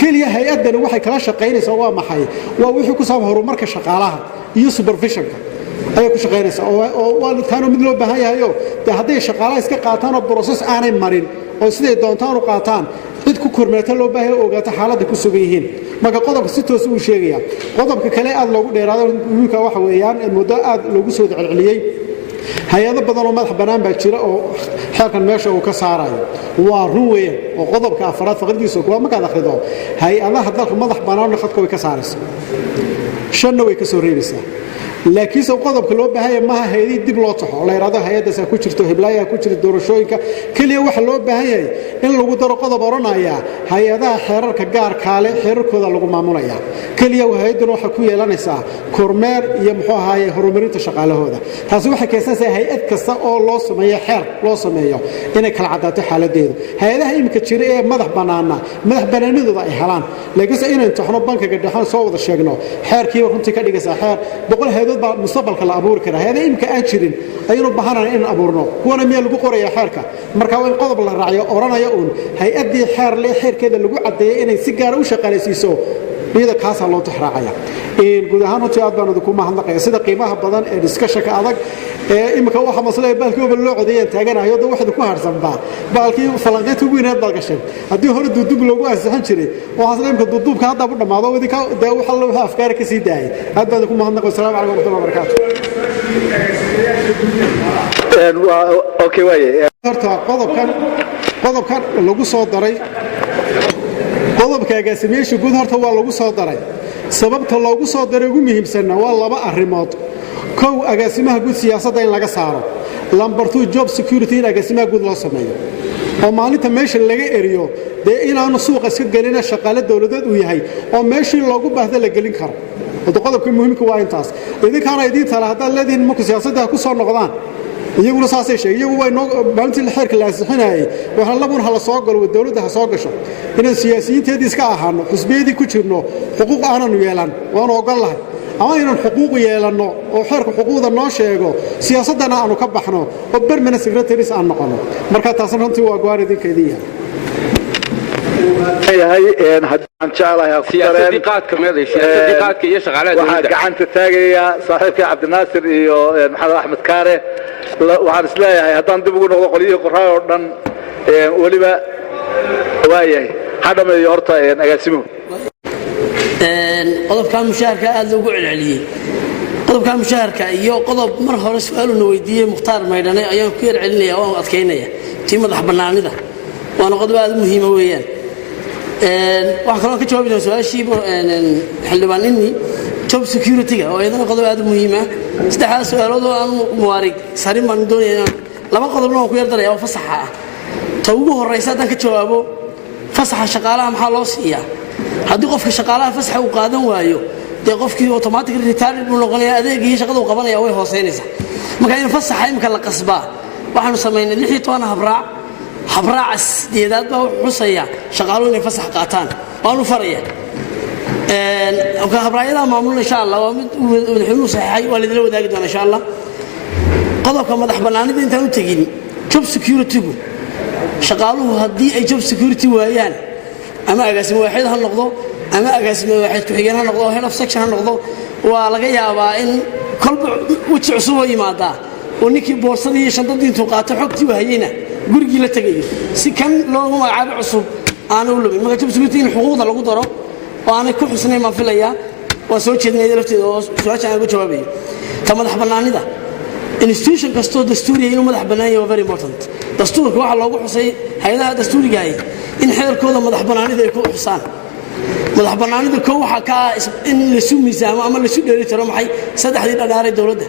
kaliya hay-adani waxay kala shaqaynaysaa waa maxay waa wixii ku saabsan horumarka shaqaalaha iyo supervisionka ayay ku shaqaynaysaa oo waa taano mid loo baahan yahayo dee hadday shaqaalaha iska qaataan oo process aanay marin oo siday doontaan u qaataan cid ku kormeerta loo baahan yahay ogaata xaaladda ku sugan yihiin marka qodobka si toos uu sheegaya qodobka kale aad loogu dheeraado wiilka waxa weeyaan muddo aad loogu soo celceliyay hay-ado badan oo madax bannaan baa jira oo xeerkan meesha uu ka saarayo waa run weeyaan oo qodobka afaraad faqridiisa kuwa markaad akhrido hay-adaha dalka madax bannaanna khadka way ka saaraysaa shanna way ka soo reebaysaa laakiinse qodobka loo baahan yahay maaha hay-adii dib loo taxo la yidhahdo hay-addaas ku jirto hiblaayaha ku jira doorashooyinka keliya waxa loo baahan yahay in lagu daro qodob odhanaya hay-adaha xeerarka gaarkaale xeerarkooda lagu maamulaya keliya hay-adduna waxay ku yeelanaysaa kormeer iyo muxuu ahaaye horumarinta shaqaalahooda taasi waxay keensanaysaa hay-ad kasta oo loo sameeyo xeer loo sameeyo inay kala caddaato xaaladeedu hay-adaha iminka jira ee madax bannaanidooda ay helaan laakiinse inaan taxno bankiga dhexaan soo wada sheegno xeerkiiba runtii ka dhigaysaa xeer boqol hay-adood baa mustaqbalka la abuuri karaa hay-ada iminka aan jirin ayaynu bahanana in abuurno kuwana miyaa lagu qoraya xeerka marka waa in qodob la raaciyo odhanaya uun hay-addii xeer le xeerkeeda lagu caddeeyay inay si gaara u shaqaalaysiiso iyada kaasaa loo tixraacaya guud ahaan runtii aad baan idinku mahadnaqaya sida qiimaha badan ee diskashaka adag ee iminka waxa maslaya baalkii oba loo codeeyaan taaganayo da waxda ku harsanbaa baalkii falanqeynta ugu weynaad baad gasheen haddii hore duuduub loogu ansixin jiray waxaasle imika duuduubka haddaa u dhammaado idinka dee wax alla wixii afkaara ka sii daayay aad baan idinku mahadnaqaya assalamu calaykum warahmatullahi wabarakaatu okay waaye horta qodobkan lagu soo daray qodobka agaasimeyaasha guud horta waa lagu soo daray sababta loogu soo daray ugu muhiimsanna waa laba arrimood kow agaasimaha guud siyaasadda in laga saaro lambar 2 job security in agaasimaha guud loo sameeyo oo maalinta meesha laga eriyo dee inaanu suuqa iska gelina shaqaale dawladeed uu yahay oo meeshii loogu baahda la gelin karo qodobka muhiimka waa intaas idinkaana idiin tala haddaad leedihiin marku siyaasadda ku soo noqdaan iyaguna saasay sheegay iyagu way maalintii xeerka la ansixinayay waxaan labun hala soo galo dawladda ha soo gasho inaan siyaasiyiinteedii iska ahaano xusbiyadii ku jirno xuquuq aananu yeelan waanu ogol lahay ama inaan xuquuq yeelanno oo xeerka xuquuqda noo sheego siyaasaddana aanu ka baxno oo permanent secretaries aan noqono marka taasna runtii waa go-aan idinka idin yahay waxaan gacanta taagayaa saaxiibkii cabdinaasir iyo maxamed axmed kaare waxaan isleeyahay haddaan dib ugu noqdo qolyihii qoraay oo dhan weliba waayahay ha dhameeyo horta agaasimuhu qodobka mushaharka aad loogu celceliyey qodobka mushaharka iyo qodob mar hore su'aaluna weydiiyey mukhtaar maydhane ayaan ku yar celinaya waan adkaynaya tii madax bannaanida waana qodob aad u muhiima weeyaan waxaan kaloo ka jawaabi doona su-aashii xildhibaan inni job security-ga oo iyadana qodob aad u muhiima saddexdaas su-aalood oo aan muwaarig sarin baan doonaya inaan laba qodobna waan ku yar daraya oo fasaxa ah ta ugu horraysa haddaan ka jawaabo fasaxa shaqaalaha maxaa loo siiyaa haddii qofka shaqaalaha fasaxa uu qaadan waayo dee qofkii automatic retired buu noqonaya adeegii shaqada uu qabanaya way hooseynaysaa marka in fasaxa imika la qasbaa waxaanu samaynay 16 habraaca sideedaad baa wuxuu xusaya shaqaaluhu inay fasax qaataan waanu faraya habraacyada maamulna insha allah waa mid madaxweynuhu saxiixay waa laidila wadaagi doona insha allah qodobka madax bannaanida intaan u tegin job security-gu shaqaaluhu haddii ay job security waayaan ama agaasimo waaxid ha noqdo ama agaasimo waaxid ku-xigeen ha noqdo head of section ha noqdo waa laga yaabaa in kolba weji cusub oo yimaadaa oo ninkii boorsadii iyo shandadii intuu qaato xogtii wahayeyna gurigii la tegayo si kan loogu magacaabo cusub aanu u lumin marka job security in xuquuqda lagu daro oo aanay ku xusnayn baan filayaa waan soo jeedinaya lafteeda oo su-aasha aan uga jawaabayo ta madax bannaanida institution kastoo dastuuriya inuu madax bannaan yahay waa very important dastuurka waxaa loogu xusay hay-adaha dastuurigahay in xeerkooda madax bannaanida ay ku xusaan madax bannaanida koo waxaa ka ah in laisu miisaamo ama laisu dheeli tiro maxay saddexdii dhadhaaray dowladda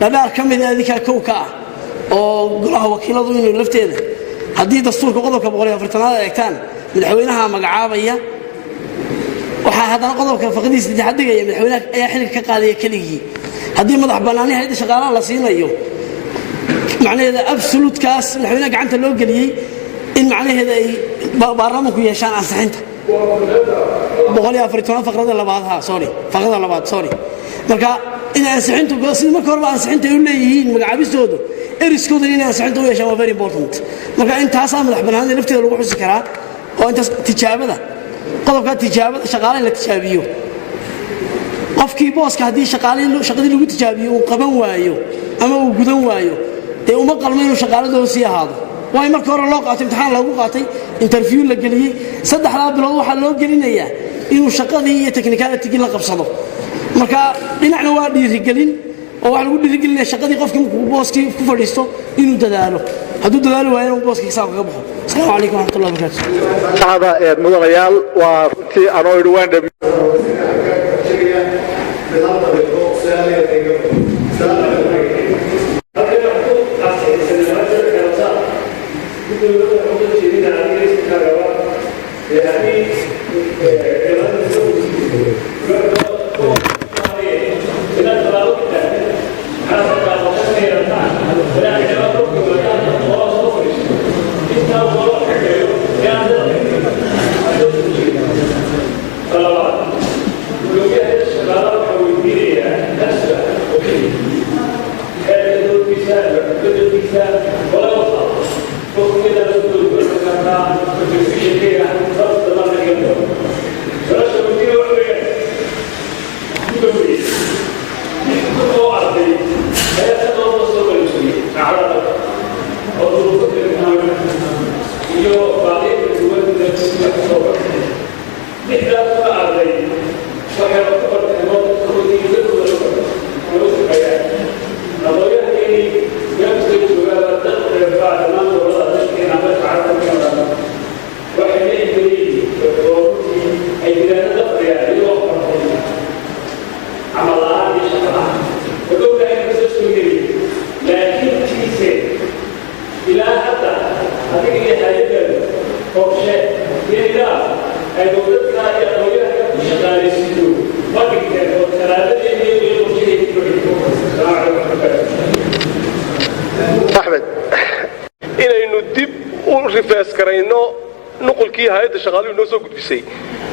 dhadhaar ka mid a adinkaa kow ka ah oo golaha wakiiladu inuu lafteeda haddii dastuurka qodobka 140aad eegtaan madaxweynaha magacaabaya waxaa haddana qodobka faqdiisa saddexaad dhigaya madaxweynaha ayaa xilka ka qaadaya keligii haddii madax bannaani hay'adda shaqaalaha la siinayo macnaheeda absolutekaas madaxweynaha gacanta loo geliyey in macnaheeda ay baarlamaanku yeeshaan ansixinta 140 faqrada labaad faqrada labaad marka in ansixintu sida marka horeba ansixinta ay u leeyihiin magacaabistoodu eriskooda in ansixinta u yeeshaan waa very important marka intaasaa madax bannaanida lafteeda lagu xusi karaa oo intaas tijaabada qodobka tijaabada shaqaalaha la tijaabiyo qofkii booska haddii shaqadii lagu tijaabiyo uu qaban waayo ama uu gudan waayo dee uma qalmo inuu shaqaaladooda sii ahaado waay marka hore loo qaatay imtixaan loogu qaatay interview la geliyey 3 bilood waxaa loo gelinayaa inuu shaqadii iyo technicality la qabsado marka dhinacna waa dhiirigelin oo waxa lagu dhiirigelinaya shaqadii qofkii markuu booskii ku fadhiisto inuu dadaalo hadduu dadaali waayo inuu booskii xisaab kaga baxo asalaamu calaykum waraxmatullahi wabarakaatu hada mudanayaal waa runtii anoo idhi waan dhami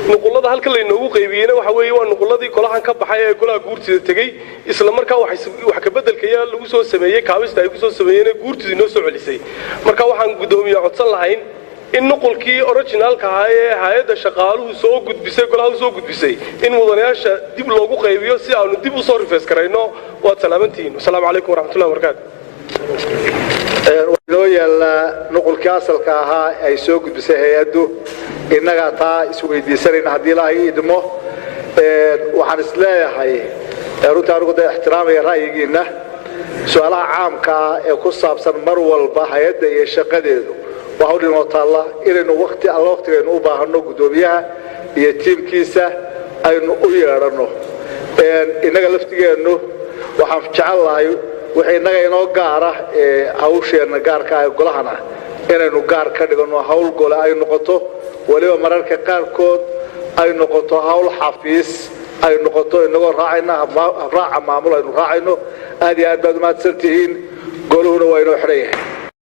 nuqulada halka la inoogu qaybiyeyna waxa weeye waa nuquladii golahan ka baxay ee golaha guurtida tegey isla markaa wax ka bedelkaya lagu soo sameeyey kaabista ay ku soo sameeyeen guurtida inoo soo celisay marka waxaan gudoomiye codsan lahayn in nuqulkii originalka ahaa ee hay'adda shaqaaluhu soo gudbisay golaha soo gudbisay in mudanayaasha dib loogu qaybiyo si aanu dib u soo rifees karayno waad salaamantihiin assalaamu calaykum waraxmatullahi wabarakaatu inoo yaalla nuqulkii asalka ahaa ay soo gudbisay hay-addu innagaa taa isweydiisanayna haddii ilaahay idmo waxaan isleeyahay runtii anigu dee ixtiraamaya ra'yigiinna su-aalaha caamka ah ee ku saabsan mar walba hay-adda iyo shaqadeedu waxa u dhinoo taalla inaynu waqtigaynu u baahanno guddoomiyaha iyo tiimkiisa aynu u yeedhanno innaga laftigeennu waxaan jecel lahay wixii innaga inoo gaara ee hawsheenna gaarka ah ee golahana inaynu gaar ka dhiganno hawl gole ay noqoto waliba mararka qaarkood ay noqoto hawl xafiis ay noqoto inagoo raacayna raaca maamul aynu raacayno aad iyo aad baad umahadsan tihiin goluhuna waa inoo xidhan yahay